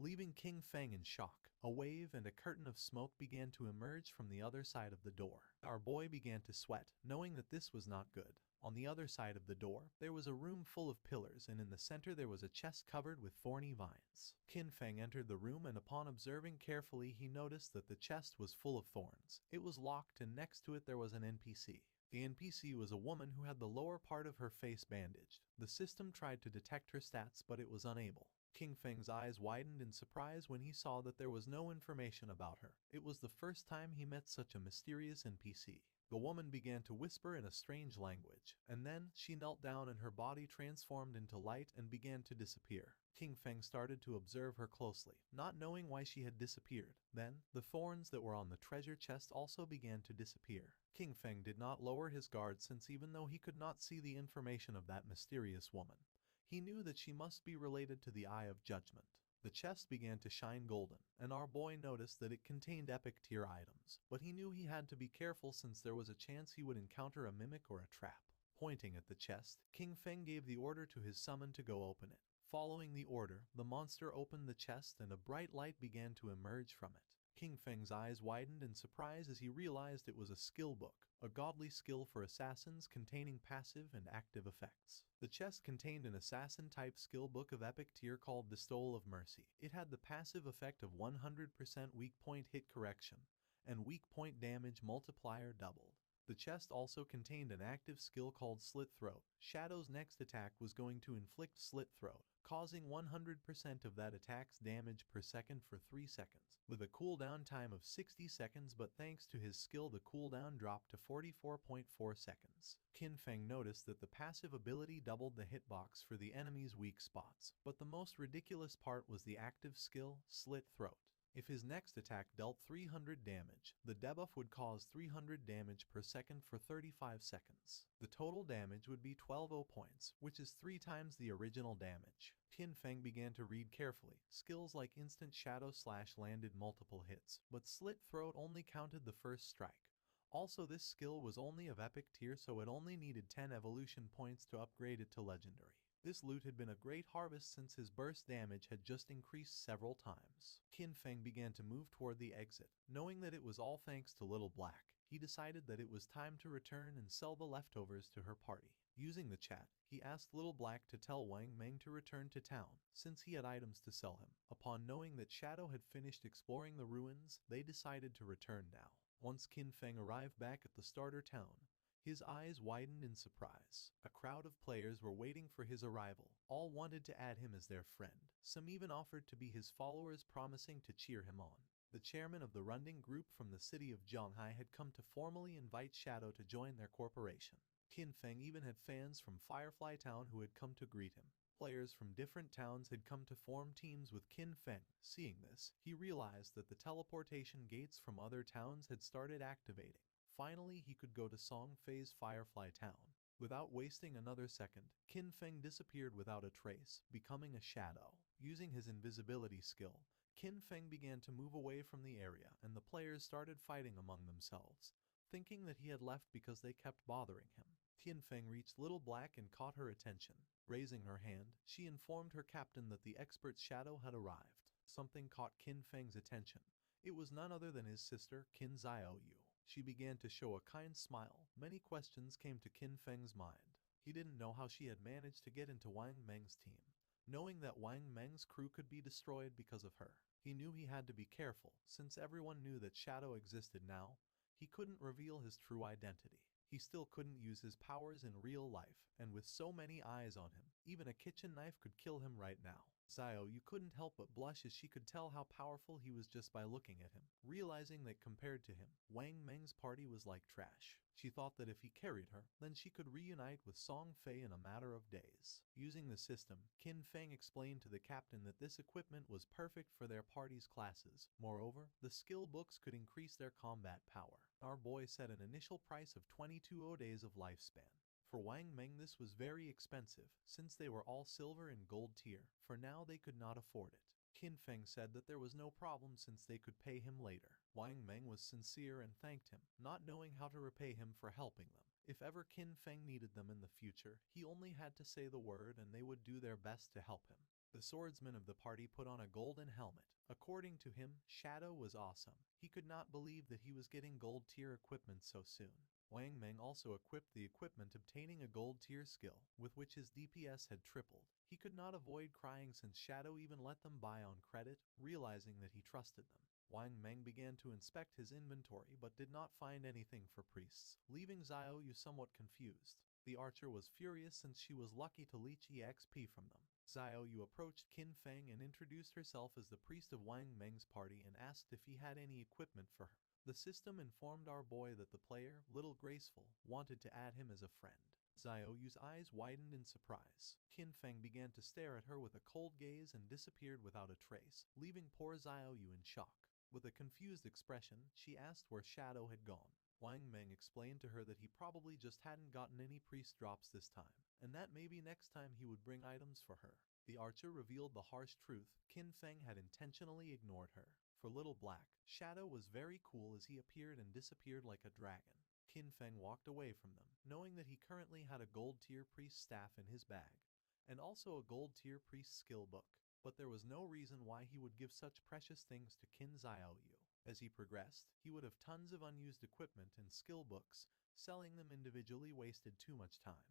leaving King Feng in shock. A wave and a curtain of smoke began to emerge from the other side of the door. Our boy began to sweat, knowing that this was not good. On the other side of the door, there was a room full of pillars and in the center there was a chest covered with thorny vines. Qin Feng entered the room and upon observing carefully he noticed that the chest was full of thorns. It was locked and next to it there was an NPC. The NPC was a woman who had the lower part of her face bandaged. The system tried to detect her stats but it was unable. King Feng's eyes widened in surprise when he saw that there was no information about her. It was the first time he met such a mysterious NPC. The woman began to whisper in a strange language, and then she knelt down and her body transformed into light and began to disappear. King Feng started to observe her closely, not knowing why she had disappeared. Then, the thorns that were on the treasure chest also began to disappear. King Feng did not lower his guard since even though he could not see the information of that mysterious woman, he knew that she must be related to the Eye of Judgment. The chest began to shine golden, and our boy noticed that it contained epic tier items, but he knew he had to be careful since there was a chance he would encounter a mimic or a trap. Pointing at the chest, King Feng gave the order to his summon to go open it. Following the order, the monster opened the chest and a bright light began to emerge from it. King Feng's eyes widened in surprise as he realized it was a skill book, a godly skill for assassins containing passive and active effects. The chest contained an assassin-type skill book of epic tier called the Stole of Mercy. It had the passive effect of 100% weak point hit correction, and weak point damage multiplier doubled. The chest also contained an active skill called Slit Throat. Shadow's next attack was going to inflict Slit Throat, causing 100% of that attack's damage per second for 3 seconds, with a cooldown time of 60 seconds but thanks to his skill the cooldown dropped to 44.4 seconds. Qin Feng noticed that the passive ability doubled the hitbox for the enemy's weak spots, but the most ridiculous part was the active skill, Slit Throat. If his next attack dealt 300 damage, the debuff would cause 300 damage per second for 35 seconds. The total damage would be 12 points, which is 3 times the original damage. Qin Feng began to read carefully. Skills like Instant Shadow Slash landed multiple hits, but Slit Throat only counted the first strike. Also, this skill was only of epic tier so it only needed 10 evolution points to upgrade it to legendary. This loot had been a great harvest since his burst damage had just increased several times. Qin Feng began to move toward the exit. Knowing that it was all thanks to Little Black, he decided that it was time to return and sell the leftovers to her party. Using the chat, he asked Little Black to tell Wang Meng to return to town, since he had items to sell him. Upon knowing that Shadow had finished exploring the ruins, they decided to return now. Once Qin Feng arrived back at the starter town, his eyes widened in surprise. A crowd of players were waiting for his arrival. All wanted to add him as their friend. Some even offered to be his followers, promising to cheer him on. The chairman of the Runding group from the city of Zhonghai had come to formally invite Shadow to join their corporation. Qin Feng even had fans from Firefly Town who had come to greet him. Players from different towns had come to form teams with Qin Feng. Seeing this, he realized that the teleportation gates from other towns had started activating. Finally, he could go to Songfei's Firefly Town. Without wasting another second, Qin Feng disappeared without a trace, becoming a shadow. Using his invisibility skill, Qin Feng began to move away from the area and the players started fighting among themselves, thinking that he had left because they kept bothering him. Qin Feng reached Little Black and caught her attention. Raising her hand, she informed her captain that the expert Shadow had arrived. Something caught Qin Feng's attention. It was none other than his sister, Qin Xiaoyu. She began to show a kind smile. Many questions came to Qin Feng's mind. He didn't know how she had managed to get into Wang Meng's team, knowing that Wang Meng's crew could be destroyed because of her. He knew he had to be careful, since everyone knew that Shadow existed now. He couldn't reveal his true identity. He still couldn't use his powers in real life, and with so many eyes on him, even a kitchen knife could kill him right now. Xiao, you couldn't help but blush as she could tell how powerful he was just by looking at him, realizing that compared to him, Wang Meng's party was like trash. She thought that if he carried her, then she could reunite with Song Fei in a matter of days. Using the system, Qin Feng explained to the captain that this equipment was perfect for their party's classes. Moreover, the skill books could increase their combat power. Our boy set an initial price of 22 days of lifespan. For Wang Meng this was very expensive, since they were all silver and gold tier. For now they could not afford it. Qin Feng said that there was no problem since they could pay him later. Wang Meng was sincere and thanked him, not knowing how to repay him for helping them. If ever Qin Feng needed them in the future, he only had to say the word and they would do their best to help him. The swordsman of the party put on a golden helmet. According to him, Shadow was awesome. He could not believe that he was getting gold tier equipment so soon. Wang Meng also equipped the equipment, obtaining a gold tier skill, with which his DPS had tripled. He could not avoid crying since Shadow even let them buy on credit, realizing that he trusted them. Wang Meng began to inspect his inventory but did not find anything for priests, leaving Xiaoyu somewhat confused. The archer was furious since she was lucky to leech EXP from them. Xiaoyu approached Qin Feng and introduced herself as the priest of Wang Meng's party and asked if he had any equipment for her. The system informed our boy that the player, Little Graceful, wanted to add him as a friend. Xiaoyu's eyes widened in surprise. Qin Feng began to stare at her with a cold gaze and disappeared without a trace, leaving poor Xiaoyu in shock. With a confused expression, she asked where Shadow had gone. Wang Meng explained to her that he probably just hadn't gotten any priest drops this time, and that maybe next time he would bring items for her. The archer revealed the harsh truth. Qin Feng had intentionally ignored her. For Little Black, Shadow was very cool as he appeared and disappeared like a dragon. Qin Feng walked away from them, knowing that he currently had a gold tier priest staff in his bag, and also a gold tier priest skill book. But there was no reason why he would give such precious things to Qin Xiaoyu. As he progressed, he would have tons of unused equipment and skill books. Selling them individually wasted too much time.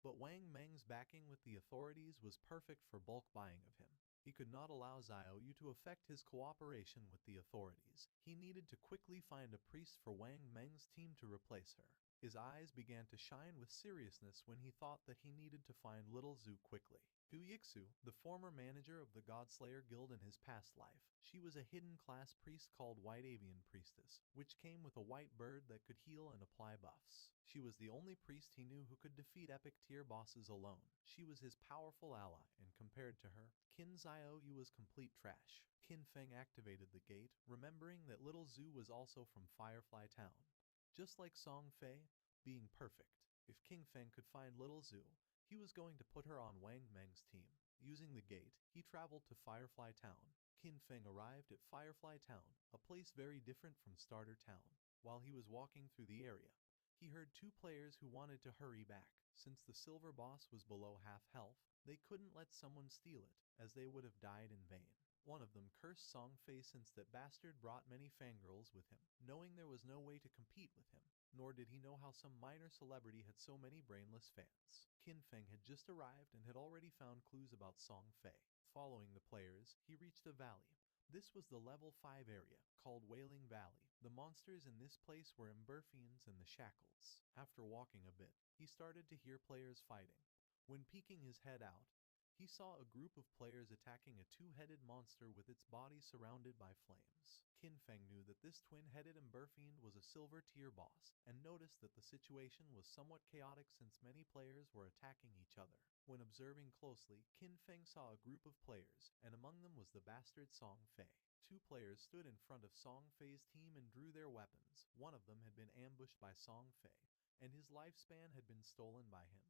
But Wang Meng's backing with the authorities was perfect for bulk buying of him. He could not allow Xiaoyu to affect his cooperation with the authorities. He needed to quickly find a priest for Wang Meng's team to replace her. His eyes began to shine with seriousness when he thought that he needed to find Little Zhu quickly. Du Yixu, the former manager of the Godslayer Guild in his past life, she was a hidden class priest called White Avian Priestess, which came with a white bird that could heal and apply buffs. She was the only priest he knew who could defeat epic tier bosses alone. She was his powerful ally, and compared to her, Qin Xiaoyu was complete trash. Qin Feng activated the gate, remembering that Little Zhu was also from Firefly Town. Just like Song Fei, being perfect. If Qin Feng could find Little Zhu, he was going to put her on Wang Meng's team. Using the gate, he traveled to Firefly Town. Qin Feng arrived at Firefly Town, a place very different from Starter Town. While he was walking through the area, he heard two players who wanted to hurry back. Since the silver boss was below half health, they couldn't let someone steal it, as they would have died in vain. One of them cursed Song Fei since that bastard brought many fangirls with him, knowing there was no way to compete with him. Nor did he know how some minor celebrity had so many brainless fans. Qin Feng had just arrived and had already found clues about Song Fei. Following the players, he reached a valley. This was the level 5 area, called Wailing Valley. The monsters in this place were Emberfians and the Shackles. After walking a bit, he started to hear players fighting. When peeking his head out, he saw a group of players attacking a two-headed monster with its body surrounded by flames. Qin Feng knew that this twin-headed Emberfiend was a silver tier boss, and noticed that the situation was somewhat chaotic since many players were attacking each other. When observing closely, Qin Feng saw a group of players, and among them was the bastard Song Fei. Two players stood in front of Song Fei's team and drew their weapons. One of them had been ambushed by Song Fei, and his lifespan had been stolen by him.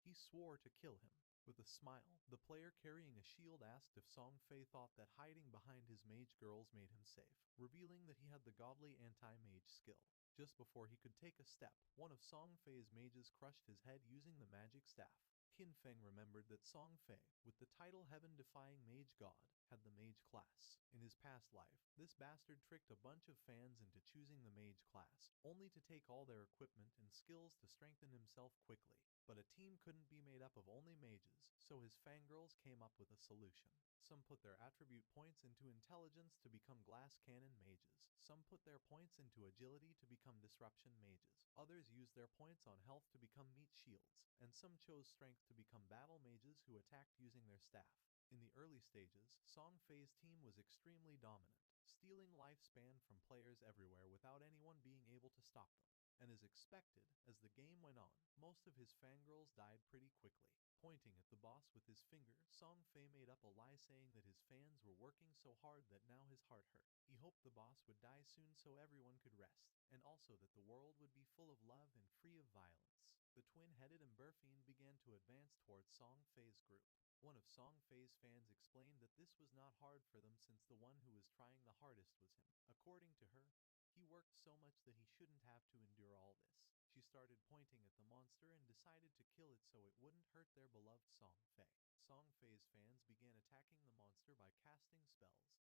He swore to kill him. With a smile, the player carrying a shield asked if Song Fei thought that hiding behind his mage girls made him safe, revealing that he had the godly anti-mage skill. Just before he could take a step, one of Song Fei's mages crushed his head using the magic staff. Qin Feng remembered that Song Fei, with the title Heaven-Defying Mage God, had the mage class. In his past life, This bastard tricked a bunch of fans into choosing the mage class, only to take all their equipment and skills to strengthen himself quickly. But a team couldn't be made up of only mages, so his fangirls came up with a solution. Some put their attribute points into intelligence to become glass cannon mages. Some put their points into agility to become disruption mages. Others used their points on health to become meat shields, and some chose strength to become battle mages who attacked using their staff. In the early stages, Song Fei's team was extremely dominant, stealing lifespan from players everywhere without anyone being able to stop them. And as expected, as the game went on, most of his fangirls died pretty quickly. Pointing at the boss with his finger, Song Fei made up a lie saying that his fans were working so hard that now his heart hurt. He hoped the boss would die soon so everyone could rest, and also that the world would be full of love and free of violence. The twin-headed Emberfiend began to advance towards Song Fei's group. One of Song Fei's fans explained that this was not hard for them since the one who was trying the hardest was him. According to her, he worked so much that he shouldn't have to endure all this. She started pointing at the monster and decided to kill it so it wouldn't hurt their beloved Song Fei. Song Fei's fans began attacking the monster by casting spells.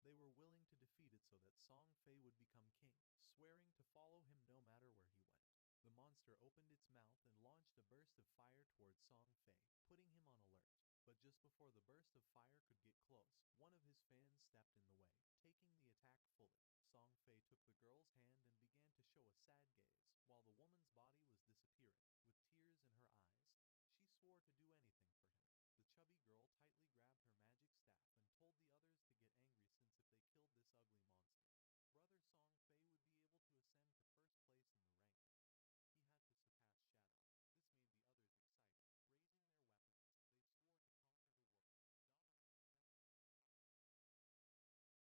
They were willing to defeat it so that Song Fei would become king, swearing to follow him no matter where he went. The monster opened its mouth and launched a burst of fire towards Song Fei.